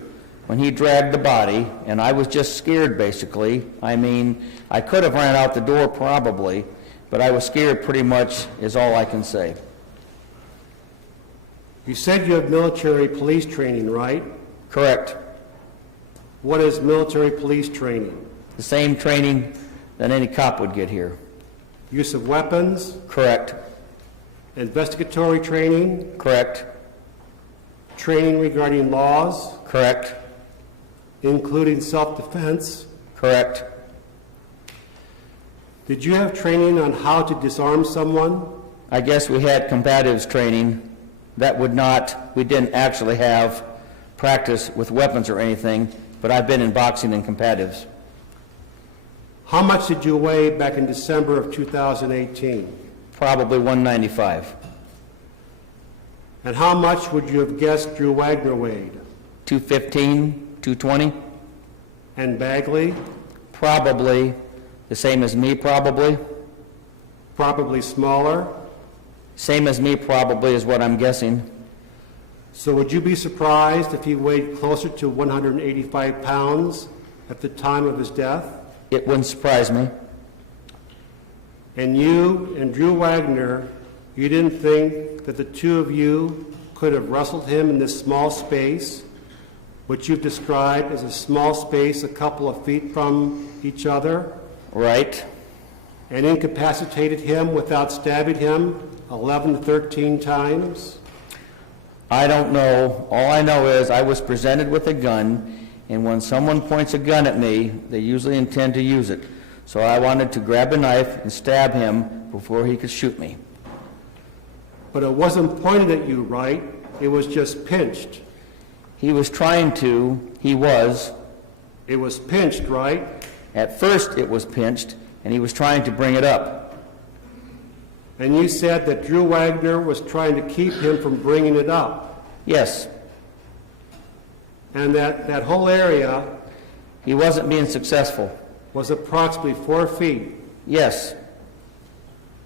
when he dragged the body, and I was just scared, basically. I mean, I could have ran out the door probably, but I was scared pretty much is all I can say. You said you have military police training, right? Correct. What is military police training? The same training that any cop would get here. Use of weapons, Correct. investigatory training, Correct. training regarding laws, Correct. including self-defense. Correct. Did you have training on how to disarm someone? I guess we had combatives training. We didn't actually have practice with weapons or anything, but I've been in boxing and combatives. How much did you weigh back in December of 2018? Probably 195. And how much would you have guessed Drew Wagner weighed? 215, 220? And Bagley? Probably the same as me, probably. Probably smaller. Same as me, probably, is what I'm guessing. So would you be surprised if he weighed closer to 185 pounds at the time of his death? It wouldn't surprise me. And you and Drew Wagner, you didn't think that the two of you could have wrestled him in this small space, which you've described as a small space a couple of feet from each other, Right. and incapacitated him without stabbing him 11 to 13 times? I don't know. All I know is I was presented with a gun, and when someone points a gun at me, they usually intend to use it. So I wanted to grab a knife and stab him before he could shoot me. But it wasn't pointed at you, right? It was just pinched. He was trying to. He was. It was pinched, right? At first it was pinched, and he was trying to bring it up. And you said that Drew Wagner was trying to keep him from bringing it up. Yes, And that whole area he wasn't being successful. was approximately 4 feet, Yes,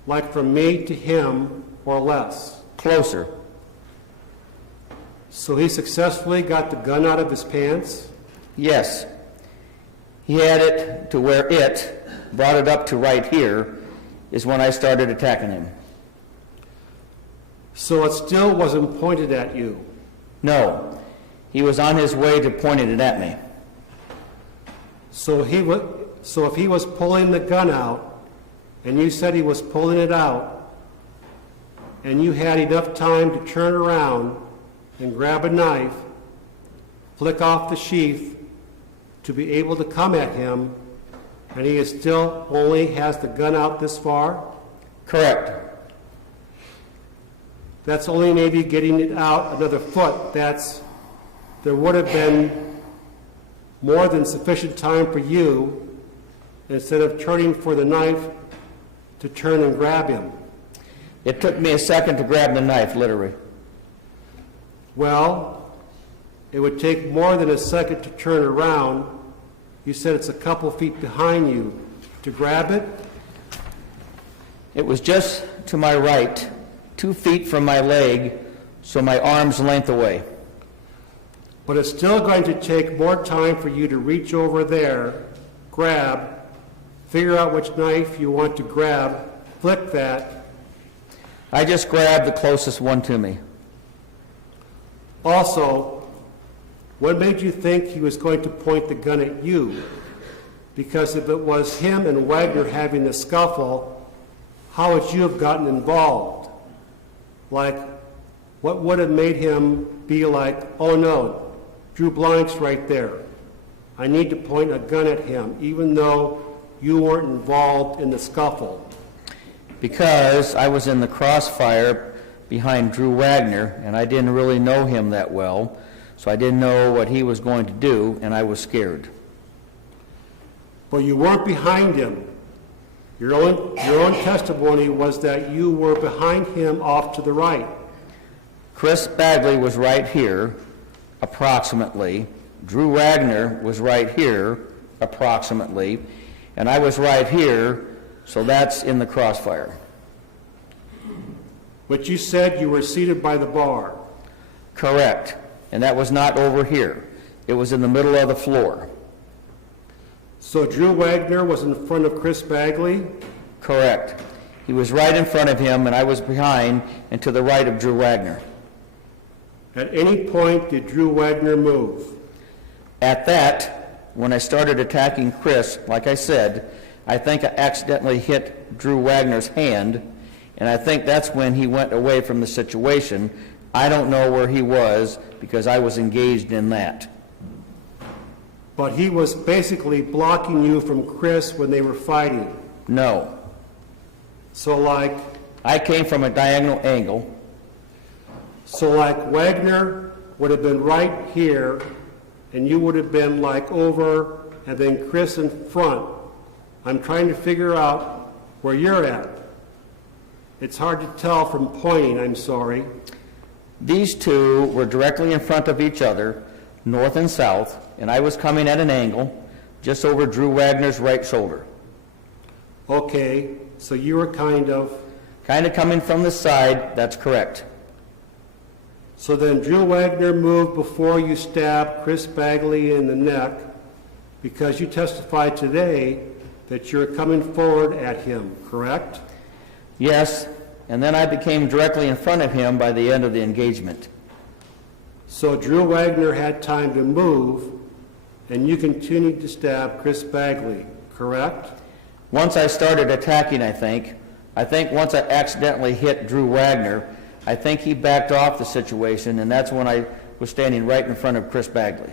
like from me to him or less. closer. So he successfully got the gun out of his pants? Yes. He had it to where it brought it up to right here is when I started attacking him. So it still wasn't pointed at you. No, he was on his way to pointing it at me. So if he was pulling the gun out, and you said he was pulling it out, and you had enough time to turn around and grab a knife, flick off the sheath to be able to come at him, and he is still only has the gun out this far, Correct. that's only maybe getting it out another foot. There would have been more than sufficient time for you, instead of turning for the knife, to turn and grab him. It took me a second to grab the knife, literally. Well, it would take more than a second to turn around. You said it's a couple feet behind you. To grab it, It was just to my right, 2 feet from my leg, so my arm's length away. but it's still going to take more time for you to reach over there, grab, figure out which knife you want to grab, flick that. I just grabbed the closest one to me. Also, what made you think he was going to point the gun at you? Because if it was him and Wagner having the scuffle, how would you have gotten involved? Like, what would have made him be like, oh no, Drew Blahnik's right there. I need to point a gun at him, even though you weren't involved in the scuffle? Because I was in the crossfire behind Drew Wagner, and I didn't really know him that well, so I didn't know what he was going to do, and I was scared. But you weren't behind him. Your own testimony was that you were behind him off to the right. Chris Bagley was right here, approximately. Drew Wagner was right here, approximately. And I was right here, so that's in the crossfire. But you said you were seated by the bar. Correct. And that was not over here. It was in the middle of the floor. So Drew Wagner was in front of Chris Bagley? Correct. He was right in front of him, and I was behind and to the right of Drew Wagner. At any point did Drew Wagner move? At that, when I started attacking Chris, like I said, I think I accidentally hit Drew Wagner's hand, and I think that's when he went away from the situation. I don't know where he was because I was engaged in that. But he was basically blocking you from Chris when they were fighting. No. So like I came from a diagonal angle. Wagner would have been right here, and you would have been like over, and then Chris in front. I'm trying to figure out where you're at. It's hard to tell from pointing, I'm sorry. These two were directly in front of each other, north and south, and I was coming at an angle just over Drew Wagner's right shoulder. Okay, so you were kind of... Kind of coming from the side, that's correct. So then Drew Wagner moved before you stabbed Chris Bagley in the neck, because you testified today that you're coming forward at him, correct? Yes, and then I became directly in front of him by the end of the engagement. So Drew Wagner had time to move, and you continued to stab Chris Bagley, correct? Once I started attacking, I think once I accidentally hit Drew Wagner, I think he backed off the situation, and that's when I was standing right in front of Chris Bagley.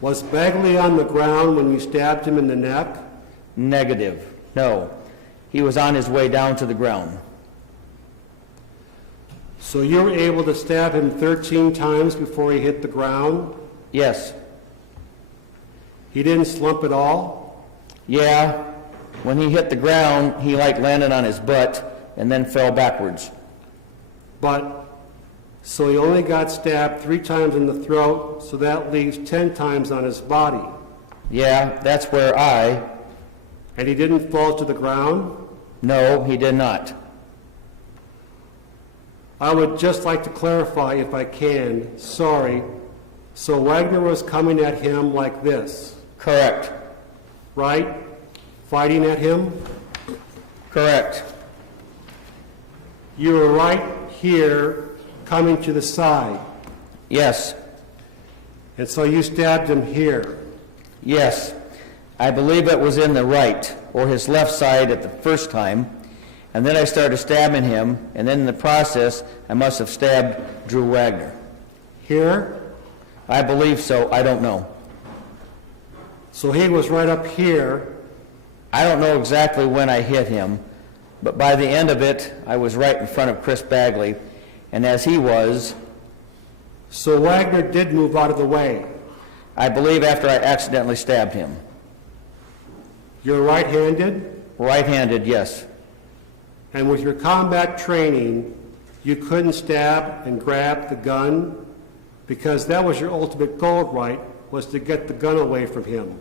Was Bagley on the ground when you stabbed him in the neck? Negative. No. He was on his way down to the ground. So you were able to stab him 13 times before he hit the ground? Yes. He didn't slump at all? Yeah. When he hit the ground, he landed on his butt and then fell backwards. So he only got stabbed 3 times in the throat, so that leaves 10 times on his body. Yeah, that's where And he didn't fall to the ground? No, he did not. I would just like to clarify, if I can, sorry. So Wagner was coming at him like this, Correct. right? Fighting at him? Correct. You were right here, coming to the side. Yes. And so you stabbed him here. Yes. I believe it was in the right, or his left side at the first time, and then I started stabbing him, and then in the process, I must have stabbed Drew Wagner. Here? I believe so. I don't know. So he was right up here. I don't know exactly when I hit him, but by the end of it, I was right in front of Chris Bagley, and as he was, So Wagner did move out of the way. I believe after I accidentally stabbed him. You're right-handed, Right-handed, yes. and with your combat training, you couldn't stab and grab the gun because that was your ultimate goal, right, was to get the gun away from him,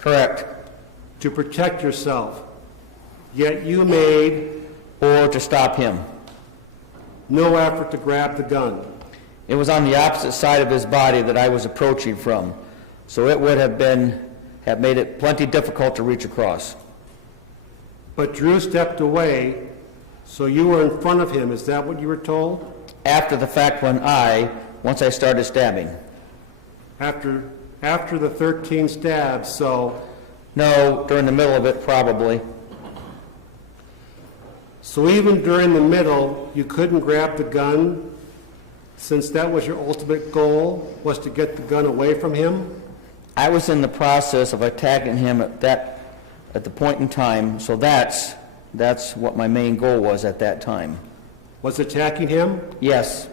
Correct. to protect yourself. Yet you made Or to stop him. no effort to grab the gun. It was on the opposite side of his body that I was approaching from, so it would have made it plenty difficult to reach across. But Drew stepped away, so you were in front of him. Is that what you were told? After the fact, once I started stabbing. After after the 13 stabs, so No, during the middle of it, probably. even during the middle, you couldn't grab the gun, since that was your ultimate goal, was to get the gun away from him? I was in the process of attacking him at the point in time, so that's what my main goal was at that time. Was attacking him? Yes,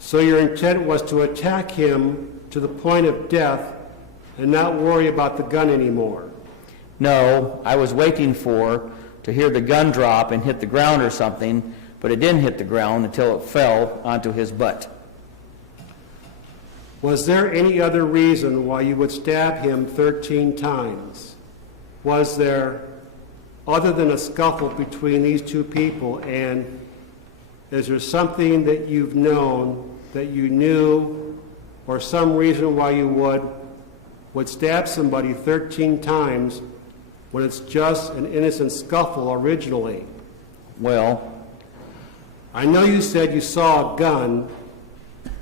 So your intent was to attack him to the point of death and not worry about the gun anymore? no, I was waiting to hear the gun drop and hit the ground or something, but it didn't hit the ground until it fell onto his butt. Was there any other reason why you would stab him 13 times? Was there, other than a scuffle between these two people, and is there something that you've known, that you knew, or some reason why you would stab somebody 13 times when it's just an innocent scuffle originally? Well, I know you said you saw a gun,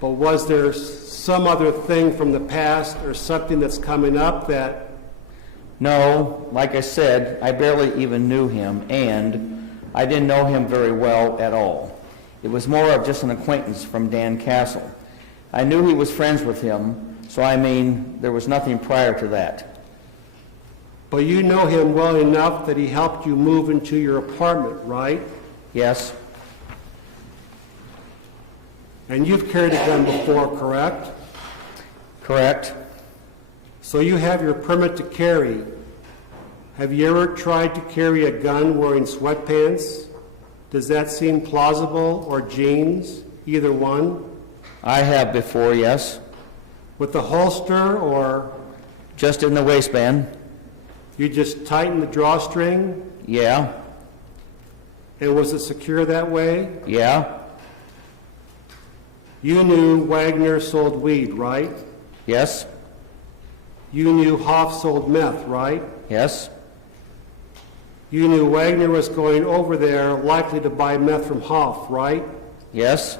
but was there some other thing from the past or something that's coming up that... no, like I said, I barely even knew him, and I didn't know him very well at all. It was more of just an acquaintance from Dan Castle. I knew he was friends with him, so there was nothing prior to that. But you know him well enough that he helped you move into your apartment, right? Yes, And you've carried a gun before, correct? correct. So you have your permit to carry. Have you ever tried to carry a gun wearing sweatpants? Does that seem plausible, or jeans? Either one? I have before, yes. With the holster, or Just in the waistband. you just tighten the drawstring? Yeah, And was it secure that way? yeah, You knew Wagner sold weed, right? yes, You knew Hoff sold meth, right? yes, You knew Wagner was going over there likely to buy meth from Hoff, right? yes,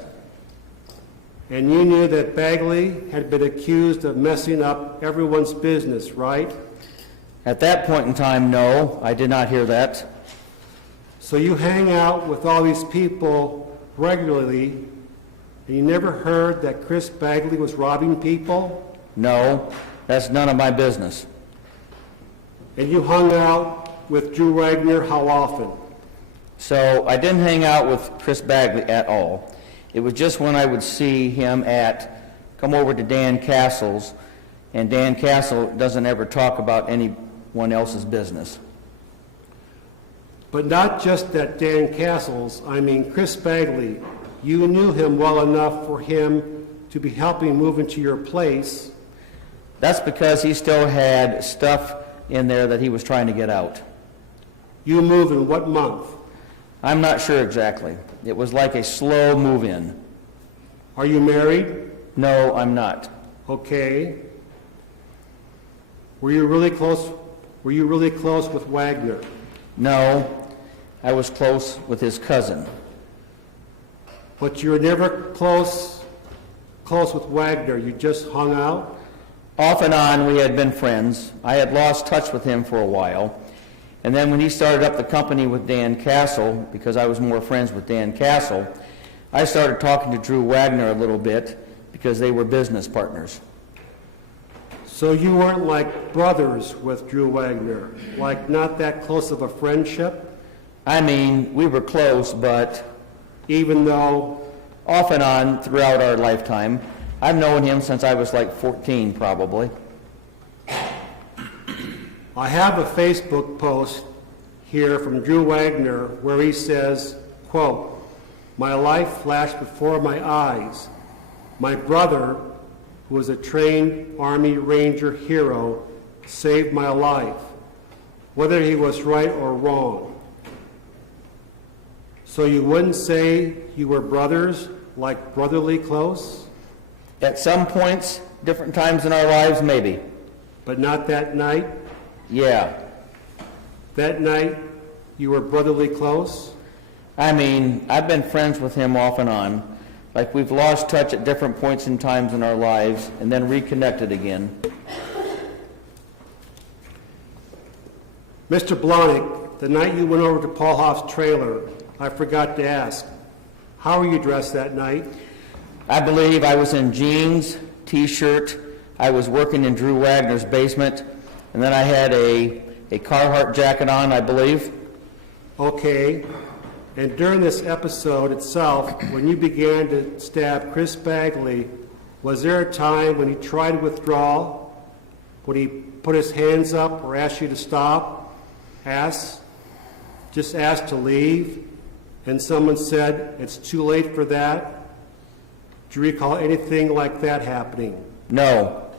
And you knew that Bagley had been accused of messing up everyone's business, right? At that point in time, no, I did not hear that. So you hang out with all these people regularly, and you never heard that Chris Bagley was robbing people? No, that's none of my business. And you hung out with Drew Wagner how often? So I didn't hang out with Chris Bagley at all. It was just when I would see him come over to Dan Castle's, and Dan Castle doesn't ever talk about anyone else's business. But not just at Dan Castle's, Chris Bagley. You knew him well enough for him to be helping move into your place. That's because he still had stuff in there that he was trying to get out. You moved in what month? I'm not sure exactly. It was like a slow move-in. Are you married? No, I'm not. Okay. Were you really close with Wagner? No, I was close with his cousin. But you were never close with Wagner. You just hung out? Off and on, we had been friends. I had lost touch with him for a while. And then when he started up the company with Dan Castle, because I was more friends with Dan Castle, I started talking to Drew Wagner a little bit because they were business partners. So you weren't like brothers with Drew Wagner? Like not that close of a friendship? We were close, but Even though... off and on throughout our lifetime. I've known him since I was like 14, probably. I have a Facebook post here from Drew Wagner where he says, quote, "My life flashed before my eyes. My brother, who was a trained Army Ranger hero, saved my life, whether he was right or wrong." So you wouldn't say you were brothers, like brotherly close? At some points, different times in our lives, maybe. But not that night? Yeah. That night, you were brotherly close? I've been friends with him off and on, like we've lost touch at different points in times in our lives and then reconnected again. Mr. Blahnik, the night you went over to Paul Hoff's trailer, I forgot to ask, how were you dressed that night? I believe I was in jeans, T-shirt. I was working in Drew Wagner's basement, and then I had a Carhartt jacket on, I believe. Okay. And during this episode itself, when you began to stab Chris Bagley, was there a time when he tried to withdraw, when he put his hands up or asked you to stop, just asked to leave, and someone said, it's too late for that? Do you recall anything like that happening? No.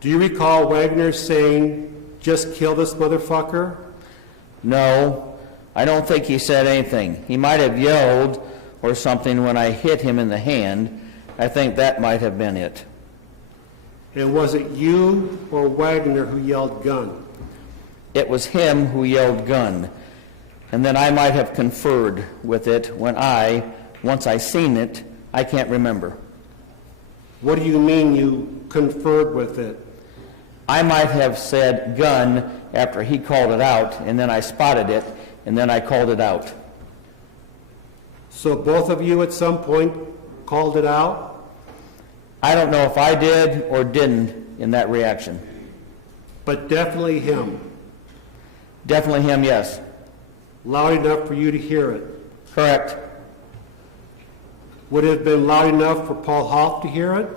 Do you recall Wagner saying, just kill this motherfucker? No. I don't think he said anything. He might have yelled or something when I hit him in the hand. I think that might have been it. And was it you or Wagner who yelled gun? It was him who yelled gun. And then I might have conferred with it when once I seen it, I can't remember. What do you mean you conferred with it? I might have said gun after he called it out, and then I spotted it, and then I called it out. So both of you at some point called it out? I don't know if I did or didn't in that reaction. But definitely him. Definitely him, yes. Loud enough for you to hear it. Correct. Would it have been loud enough for Paul Hoff to hear it?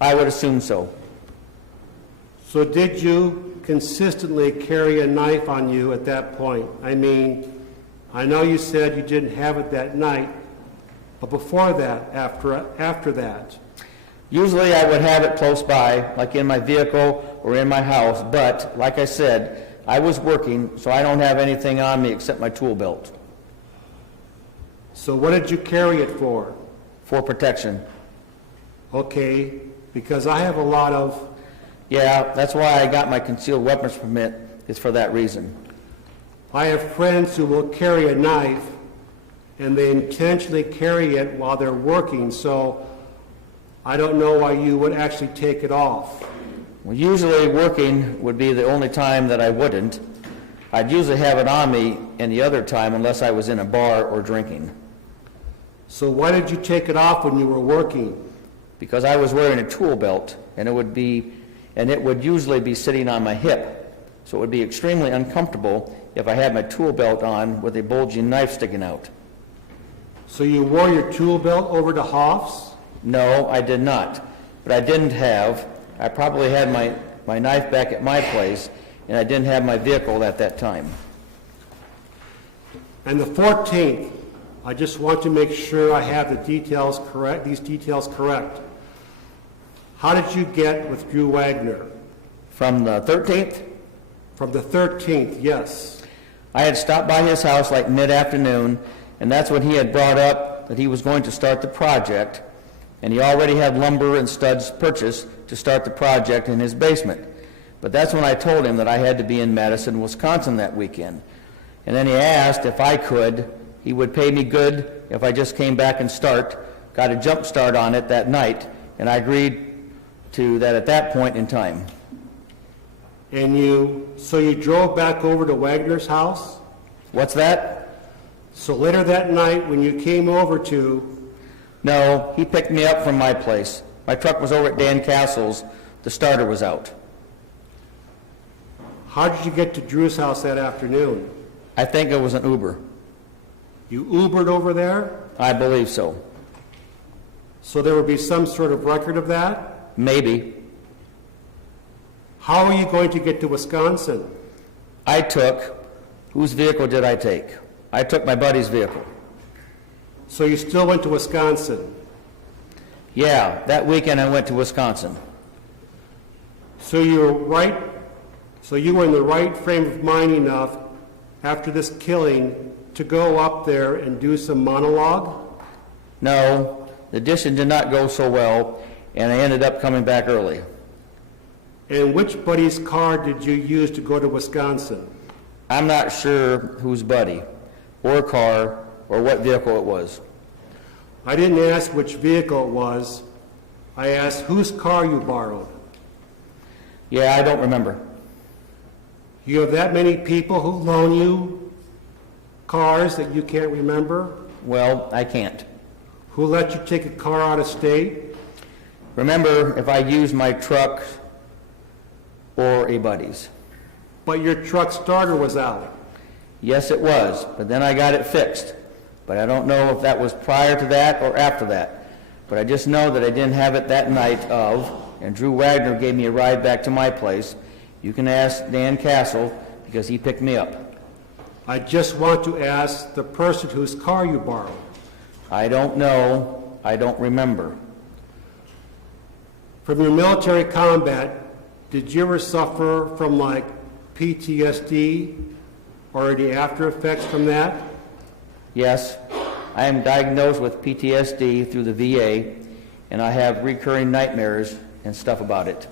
I would assume so. So did you consistently carry a knife on you at that point? I mean, I know you said you didn't have it that night, but before that, after that? Usually I would have it close by, like in my vehicle or in my house, but like I said, I was working, so I don't have anything on me except my tool belt. So what did you carry it for? For protection. Okay, because I have a lot of... Yeah, that's why I got my concealed weapons permit, is for that reason. I have friends who will carry a knife, and they intentionally carry it while they're working, so I don't know why you would actually take it off. Well, usually working would be the only time that I wouldn't. I'd usually have it on me any other time unless I was in a bar or drinking. So why did you take it off when you were working? Because I was wearing a tool belt, and it would usually be sitting on my hip. So it would be extremely uncomfortable if I had my tool belt on with a bulging knife sticking out. So you wore your tool belt over to Hoff's? No, I did not. But I probably had my knife back at my place, and I didn't have my vehicle at that time. And the 14th, I just want to make sure I have the details correct, these details correct. How did you get with Drew Wagner? From the 13th, From the 13th, yes. I had stopped by his house like mid-afternoon, and that's when he had brought up that he was going to start the project, and he already had lumber and studs purchased to start the project in his basement. But that's when I told him that I had to be in Madison, Wisconsin that weekend. And then he asked if I could. He would pay me good if I just came back and got a jump start on it that night, and I agreed to that at that point in time. And so you drove back over to Wagner's house? What's that? So later that night when you came over to... No, he picked me up from my place. My truck was over at Dan Castle's. The starter was out. How did you get to Drew's house that afternoon? I think it was an Uber. You Ubered over there? I believe so. So there would be some sort of record of that? Maybe. How are you going to get to Wisconsin? Whose vehicle did I take? I took my buddy's vehicle. So you still went to Wisconsin? Yeah, that weekend I went to Wisconsin. So you were in the right frame of mind enough after this killing to go up there and do some monologue? No, the audition did not go so well, and I ended up coming back early. And which buddy's car did you use to go to Wisconsin? I'm not sure whose buddy, or car, or what vehicle it was. I didn't ask which vehicle it was. I asked whose car you borrowed. Yeah, I don't remember. You have that many people who loan you cars that you can't remember? Well, I can't. Who let you take a car out of state? Remember if I use my truck or a buddy's. But your truck starter was out. Yes, it was, but then I got it fixed. But I don't know if that was prior to that or after that. But I just know that I didn't have it that night of, and Drew Wagner gave me a ride back to my place. You can ask Dan Castle, because he picked me up. I just want to ask the person whose car you borrowed. I don't know. I don't remember. From your military combat, did you ever suffer from like PTSD or any after effects from that? Yes, I am diagnosed with PTSD through the VA, and I have recurring nightmares and stuff about it.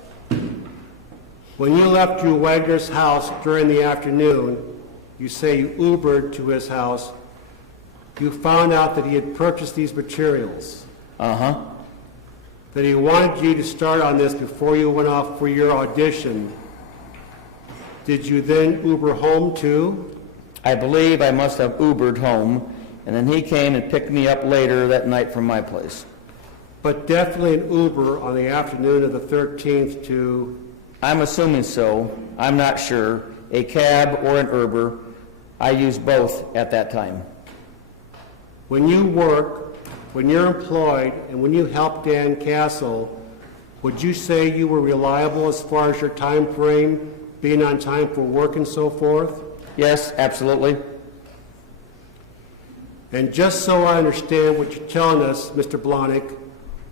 When you left Drew Wagner's house during the afternoon, you say you Ubered to his house, you found out that he had purchased these materials, Uh-huh. that he wanted you to start on this before you went off for your audition. Did you then Uber home too? I believe I must have Ubered home, and then he came and picked me up later that night from my place. But definitely an Uber on the afternoon of the 13th to, I'm assuming so. I'm not sure. A cab or an Uber. I used both at that time. when you work, when you're employed, and when you help Dan Castle, would you say you were reliable as far as your time frame, being on time for work and so forth? Yes, absolutely. And just so I understand what you're telling us, Mr. Blahnik,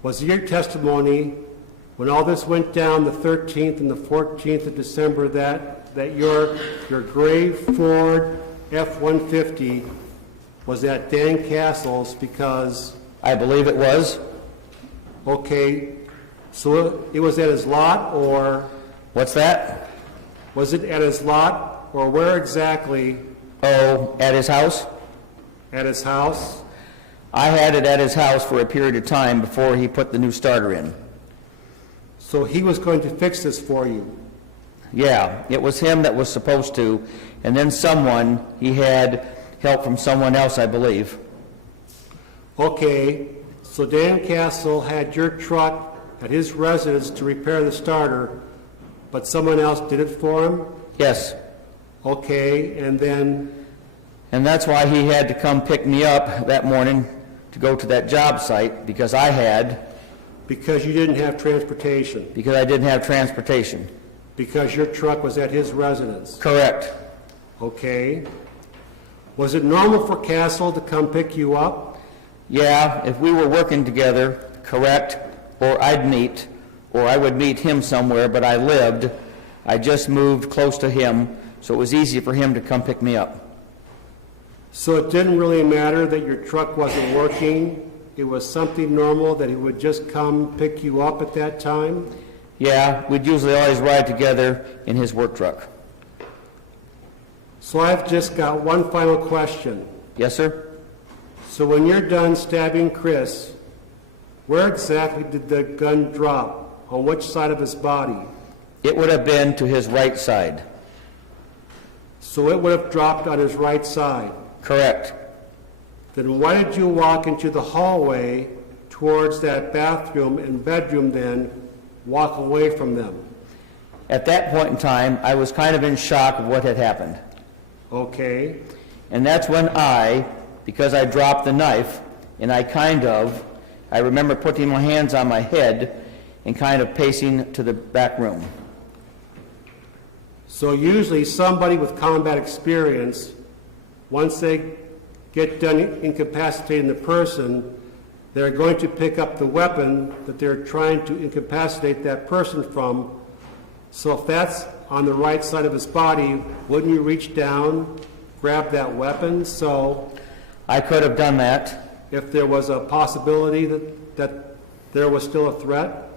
was your testimony when all this went down the 13th and the 14th of December that your gray Ford F-150 was at Dan Castle's because, I believe it was. okay, so it was at his lot, or What's that? was it at his lot, or where exactly Oh, at his house? at his house? I had it at his house for a period of time before he put the new starter in. So he was going to fix this for you. Yeah, it was him that was supposed to, and then someone, he had help from someone else, I believe. Okay, so Dan Castle had your truck at his residence to repair the starter, but someone else did it for him? Yes, Okay, and then, and that's why he had to come pick me up that morning to go to that job site, because I because you didn't have transportation, didn't have transportation. because your truck was at his residence. Correct. Okay. Was it normal for Castle to come pick you up? Yeah, if we were working together, correct, or I would meet him somewhere, but I just moved close to him, so it was easy for him to come pick me up. So it didn't really matter that your truck wasn't working? It was something normal that he would just come pick you up at that time? Yeah, we'd usually always ride together in his work truck. So I've just got one final question. Yes, sir? So when you're done stabbing Chris, where exactly did the gun drop? On which side of his body? It would have been to his right side. So it would have dropped on his right side. Correct. Then why did you walk into the hallway towards that bathroom and bedroom then, walk away from them? At that point in time, I was kind of in shock of what had happened. Okay. And that's when because I dropped the knife, and I remember putting my hands on my head and kind of pacing to the back room. So usually somebody with combat experience, once they get done incapacitating the person, they're going to pick up the weapon that they're trying to incapacitate that person from. So if that's on the right side of his body, wouldn't you reach down, grab that weapon? So I could have done that. if there was a possibility that there was still a threat?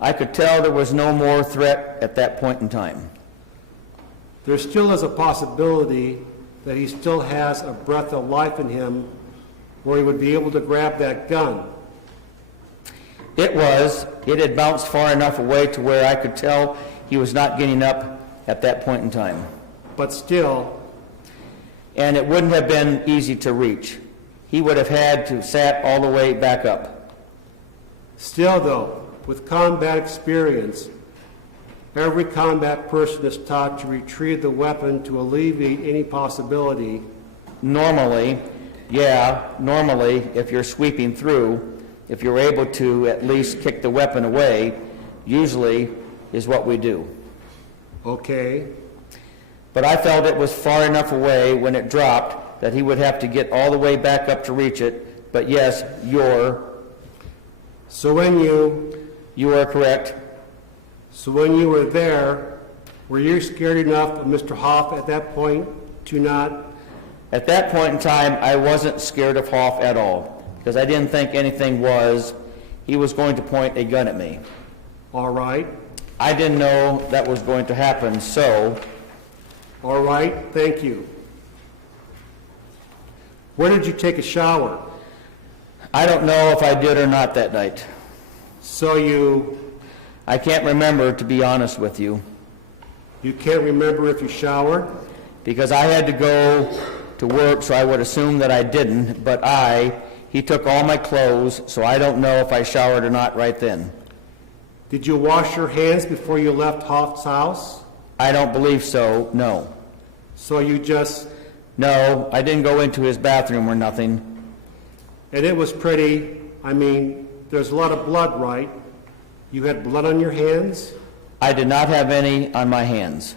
I could tell there was no more threat at that point in time. There still is a possibility that he still has a breath of life in him where he would be able to grab that gun? It had bounced far enough away to where I could tell he was not getting up at that point in time. But still, And it wouldn't have been easy to reach. He would have had to sat all the way back up. still though, with combat experience, every combat person is taught to retrieve the weapon to alleviate any possibility. Normally, if you're sweeping through, if you're able to at least kick the weapon away, usually is what we do. Okay, But I felt it was far enough away when it dropped that he would have to get all the way back up to reach it. But yes, so when you are correct. you were there, were you scared enough of Mr. Hoff at that point to not? At that point in time, I wasn't scared of Hoff at all, because I didn't think he was going to point a gun at me. All right, I didn't know that was going to happen, so all right, thank you. Where did you take a shower? I don't know if I did or not that night. I I can't remember, to be honest with you, you can't remember if you showered? because I had to go to work, so I would assume that I didn't, but he took all my clothes, so I don't know if I showered or not right then. Did you wash your hands before you left Hoff's house? I don't believe so, no. So you just, No, I didn't go into his bathroom or nothing. and it was pretty, there's a lot of blood, right? You had blood on your hands? I did not have any on my hands.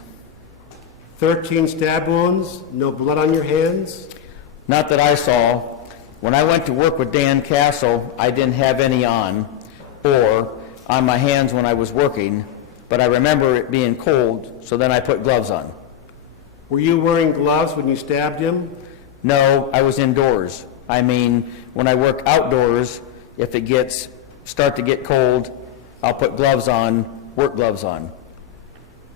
13 stab wounds, no blood on your hands? Not that I saw. When I went to work with Dan Castle, I didn't have any on, or on my hands when I was working, but I remember it being cold, so then I put gloves on. Were you wearing gloves when you stabbed him? No, I was indoors. When I work outdoors, if it start to get cold, I'll put gloves on, work gloves on.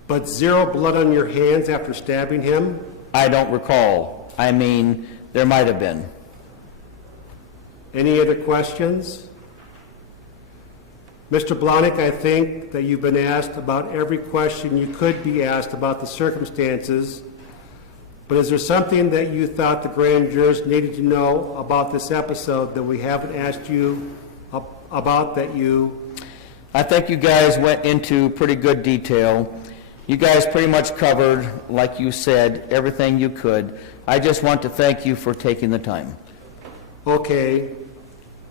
But zero blood on your hands after stabbing him? I don't recall. There might have been. Any other questions? Mr. Blahnik, I think that you've been asked about every question you could be asked about the circumstances, but is there something that you thought the grand jurors needed to know about this episode that we haven't asked you about that you... I think you guys went into pretty good detail. You guys pretty much covered, like you said, everything you could. I just want to thank you for taking the time. Okay,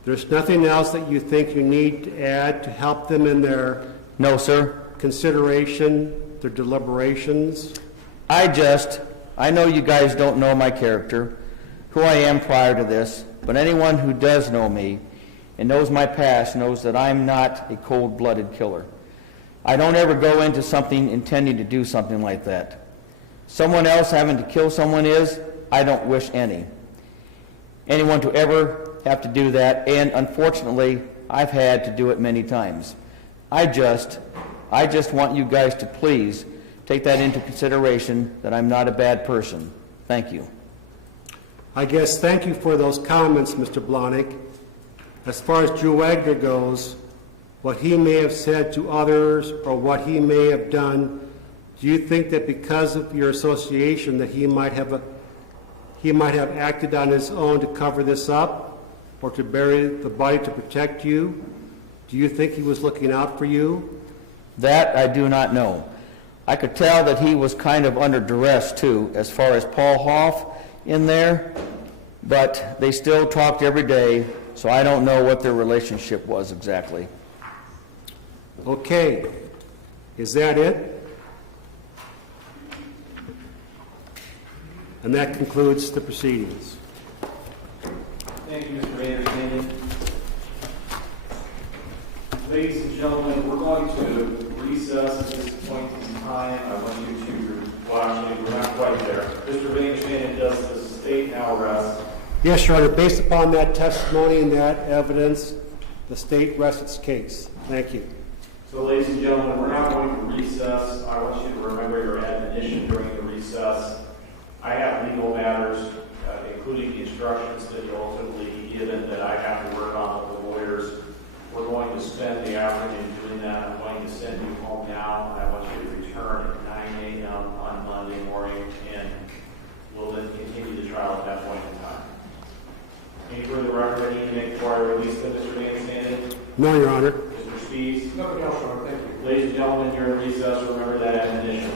there's nothing else that you think you need to add to help them in their No, sir. consideration, their deliberations? I know you guys don't know my character, who I am prior to this, but anyone who does know me and knows my past knows that I'm not a cold-blooded killer. I don't ever go into something intending to do something like that. Someone else having to kill someone I don't wish anyone to ever have to do that, and unfortunately, I've had to do it many times. I just want you guys to please take that into consideration, that I'm not a bad person. Thank you. I guess thank you for those comments, Mr. Blahnik. As far as Drew Wagner goes, what he may have said to others or what he may have done, do you think that because of your association that he might have acted on his own to cover this up or to bury the body to protect you? Do you think he was looking out for you? That I do not know. I could tell that he was kind of under duress too, as far as Paul Hoff in there, but they still talked every day, so I don't know what their relationship was exactly. Okay, is that it? And that concludes the proceedings. Thank you, Mr. Anderson. Ladies and gentlemen, we're going to recess at this point in time. I want you to, well, actually, we're not quite there. Mr. Anderson, does the state now rest? Yes, Your Honor, based upon that testimony and that evidence, the state rests its case. Thank you. So, ladies and gentlemen, we're now going to recess. I want you to remember your admonition during the recess. I have legal matters, including the instructions that you ultimately given that I have to work on with the lawyers, we're going to spend the afternoon doing that. I'm going to send you home now. I want you to return at 9 a.m. on Monday morning, and we'll then continue the trial at that point in time. Any further record I need to make before I release them, Mr. Van Standing? No, Your Honor. Mr. Spees? Nothing else, Your Honor, thank you. Ladies and gentlemen, you're in recess. Remember that admonition.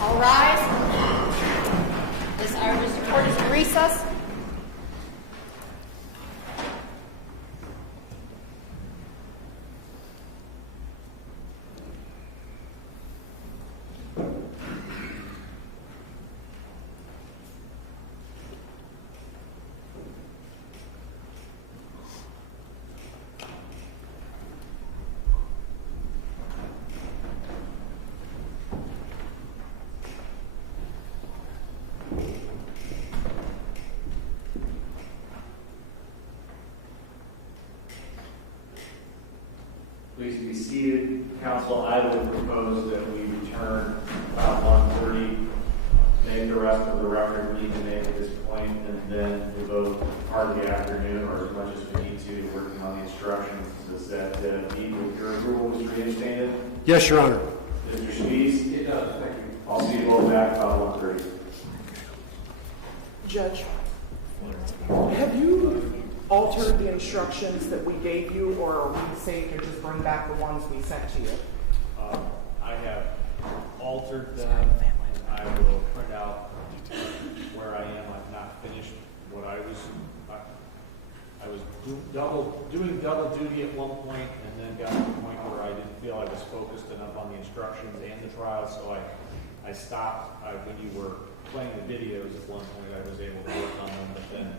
All rise. This Iowa District Court is in recess. Please be seated. Counsel, I would propose that we return about 1:30, make the rest of the record we need to make at this point, and then devote part of the afternoon, or as much as we need to, working on the instructions. Does that meet with your approval, Mr. Reinstated? Yes, Your Honor. Mr. Spees? It does, thank you. I'll see you both back about 1:30. Judge, have you altered the instructions that we gave you, or are we safe to just bring back the ones we sent to you? I have altered them, and I will print out where I am. I've not finished what I was doing double duty at one point, and then got to the point where I didn't feel I was focused enough on the instructions and the trial, so I stopped. When you were playing the videos at one point, I was able to work on them, but then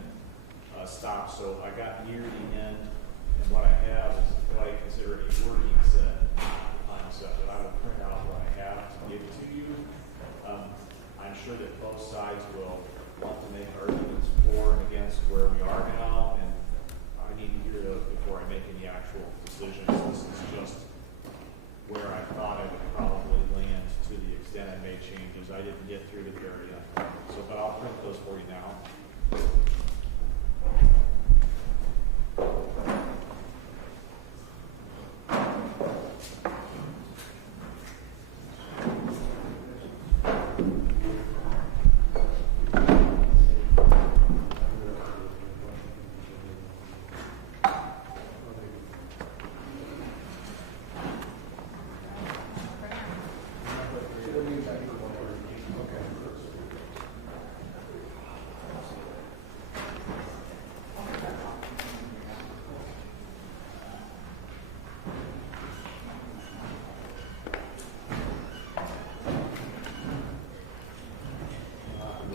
stopped. So I got near the end, and what I have is what I consider a working set concept, that I will print out what I have to give to you. I'm sure that both sides will want to make arguments for and against where we are now, and I need to hear those before I make any actual decisions. This is just where I thought I would probably land to the extent I made changes. I didn't get through the area, but I'll print those for you now.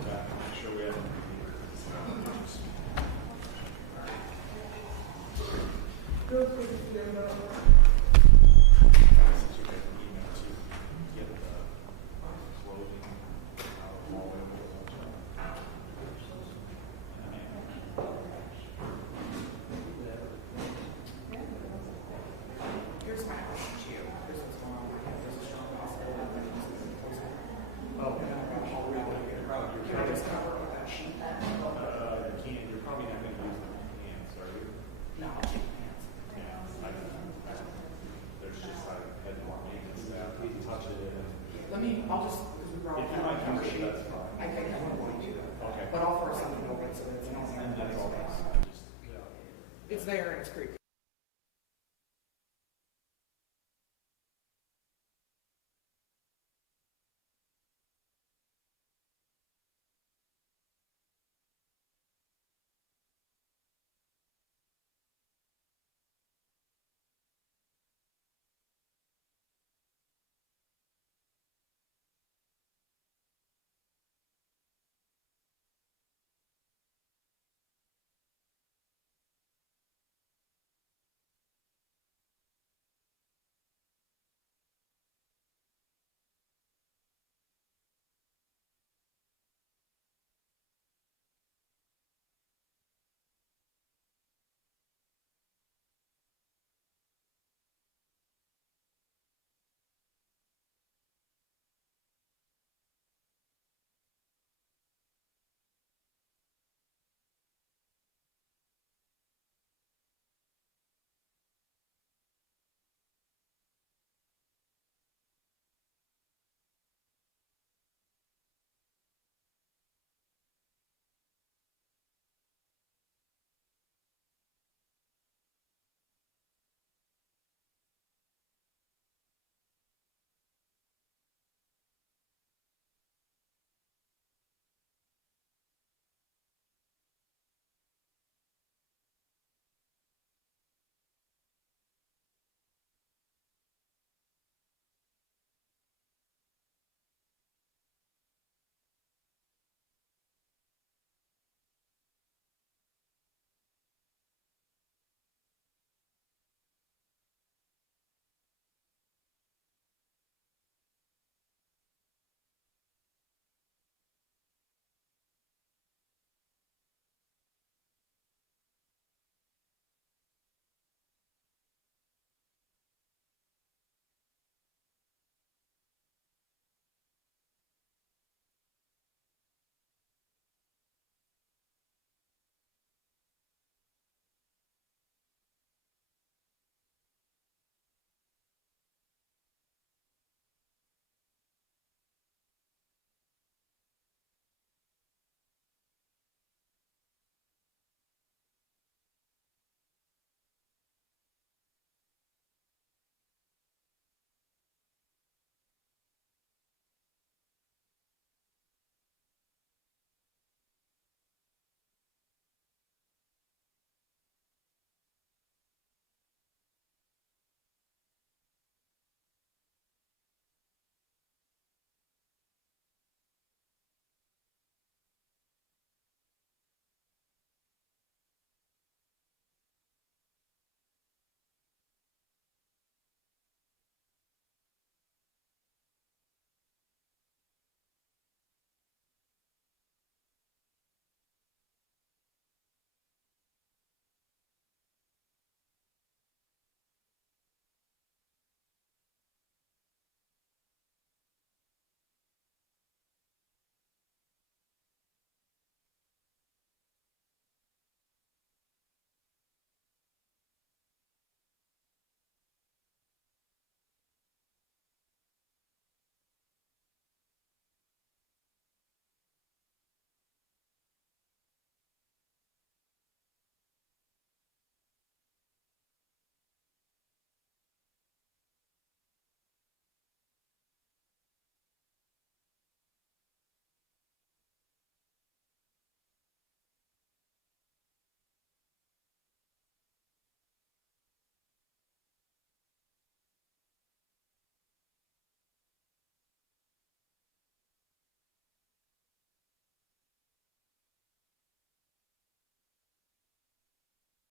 Make sure we have Good,